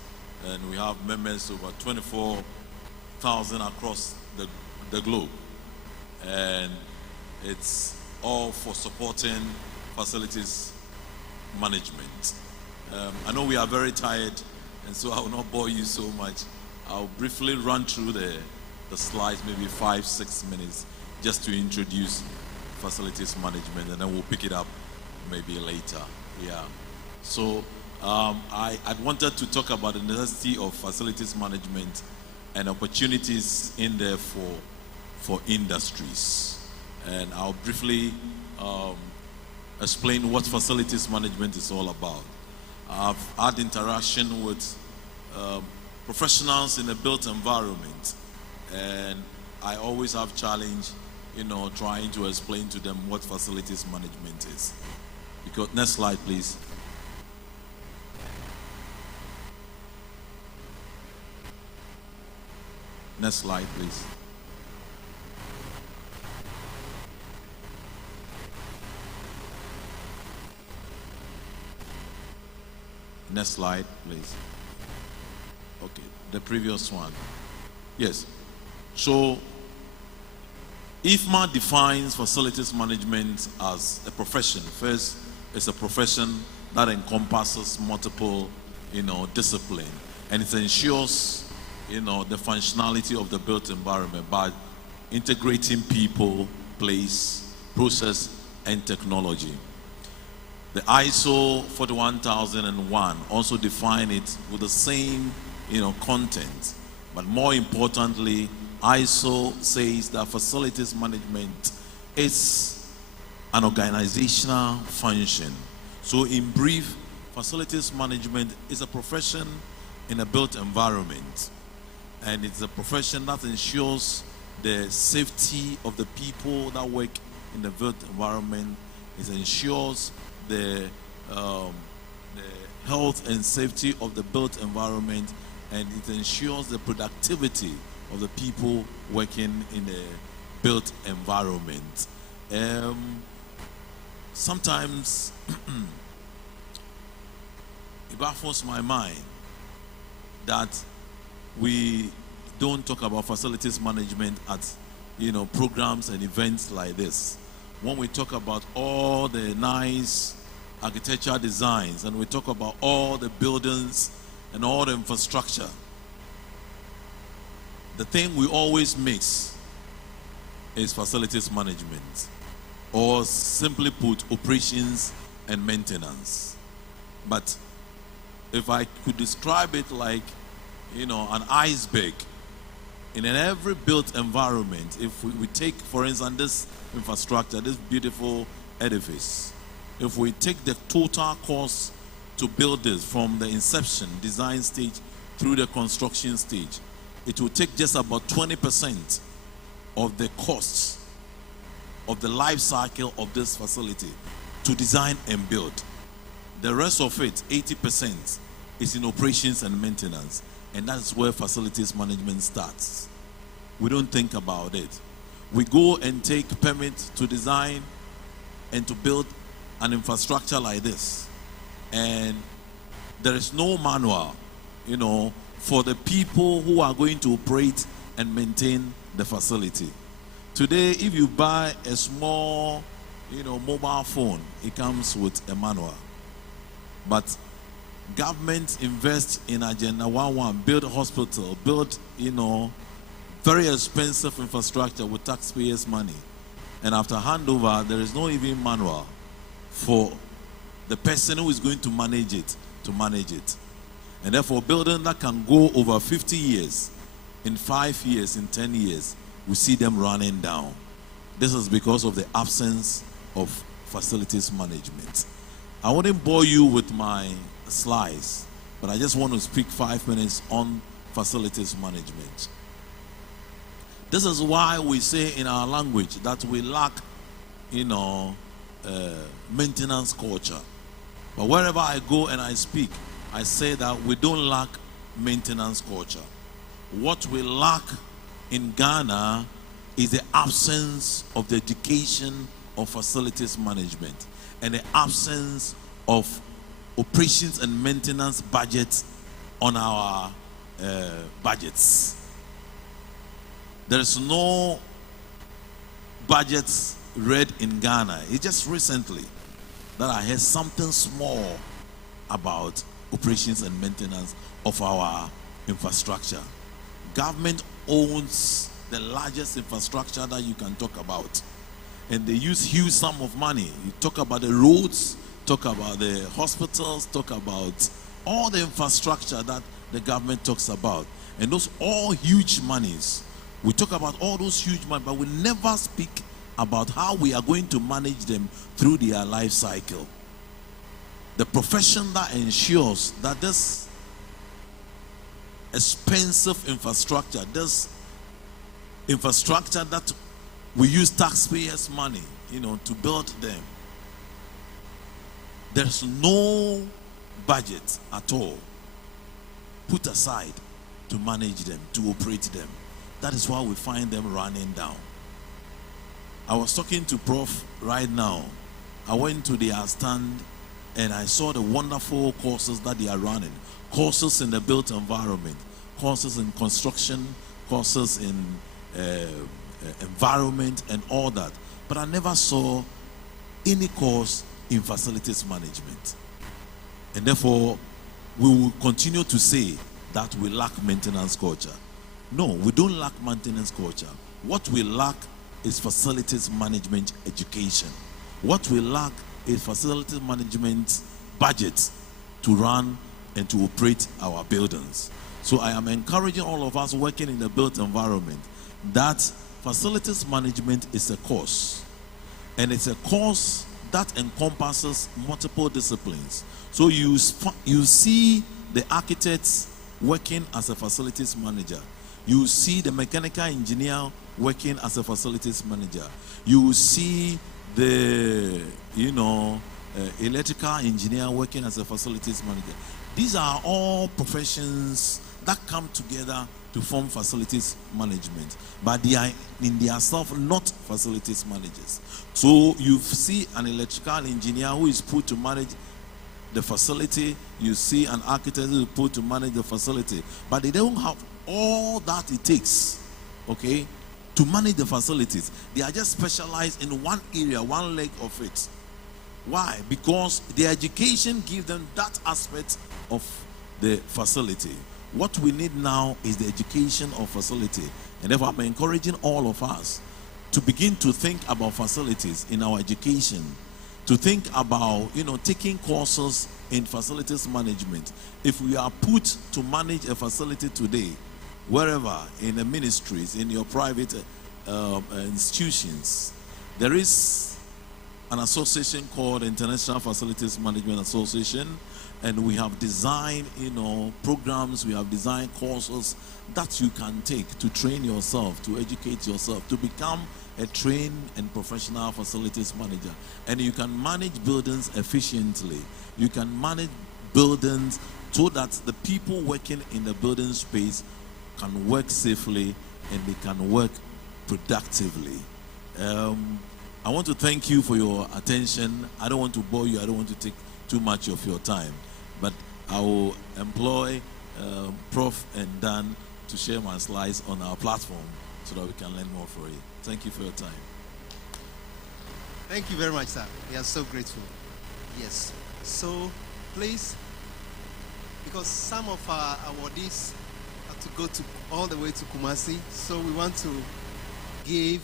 and we have members over 24,000 across the globe, and it's all for supporting facilities management. I know we are very tired, and so I will not bore you so much. I'll briefly run through the slides, maybe 5-6 minutes, just to introduce facilities management, and then we'll pick it up maybe later. Yeah. So I wanted to talk about the necessity of facilities management and opportunities in there for industries. And I'll briefly explain what facilities management is all about. I've had interaction with professionals in the built environment, and I always have challenge, trying to explain to them what facilities management is. Because next slide, please. Next slide, please. Next slide, please. Okay, the previous one. Yes. So, IFMA defines facilities management as a profession. First, it's a profession that encompasses multiple, discipline, and it ensures, the functionality of the built environment by integrating people, place, process, and technology. The ISO 41001 also define it with the same, content, but more importantly, ISO says that facilities management is an organizational function. So in brief, facilities management is a profession in a built environment, and it's a profession that ensures the safety of the people that work in the built environment. It ensures the health and safety of the built environment, and it ensures the productivity of the people working in the built environment. Sometimes it baffles my mind that we don't talk about facilities management at programs and events like this. When we talk about all the nice architectural designs, and we talk about all the buildings and all the infrastructure, the thing we always mix is facilities management, or simply put, operations and maintenance. But if I could describe it like, an iceberg, in every built environment, if we take, for instance, this infrastructure, this beautiful edifice, if we take the total cost to build this from the inception, design stage, through the construction stage, it will take just about 20% of the costs of the life cycle of this facility to design and build. The rest of it, 80%, is in operations and maintenance. And that's where facilities management starts. We don't think about it. We go and take permit to design and to build an infrastructure like this. And there is no manual, for the people who are going to operate and maintain the facility. Today, if you buy a small, mobile phone, it comes with a manual. But government invest in Agenda 11, build a hospital, build, very expensive infrastructure with taxpayers' money. And after handover, there is no even manual for the person who is going to manage it. And therefore, building that can go over 50 years, in 5 years, in 10 years, we see them running down. This is because of the absence of facilities management. I wouldn't bore you with my slides, but I just want to speak 5 minutes on facilities management. This is why we say in our language that we lack, maintenance culture. But wherever I go and I speak, I say that we don't lack maintenance culture. What we lack in Ghana is the absence of the education of facilities management and the absence of operations and maintenance budgets on our budgets. There is no budgets read in Ghana. It's just recently that I heard something small about operations and maintenance of our infrastructure. Government owns the largest infrastructure that you can talk about. And they use huge sum of money. You talk about the roads, talk about the hospitals, talk about all the infrastructure that the government talks about. And those all huge monies. We talk about all those huge money, but we never speak about how we are going to manage them through their life cycle. The profession that ensures that this expensive infrastructure, this infrastructure that we use taxpayers' money, to build them, there's no budget at all put aside to manage them, to operate them. That is why we find them running down. I was talking to Prof right now. I went to their stand and I saw the wonderful courses that they are running. Courses in the built environment, courses in construction, courses in environment and all that. But I never saw any course in facilities management. And therefore, we will continue to say that we lack maintenance culture. No, we don't lack maintenance culture. What we lack is facilities management education. What we lack is facilities management budget to run and to operate our buildings. So I am encouraging all of us working in the built environment that facilities management is a course. And it's a course that encompasses multiple disciplines. So you see the architects working as a facilities manager. You see the mechanical engineer working as a facilities manager. You see the, electrical engineer working as a facilities manager. These are all professions that come together to form facilities management, but they are in themselves not facilities managers. So you see an electrical engineer who is put to manage the facility. You see an architect who is put to manage the facility, but they don't have all that it takes, to manage the facilities. They are just specialized in one area, one leg of it. Why? Because the education gives them that aspect of the facility. What we need now is the education of facility. And therefore, I'm encouraging all of us to begin to think about facilities in our education, to think about, taking courses in facilities management. If we are put to manage a facility today, wherever, in the ministries, in your private institutions, there is an association called International Facilities Management Association, and we have designed, programs, we have designed courses that you can take to train yourself, to educate yourself, to become a trained and professional facilities manager. And you can manage buildings efficiently. You can manage buildings so that the people working in the building space can work safely and they can work productively. I want to thank you for your attention. I don't want to bore you. I don't want to take too much of your time. But I will employ Prof. and Dan to share my slides on our platform so that we can learn more from it. Thank you for your time. Thank you very much, sir. We are so grateful. Yes. So, please, because some of our awardees have to go all the way to Kumasi, so we want to give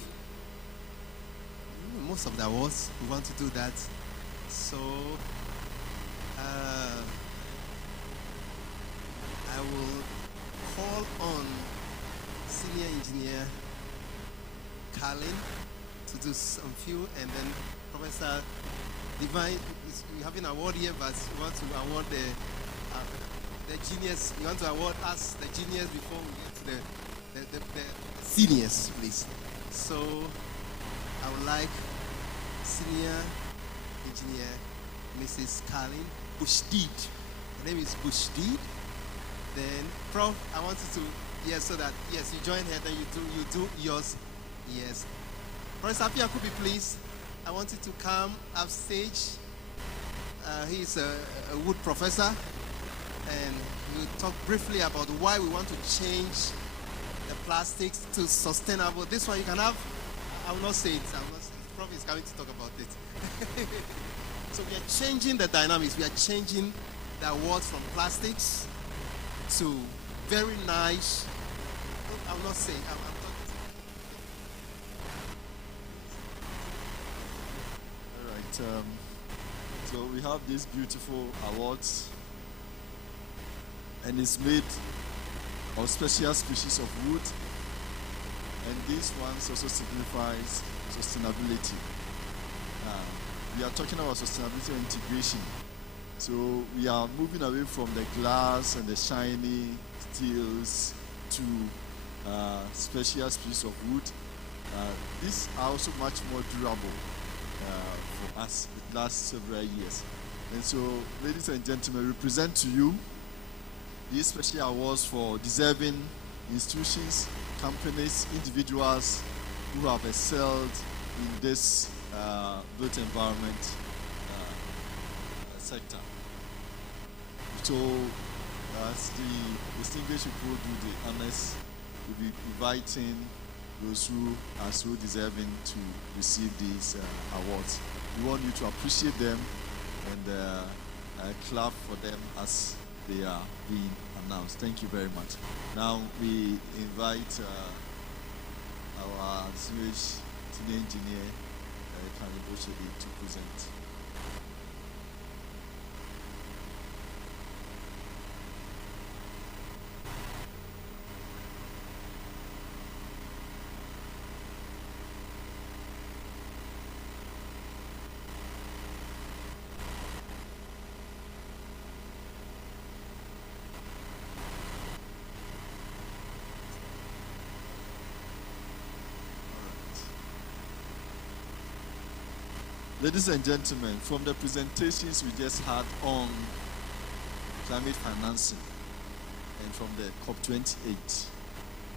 most of the awards. We want to do that. So, I will call on Senior Engineer Carlin to do some few, and then Professor Divine, we have an award here, but we want to award the genius. We want to award us the genius before we get to the seniors, please. So I would like Senior Engineer Mrs. Carlin Bushdeed. Her name is Bushdeed. Then Prof, I want you to, yes, so that, yes, you join her, then you do yours. Yes. Professor Apia Kubi, please. I want you to come up stage. He's a wood professor, and we'll talk briefly about why we want to change the plastics to sustainable. This one you can have. I will not say it. Prof is coming to talk about it. So we are changing the dynamics. We are changing the awards from plastics to very nice. I will not say. All right. So we have these beautiful awards, and it's made of special species of wood, and these ones also signifies sustainability. We are talking about sustainability and integration. So we are moving away from the glass and the shiny steels to special species of wood. These are also much more durable for us. It lasts several years. And so, ladies and gentlemen, we present to you these special awards for deserving institutions, companies, individuals who have excelled in this built environment sector. So, as the distinguished people do the honors, we'll be inviting those who are so deserving to receive these awards. We want you to appreciate them and clap for them as they are being announced. Thank you very much. Now we invite our distinguished senior engineer, Karibo Shedi, to present. Ladies and gentlemen, from the presentations we just had on climate financing and from the COP28,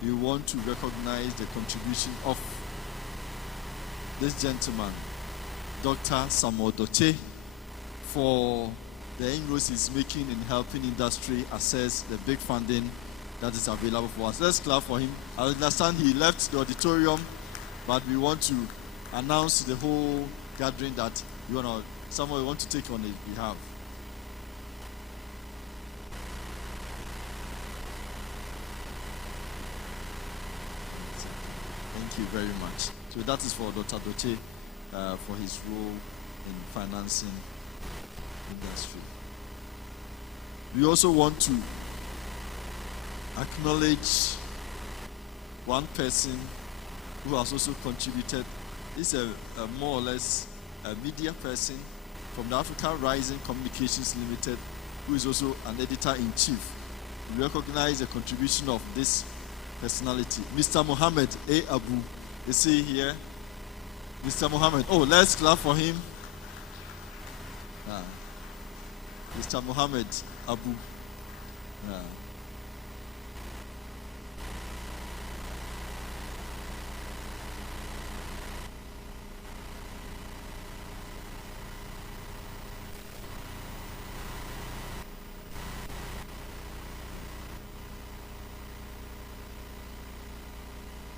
we want to recognize the contribution of this gentleman, Dr. Samuel Doche, for the inroads he's making in helping industry access the big funding that is available for us. Let's clap for him. I understand he left the auditorium, but we want to announce to the whole gathering that someone you want to take on his behalf. Thank you very much. So that is for Dr. Doche for his role in financing industry. We also want to acknowledge one person who has also contributed. It's a more or less a media person from the African Rising Communications Limited, who is also an editor-in-chief. We recognize the contribution of this personality. Mr. Mohammed A. Abu, is he here? Mr. Mohammed, oh, let's clap for him. Mr. Mohammed Abu.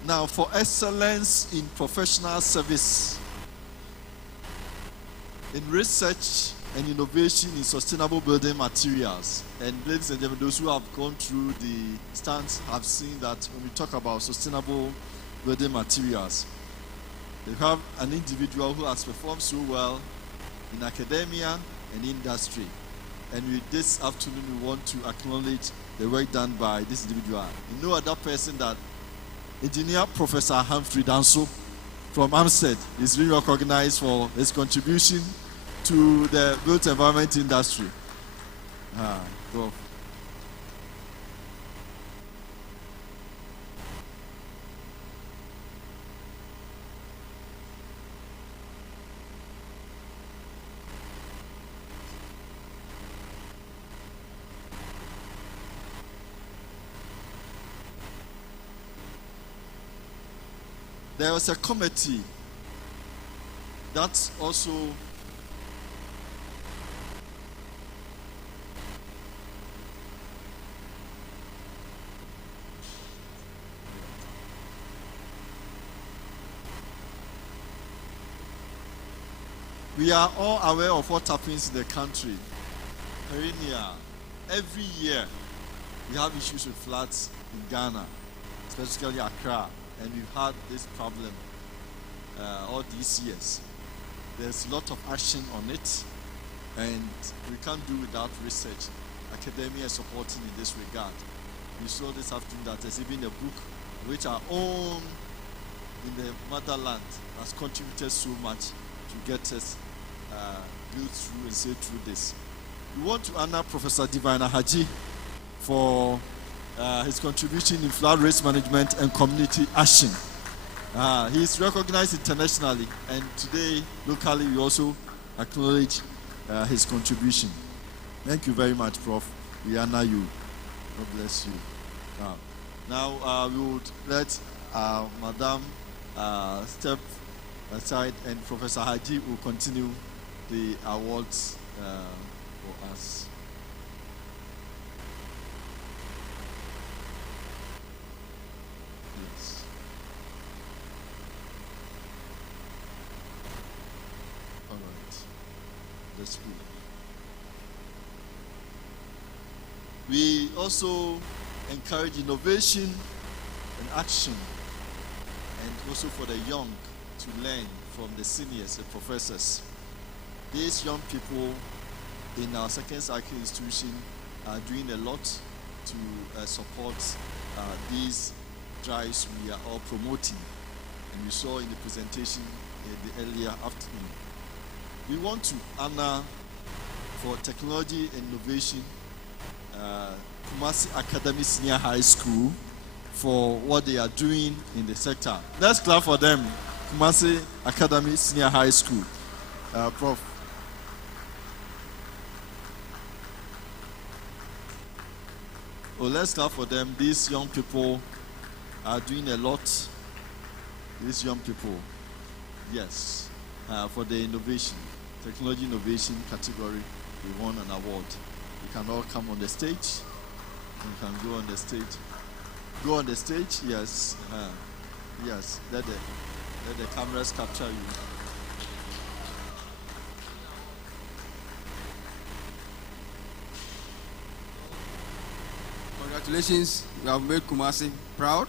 Now, for excellence in professional service, in research and innovation in sustainable building materials. And ladies and gentlemen, those who have gone through the stands have seen that when we talk about sustainable building materials, they have an individual who has performed so well in academia and industry. And this afternoon, we want to acknowledge the work done by this individual. No other person that Engineer Professor Humphrey Danso from Amstead is being recognized for his contribution to the built environment industry. Prof. There was a committee that also we are all aware of what happens in the country. Perennial. Every year we have issues with floods in Ghana, especially Accra. And we've had this problem all these years. There's a lot of action on it, and we can't do without research. Academia is supporting in this regard. We saw this afternoon that there's even a book which our own in the motherland has contributed so much to get us go through and say through this. We want to honor Professor Divina Haji for his contribution in flood risk management and community action. He is recognized internationally, and today, locally, we also acknowledge his contribution. Thank you very much, Prof. We honor you. God bless you. Now, we would let Madam step aside, and Professor Haji will continue the awards for us. We also encourage innovation and action, and also for the young to learn from the seniors and professors. These young people in our second cycle institution are doing a lot to support these drives we are all promoting, and we saw in the presentation in the earlier afternoon. We want to honor for technology and innovation Kumasi Academy Senior High School for what they are doing in the sector. Let's clap for them. Kumasi Academy Senior High School. Prof. Oh, let's clap for them. These young people are doing a lot. These young people, yes, for the innovation, technology innovation category, we won an award. You can all come on the stage. You can go on the stage. Go on the stage, yes. Yes, let the cameras capture you. Congratulations, you have made Kumasi proud.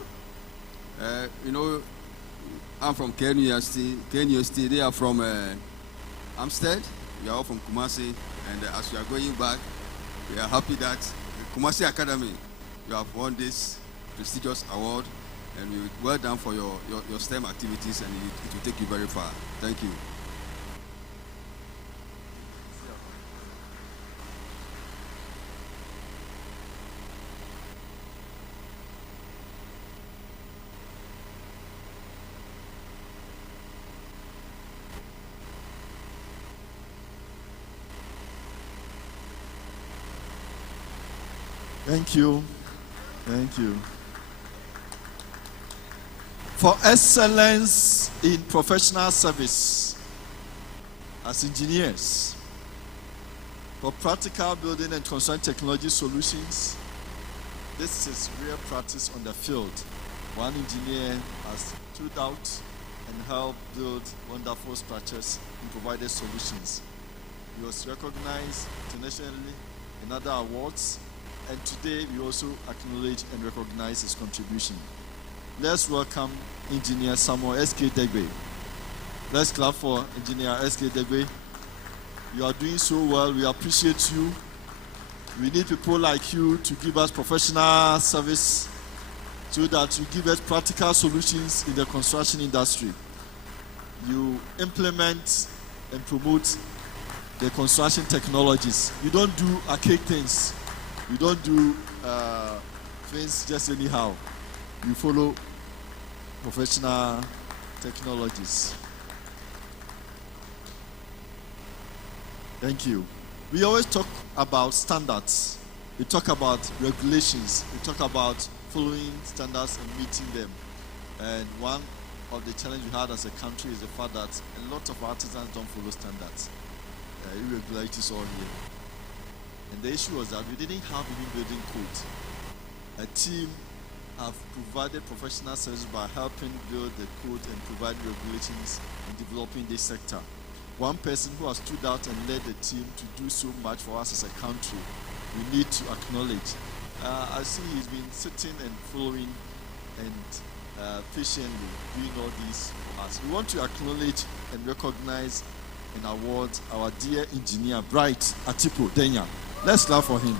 You know, I'm from Kenya University. They are from Amstead. We are all from Kumasi, and as we are going back, we are happy that the Kumasi Academy, you have won this prestigious award, and well done for your STEM activities, and it will take you very far. Thank you. Thank you. Thank you. For excellence in professional service as engineers, for practical building and construction technology solutions, this is real practice on the field. One engineer has stood out and helped build wonderful structures and provided solutions. He was recognized internationally in other awards, and today we also acknowledge and recognize his contribution. Let's welcome Engineer Samuel S.K. Degbe. Let's clap for Engineer S.K. Degbe. You are doing so well. We appreciate you. We need people like you to give us professional service so that you give us practical solutions in the construction industry. You implement and promote the construction technologies. You don't do archaic things. You don't do things just anyhow. You follow professional technologies. Thank you. We always talk about standards. We talk about regulations. We talk about following standards and meeting them. And one of the challenges we had as a country is the fact that a lot of artisans don't follow standards. Irregularities all here. And the issue was that we didn't have any building code. A team have provided professional service by helping build the code and provide regulations in developing this sector. One person who has stood out and led the team to do so much for us as a country, we need to acknowledge. I see he's been sitting and following and patiently doing all this for us. We want to acknowledge and recognize and award our dear engineer, Bright Atipo Denya. Let's clap for him.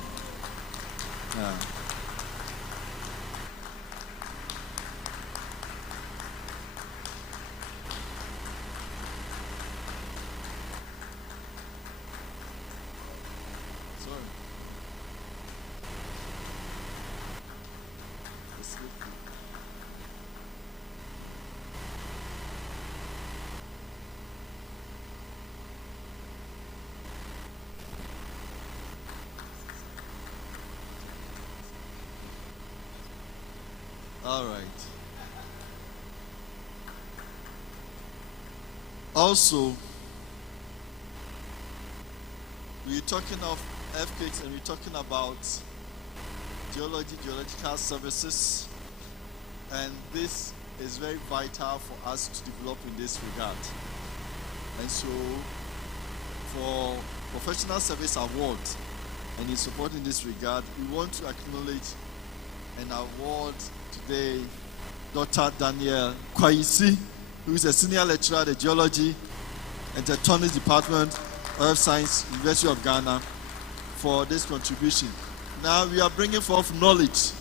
All right. Also, we're talking of earthquakes and we're talking about geological services, and this is very vital for us to develop in this regard. And so, for Professional Service Award and in support in this regard, we want to acknowledge and award today Dr. Daniel Kwaisi, who is a senior lecturer at the Geology and Tectonics Department of Earth Science, University of Ghana, for this contribution. Now we are bringing forth knowledge,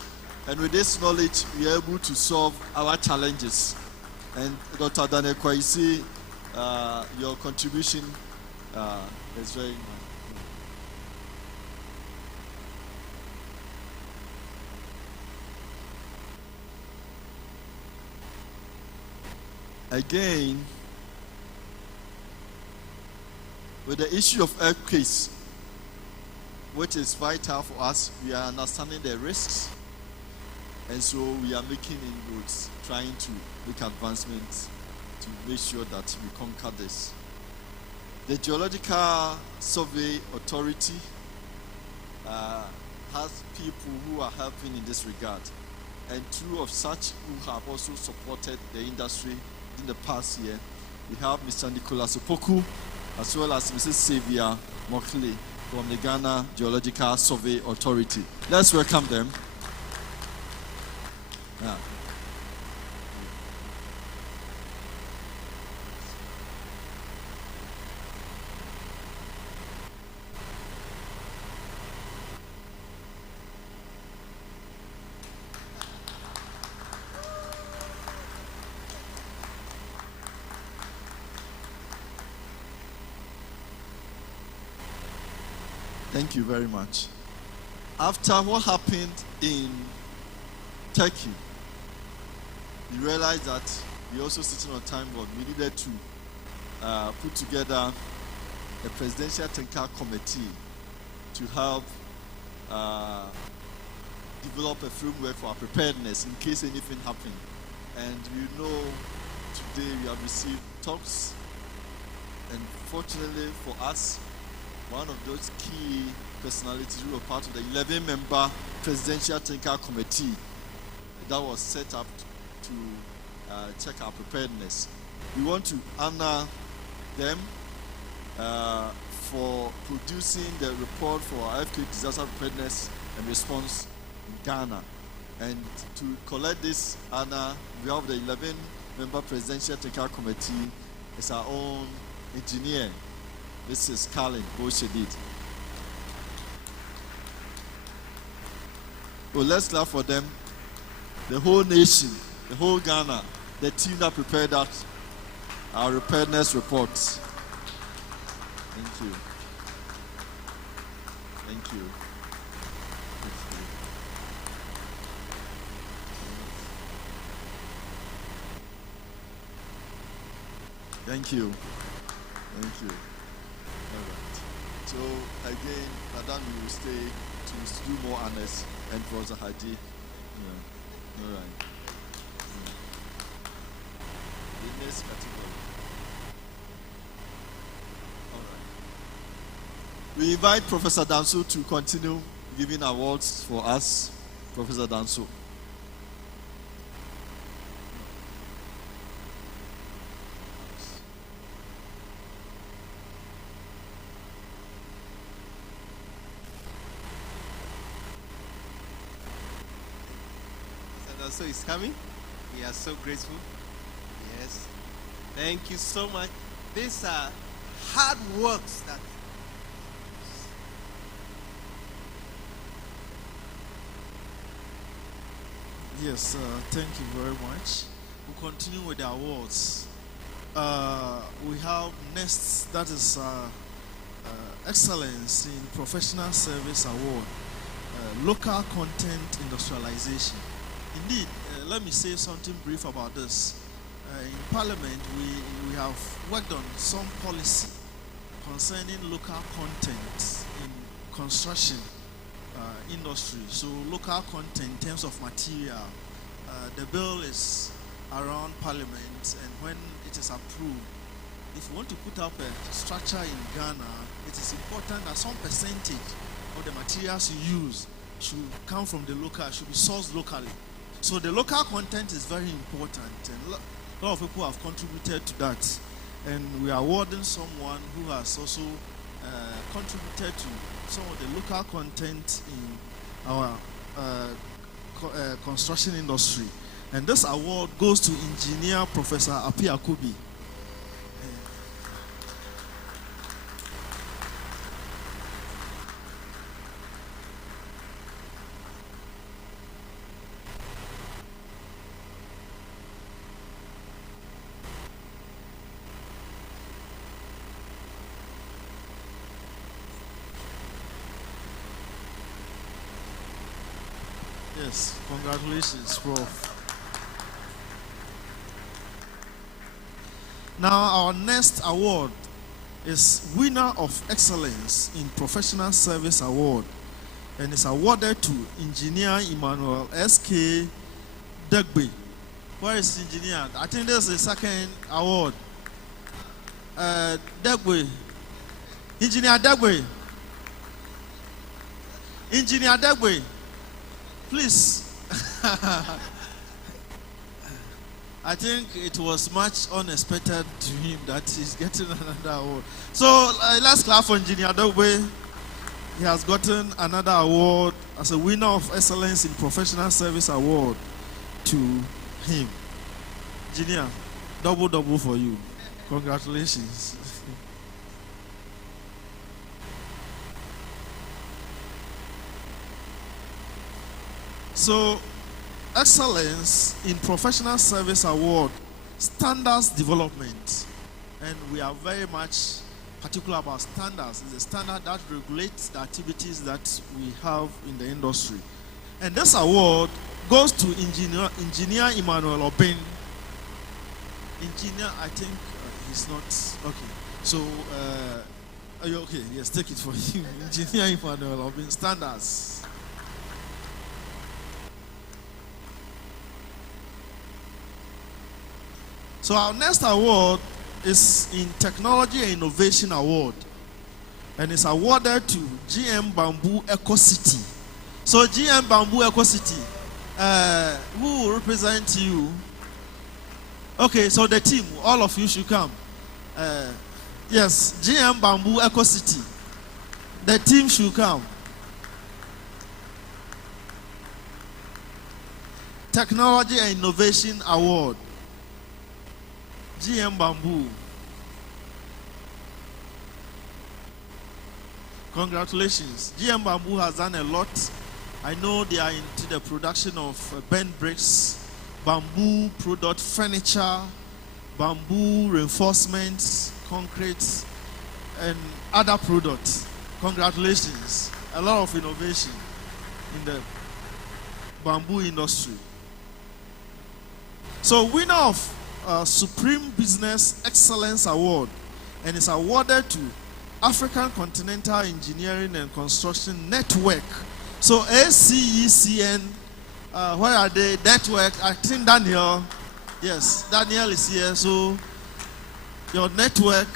and with this knowledge, we are able to solve our challenges. And Dr. Daniel Kwaisi, your contribution is very much. Again, with the issue of earthquakes, which is vital for us, we are understanding the risks, and so we are making inroads, trying to make advancements to make sure that we conquer this. The Geological Survey Authority has people who are helping in this regard, and two of such who have also supported the industry in the past year. We have Mr. Nicholas Opoku as well as Mrs. Xavier Mokle from the Ghana Geological Survey Authority. Let's welcome them. Thank you very much. After what happened in Turkey, we realized that we also sitting on time board. We needed to put together a presidential technical committee to help develop a framework for our preparedness in case anything happens. And you know, today we have received talks, and fortunately for us, one of those key personalities who were part of the 11-member Presidential Technical Committee that was set up to check our preparedness. We want to honor them for producing the report for our earthquake disaster preparedness and response in Ghana. And to collect this honor, we have the 11-member Presidential Technical Committee as our own engineer, Mrs. Carlin Boshedid. Well, let's clap for them. The whole nation, the whole Ghana, the team that prepared our preparedness report. Thank you. Thank you. Thank you. Thank you. All right. So again, Madam, you will stay to do more honors and Professor Haji. Yeah. All right. The next category. All right. We invite Professor Danso to continue giving awards for us. Professor Danso. So he's coming. We are so grateful. Yes. Thank you so much. These are hard works that Yes, thank you very much. We'll continue with the awards. We have next, that is Excellence in Professional Service Award, Local Content Industrialization. Indeed, let me say something brief about this. In Parliament, we have worked on some policy concerning local content in construction industry. So local content in terms of material. The bill is around Parliament, and when it is approved, if you want to put up a structure in Ghana, it is important that some percentage of the materials you use should come from the local, should be sourced locally. So the local content is very important, and a lot of people have contributed to that. And we are awarding someone who has also contributed to some of the local content in our construction industry. And this award goes to Engineer Professor Api Akubi. Yes, congratulations, Prof. Now, our next award is Winner of Excellence in Professional Service Award, and it's awarded to Engineer Emmanuel S.K. Degbe. Where is Engineer? I think this is the second award. Degbe. Engineer Degbe. Engineer Degbe. Please. I think it was much unexpected to him that he's getting another award. So let's clap for Engineer Dogbe. He has gotten another award as a winner of Excellence in Professional Service Award to him. Engineer, double for you. Congratulations. So, Excellence in Professional Service Award, Standards Development. And we are very much particular about standards. It's a standard that regulates the activities that we have in the industry. And this award goes to Engineer Emmanuel Obin. Engineer, I think he's not, okay. So, are you okay? Yes, take it for him. Engineer Emmanuel Obin, Standards. So our next award is in Technology and Innovation Award, and it's awarded to GM Bamboo Eco City. So GM Bamboo Eco City, who will represent you? Okay, so the team, all of you should come. Yes, GM Bamboo Eco City. The team should come. Technology and Innovation Award. GM Bamboo. Congratulations. GM Bamboo has done a lot. I know they are into the production of bent bricks, bamboo product furniture, bamboo reinforcements, concrete, and other products. Congratulations. A lot of innovation in the bamboo industry. So winner of Supreme Business Excellence Award, and is awarded to African Continental Engineering and Construction Network. So ACECN, where are they? Network. I think Daniel. Yes, Daniel is here. So your network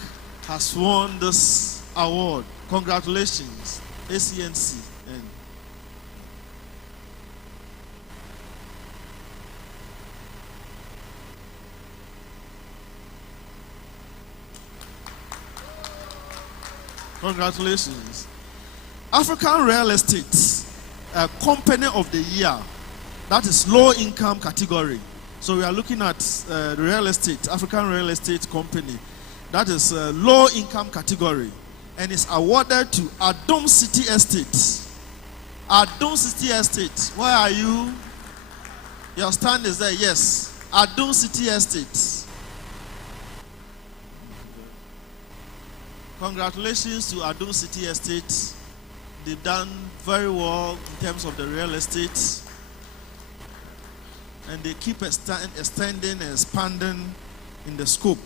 has won this award. Congratulations, ACNC. Congratulations. African Real Estate Company of the Year. That is low income category. So we are looking at real estate, African Real Estate Company. That is low income category. And it's awarded to Adom City Estate. Adom City Estate. Where are you? Your stand is there. Yes. Adom City Estate. Congratulations to Adom City Estate. They've done very well in terms of the real estate. And they keep extending and expanding in the scope.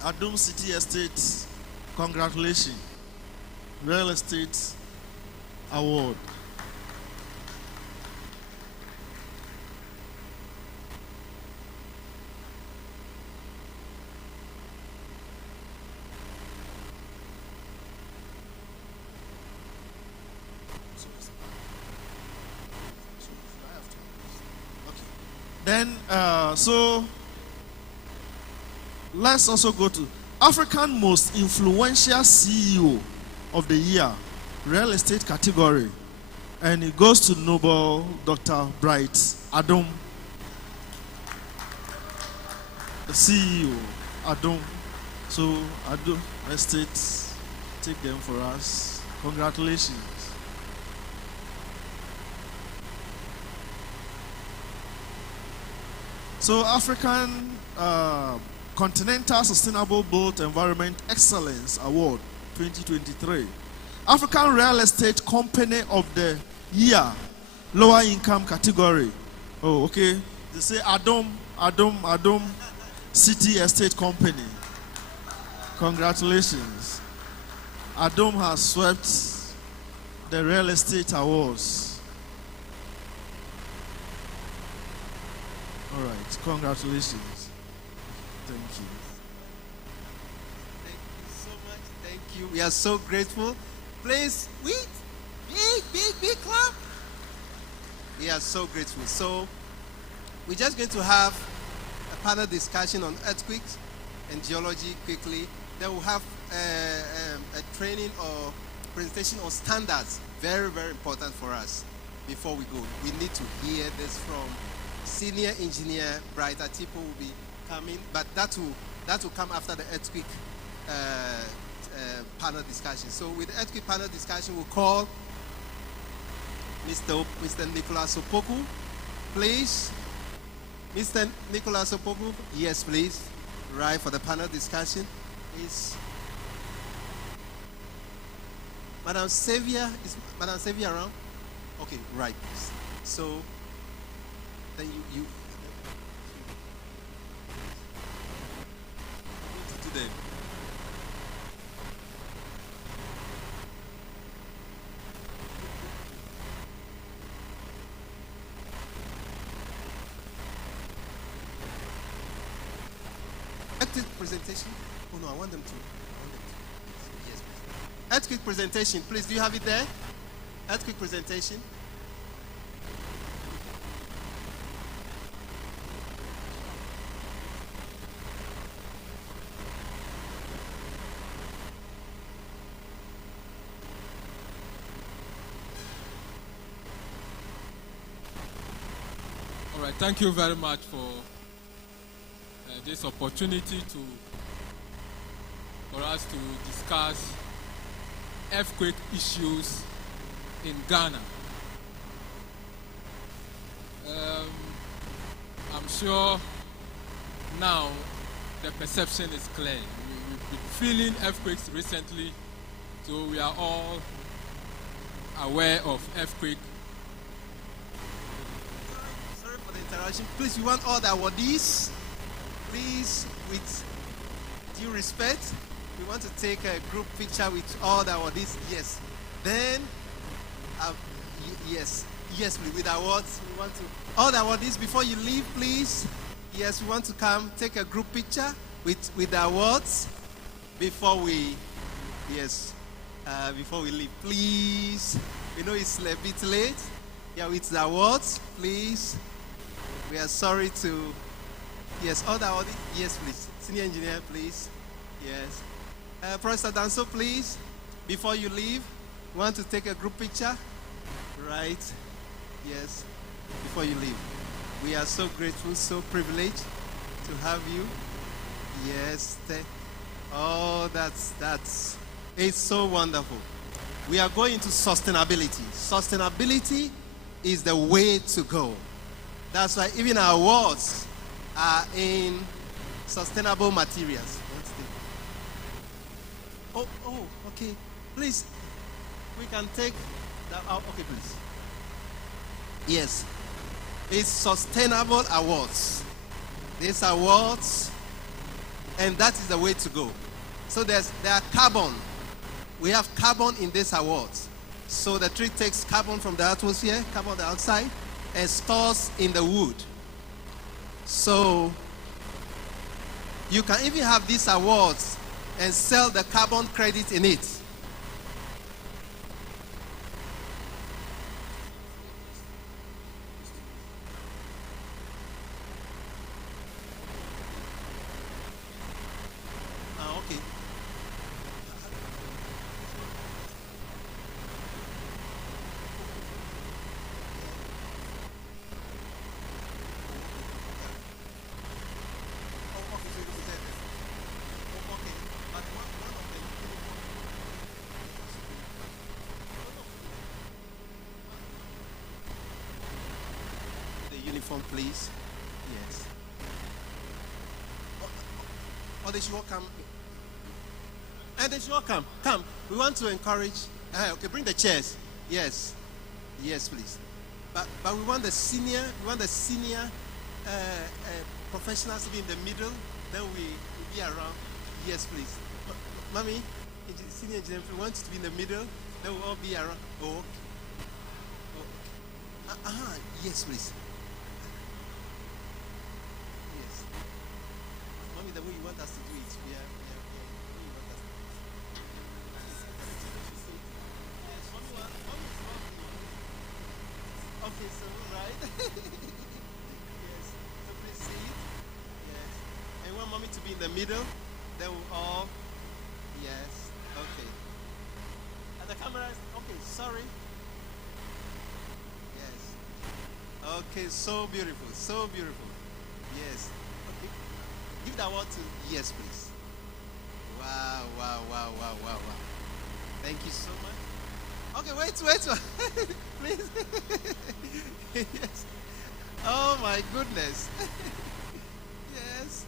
Adom City Estate, congratulations. Real Estate Award. Then, so let's also go to African Most Influential CEO of the Year, Real Estate category. And it goes to Noble Dr. Bright Adom, the CEO, Adom. So, Adom Estate, take them for us. Congratulations. So African Continental Sustainable Built Environment Excellence Award 2023. African Real Estate Company of the Year, lower income category. Oh, okay. They say Adom City Estate Company. Congratulations. Adom has swept the real estate awards. All right, congratulations. Thank you. Thank you so much. Thank you. We are so grateful. Please, big clap. We are so grateful. So, we're just going to have a panel discussion on earthquakes and geology quickly. Then we'll have a training or presentation on standards. Very, very important for us. Before we go, we need to hear this from Senior Engineer Bright Atipo will be coming, but that will come after the earthquake panel discussion. So with the earthquake panel discussion, we'll call Mr. Nicholas Opoku, please. Mr. Nicholas Opoku, yes, please. Right, for the panel discussion is Madam Xavier. Is Madam Xavier around? Okay, right. So then you to them. presentation? Oh no, I want them to. Yes, please. Earthquake presentation, please. Do you have it there? Earthquake presentation. All right, thank you very much for this opportunity for us to discuss earthquake issues in Ghana. I'm sure now the perception is clear. We've been feeling earthquakes recently, so we are all aware of earthquake. Sorry for the interruption. Please, we want all the awardees. Please, with due respect, we want to take a group picture with all the awardees. Yes. Then, yes, please, with awards. We want to all the awardees before you leave, please. Yes, we want to come take a group picture with the awards before we, before we leave, please. We know it's a bit late. Yeah, with the awards, please. We are sorry to. Yes, all the awardees. Yes, please. Senior engineer, please. Yes. Professor Danso, please. Before you leave, we want to take a group picture. Right. Yes. Before you leave. We are so grateful, so privileged to have you. Yes. Oh, that's it's so wonderful. We are going to sustainability. Sustainability is the way to go. That's why even our awards are in sustainable materials. Oh, okay. Please, we can take that out. Okay, please. Yes. It's sustainable awards. These awards, and that is the way to go. So there are carbon. We have carbon in these awards. So the tree takes carbon from the atmosphere, carbon dioxide, and stores in the wood. So you can even have these awards and sell the carbon credit in it. Okay. Uniform, please. Yes. Or they should all come. And they should all come. Come. We want to encourage. Okay, bring the chairs. Yes. Yes, please. But we want the senior. We want the senior professionals to be in the middle. Then we be around. Yes, please. Mommy, senior engineer, we want you to be in the middle. Then we'll all be around. Oh. Yes, please. The way you want us to do it. The way you want us to do it. Yes, okay, so right. Yes. So please see it. Yes. And we want mommy to be in the middle. Then we'll all. Yes. Okay. And the camera is okay, sorry. Yes. Okay, so beautiful. So beautiful. Yes. Give that word to, yes, please. Wow. Thank you so much. Okay, wait. Please. Yes. Oh, my goodness. Yes.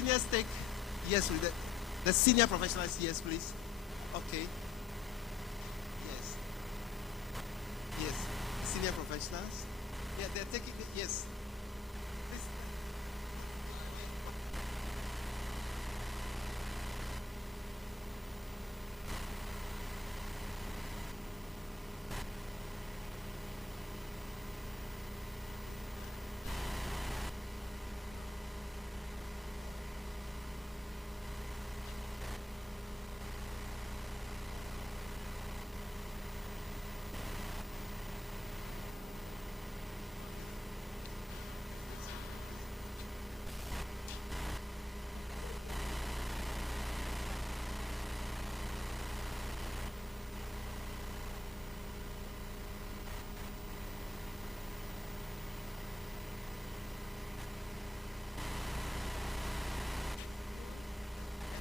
seniors take yes, please. The senior professionals, yes, please. Okay. Yes. Yes. Senior professionals. Yeah, they're taking the yes. Please.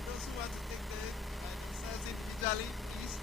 Those who want to take the themselves individually, please.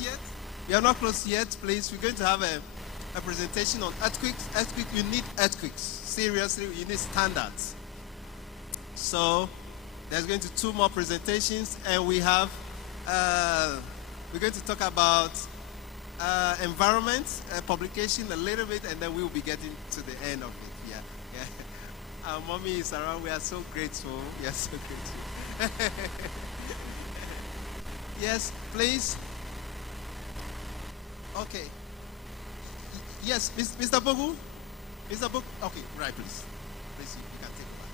Yet. We are not close yet, please. We're going to have a presentation on earthquakes. You need earthquakes. Seriously, you need standards. So there's going to be 2 more presentations, and we have, we're going to talk about environment, publication a little bit, and then we'll be getting to the end of it. Yeah. Our mommy is around. We are so grateful. We are so grateful. Yes, please. Okay. Yes, Mr. Bogu? Mr. Bogu? Okay, right, please. Please, you can take over.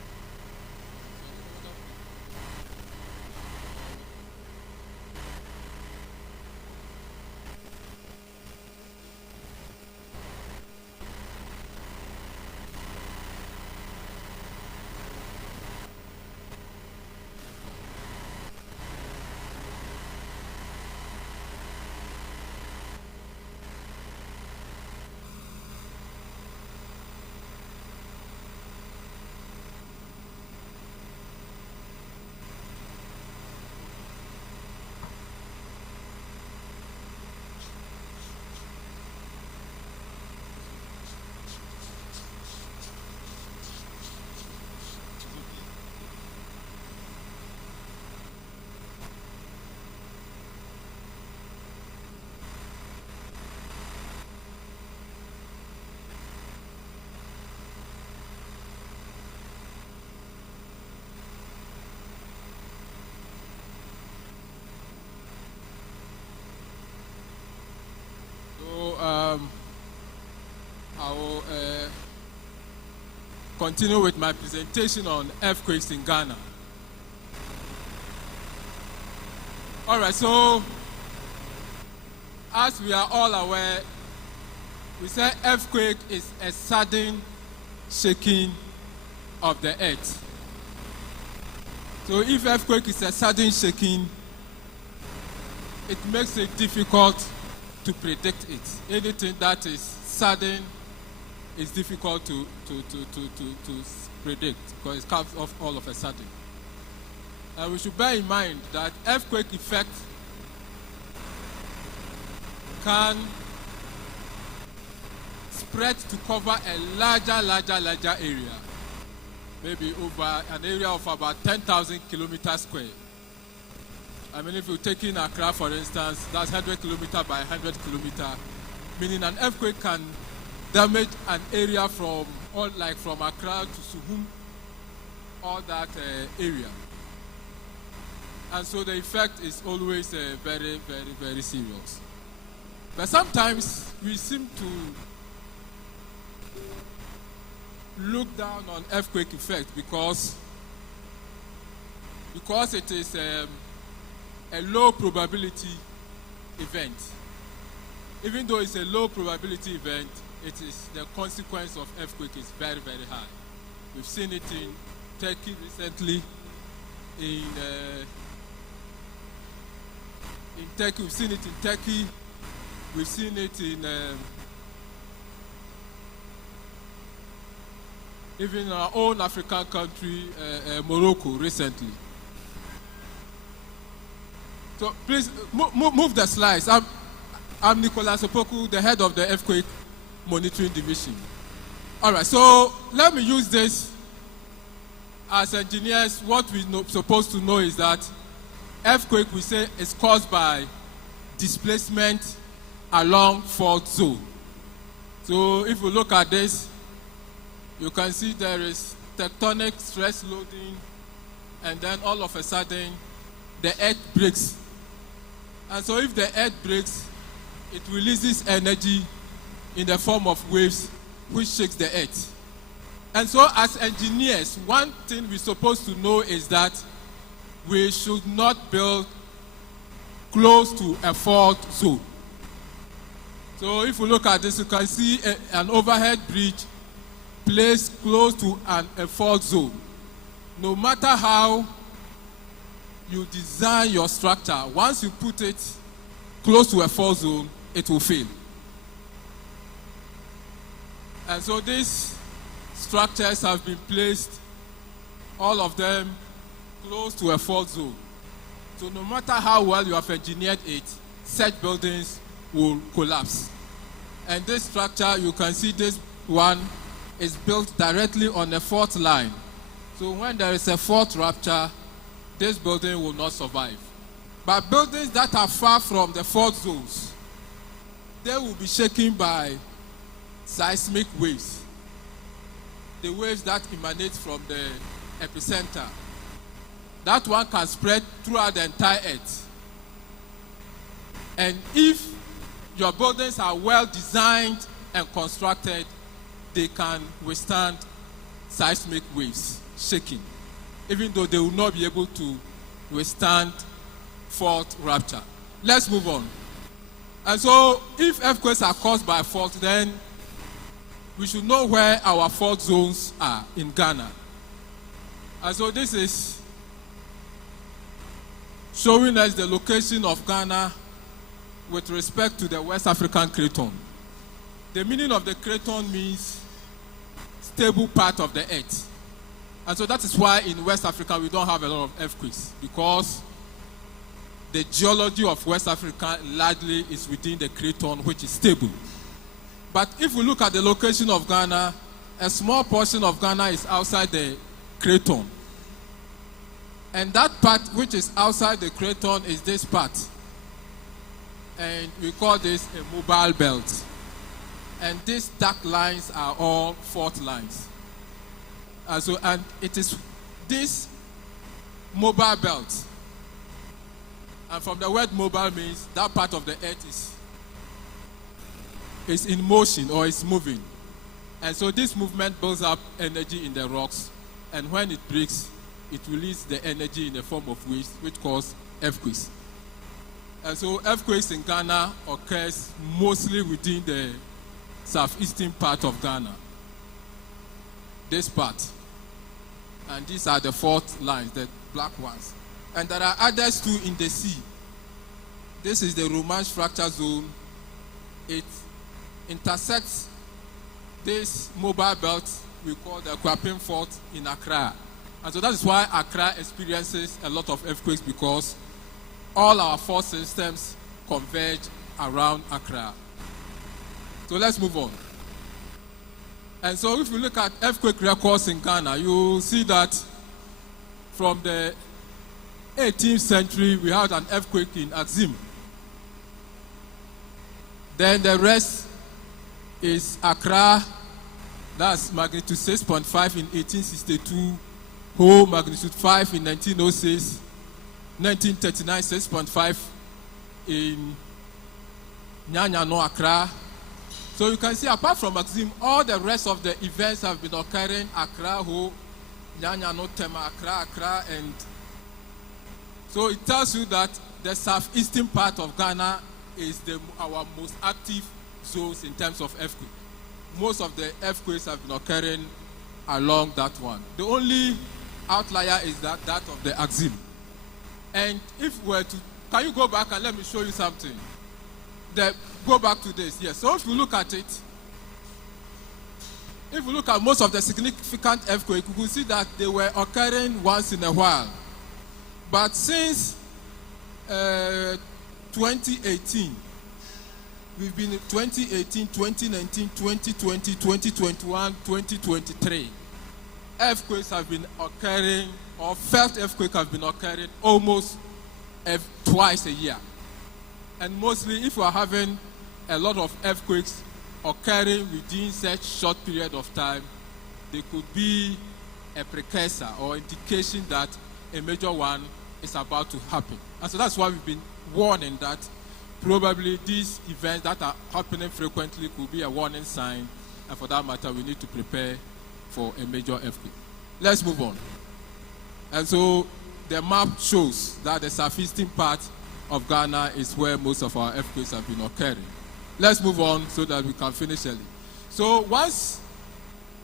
I will continue with my presentation on earthquakes in Ghana. All right, so as we are all aware, we say earthquake is a sudden shaking of the earth. So if earthquake is a sudden shaking, it makes it difficult to predict it. Anything that is sudden is difficult to predict because it comes off all of a sudden. And we should bear in mind that earthquake effect can spread to cover a larger area, maybe over an area of about 10,000 kilometers square. I mean, if you take in Accra, for instance, that's 100 kilometers by 100 kilometers, meaning an earthquake can damage an area from Accra to Suhum, all that area. And so the effect is always very serious. But sometimes we seem to look down on earthquake effect because it is a low probability event. Even though it's a low probability event, it is the consequence of earthquake is very high. We've seen it in Turkey recently. In Turkey, we've seen it in Turkey. We've seen it in even our own African country, Morocco, recently. So please move the slides. I'm Nicolas Opoku, the head of the Earthquake Monitoring Division. All right, so let me use this. As engineers, what we're supposed to know is that earthquake, we say, is caused by displacement along fault zone. So if you look at this, you can see there is tectonic stress loading, and then all of a sudden, the earth breaks. And so if the earth breaks, it releases energy in the form of waves, which shakes the earth. And so as engineers, one thing we're supposed to know is that we should not build close to a fault zone. So if you look at this, you can see an overhead bridge placed close to a fault zone. No matter how you design your structure, once you put it close to a fault zone, it will fail. And so these structures have been placed, all of them, close to a fault zone. So no matter how well you have engineered it, such buildings will collapse. And this structure, you can see this one is built directly on a fault line. So when there is a fault rupture, this building will not survive. But buildings that are far from the fault zones, they will be shaken by seismic waves. The waves that emanate from the epicenter. That one can spread throughout the entire earth. And if your buildings are well designed and constructed, they can withstand seismic waves, shaking, even though they will not be able to withstand fault rupture. Let's move on. And so, if earthquakes are caused by fault, then we should know where our fault zones are in Ghana. And so this is showing us the location of Ghana with respect to the West African Craton. The meaning of the Craton means stable part of the earth. And so that is why in West Africa we don't have a lot of earthquakes, because the geology of West Africa largely is within the Craton, which is stable. But if we look at the location of Ghana, a small portion of Ghana is outside the Craton. And that part which is outside the Craton is this part. And we call this a mobile belt. And these dark lines are all fault lines. And it is this mobile belt. And from the word mobile means that part of the earth is in motion or is moving. And so this movement builds up energy in the rocks. And when it breaks, it releases the energy in the form of waves, which cause earthquakes. And so earthquakes in Ghana occurs mostly within the southeastern part of Ghana. This part. And these are the fault lines, the black ones. And there are others too in the sea. This is the Romanche fracture zone. It intersects this mobile belt we call the Kwapin Fault in Accra. And so that is why Accra experiences a lot of earthquakes, because all our fault systems converge around Accra. So let's move on. And so if you look at earthquake records in Ghana, you see that from the 18th century, we had an earthquake in Axim. Then the rest is Accra, that's magnitude 6.5 in 1862, Ho magnitude 5 in 1906, 1939 6.5 in Nyanyano, Accra. So you can see, apart from Axim, all the rest of the events have been occurring Accra, Ho, Nyanyano, Tema, Accra, and so it tells you that the southeastern part of Ghana is our most active zones in terms of earthquake. Most of the earthquakes have been occurring along that one. The only outlier is that of the Axim. And if we were to, can you go back and let me show you something? Go back to this, yes. So if you look at it, if you look at most of the significant earthquakes, you can see that they were occurring once in a while. But since 2018, we've been in 2018, 2019, 2020, 2021, 2023. Earthquakes have been occurring, or felt earthquakes have been occurring almost twice a year. And mostly, if we are having a lot of earthquakes occurring within such short period of time, they could be a precursor or indication that a major one is about to happen. And so that's why we've been warning that probably these events that are happening frequently could be a warning sign, and for that matter, we need to prepare for a major earthquake. Let's move on. And so the map shows that the southeastern part of Ghana is where most of our earthquakes have been occurring. Let's move on so that we can finish early. So once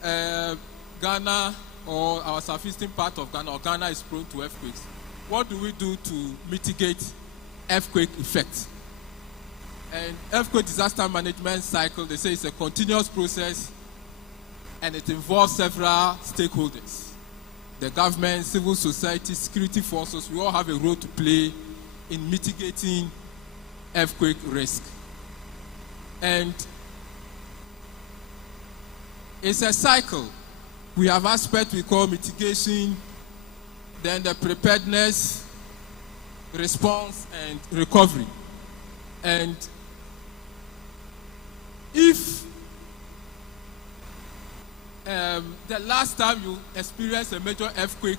Ghana, or our southeastern part of Ghana, or Ghana is prone to earthquakes, what do we do to mitigate earthquake effects? And earthquake disaster management cycle, they say it's a continuous process, and it involves several stakeholders. The government, civil society, security forces, we all have a role to play in mitigating earthquake risk. And It's a cycle. We have aspect we call mitigation, then the preparedness, response, and recovery. And if the last time you experienced a major earthquake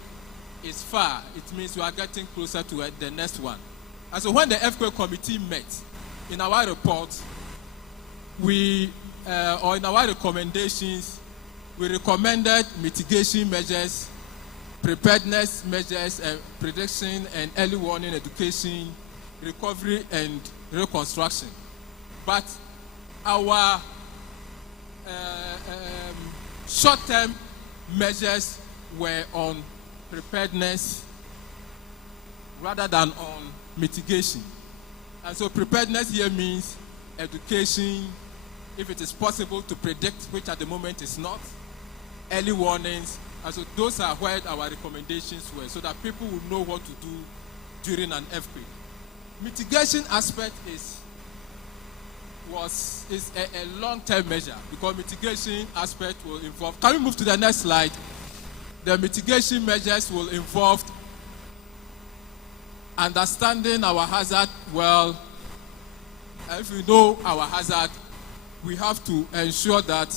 is far, it means you are getting closer to the next one. And so when the earthquake committee met, in our report, or in our recommendations, we recommended mitigation measures, preparedness measures, prediction and early warning education, recovery and reconstruction. But our short-term measures were on preparedness rather than on mitigation. And so preparedness here means education, if it is possible to predict, which at the moment is not, early warnings. And so those are where our recommendations were, so that people will know what to do during an earthquake. Mitigation aspect is a long-term measure, because mitigation aspect will involve, can we move to the next slide? The mitigation measures will involve understanding our hazard well. If we know our hazard, we have to ensure that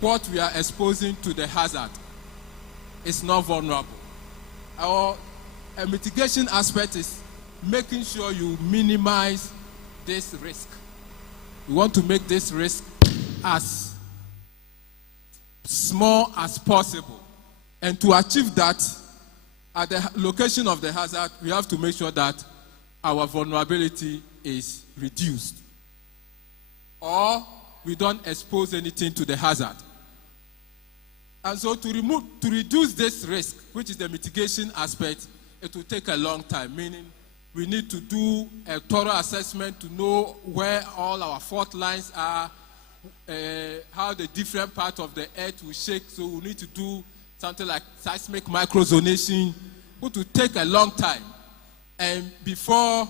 what we are exposing to the hazard is not vulnerable. Our mitigation aspect is making sure you minimize this risk. We want to make this risk as small as possible. And to achieve that, at the location of the hazard, we have to make sure that our vulnerability is reduced, or we don't expose anything to the hazard. And so to reduce this risk, which is the mitigation aspect, it will take a long time, meaning we need to do a thorough assessment to know where all our fault lines are, how the different parts of the earth will shake. So we need to do something like seismic microzonation, which will take a long time. And before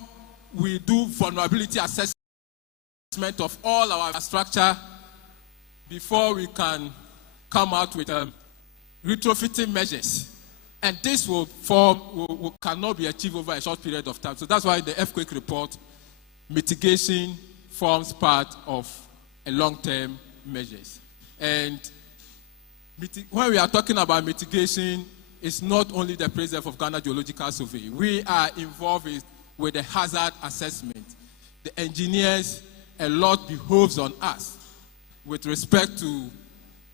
we do vulnerability assessment of all our structure, before we can come out with retrofitting measures. And this cannot be achieved over a short period of time. So that's why the earthquake report, mitigation forms part of a long-term measures. And when we are talking about mitigation, it's not only the presence of Ghana Geological Survey. We are involved with the hazard assessment. The engineers, a lot behoves on us with respect to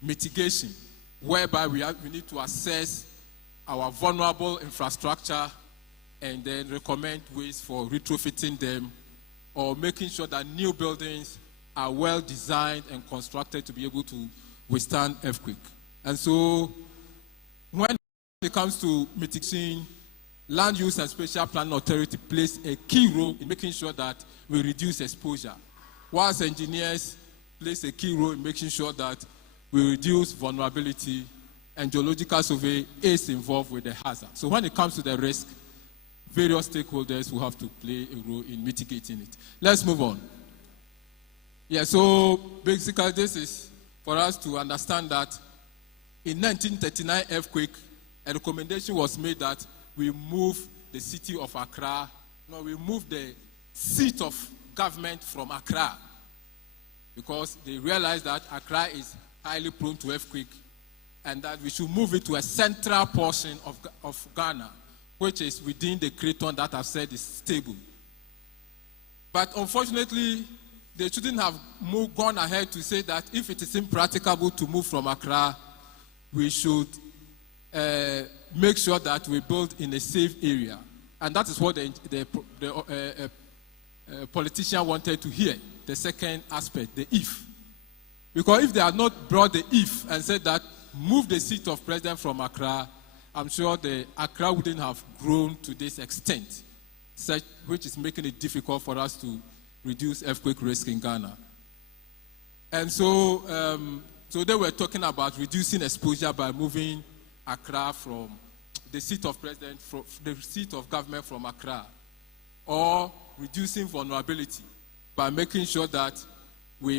mitigation, whereby we need to assess our vulnerable infrastructure and then recommend ways for retrofitting them, or making sure that new buildings are well designed and constructed to be able to withstand earthquake. And so when it comes to mitigation, Land Use and Spatial Planning Authority plays a key role in making sure that we reduce exposure, whilst engineers plays a key role in making sure that we reduce vulnerability, and Geological Survey is involved with the hazard. So when it comes to the risk, various stakeholders will have to play a role in mitigating it. Let's move on. Yeah, so basically this is for us to understand that in 1939 earthquake, a recommendation was made that we move the city of Accra, we move the seat of government from Accra, because they realized that Accra is highly prone to earthquake, and that we should move it to a central portion of Ghana, which is within the craton that I've said is stable. But unfortunately, they shouldn't have gone ahead to say that if it is impracticable to move from Accra, we should make sure that we build in a safe area. And that is what the politician wanted to hear, the second aspect, the if. Because if they had not brought the if and said that move the seat of president from Accra, I'm sure the Accra wouldn't have grown to this extent, which is making it difficult for us to reduce earthquake risk in Ghana. And so, so they were talking about reducing exposure by moving Accra from the seat of president, from the seat of government from Accra, or reducing vulnerability by making sure that we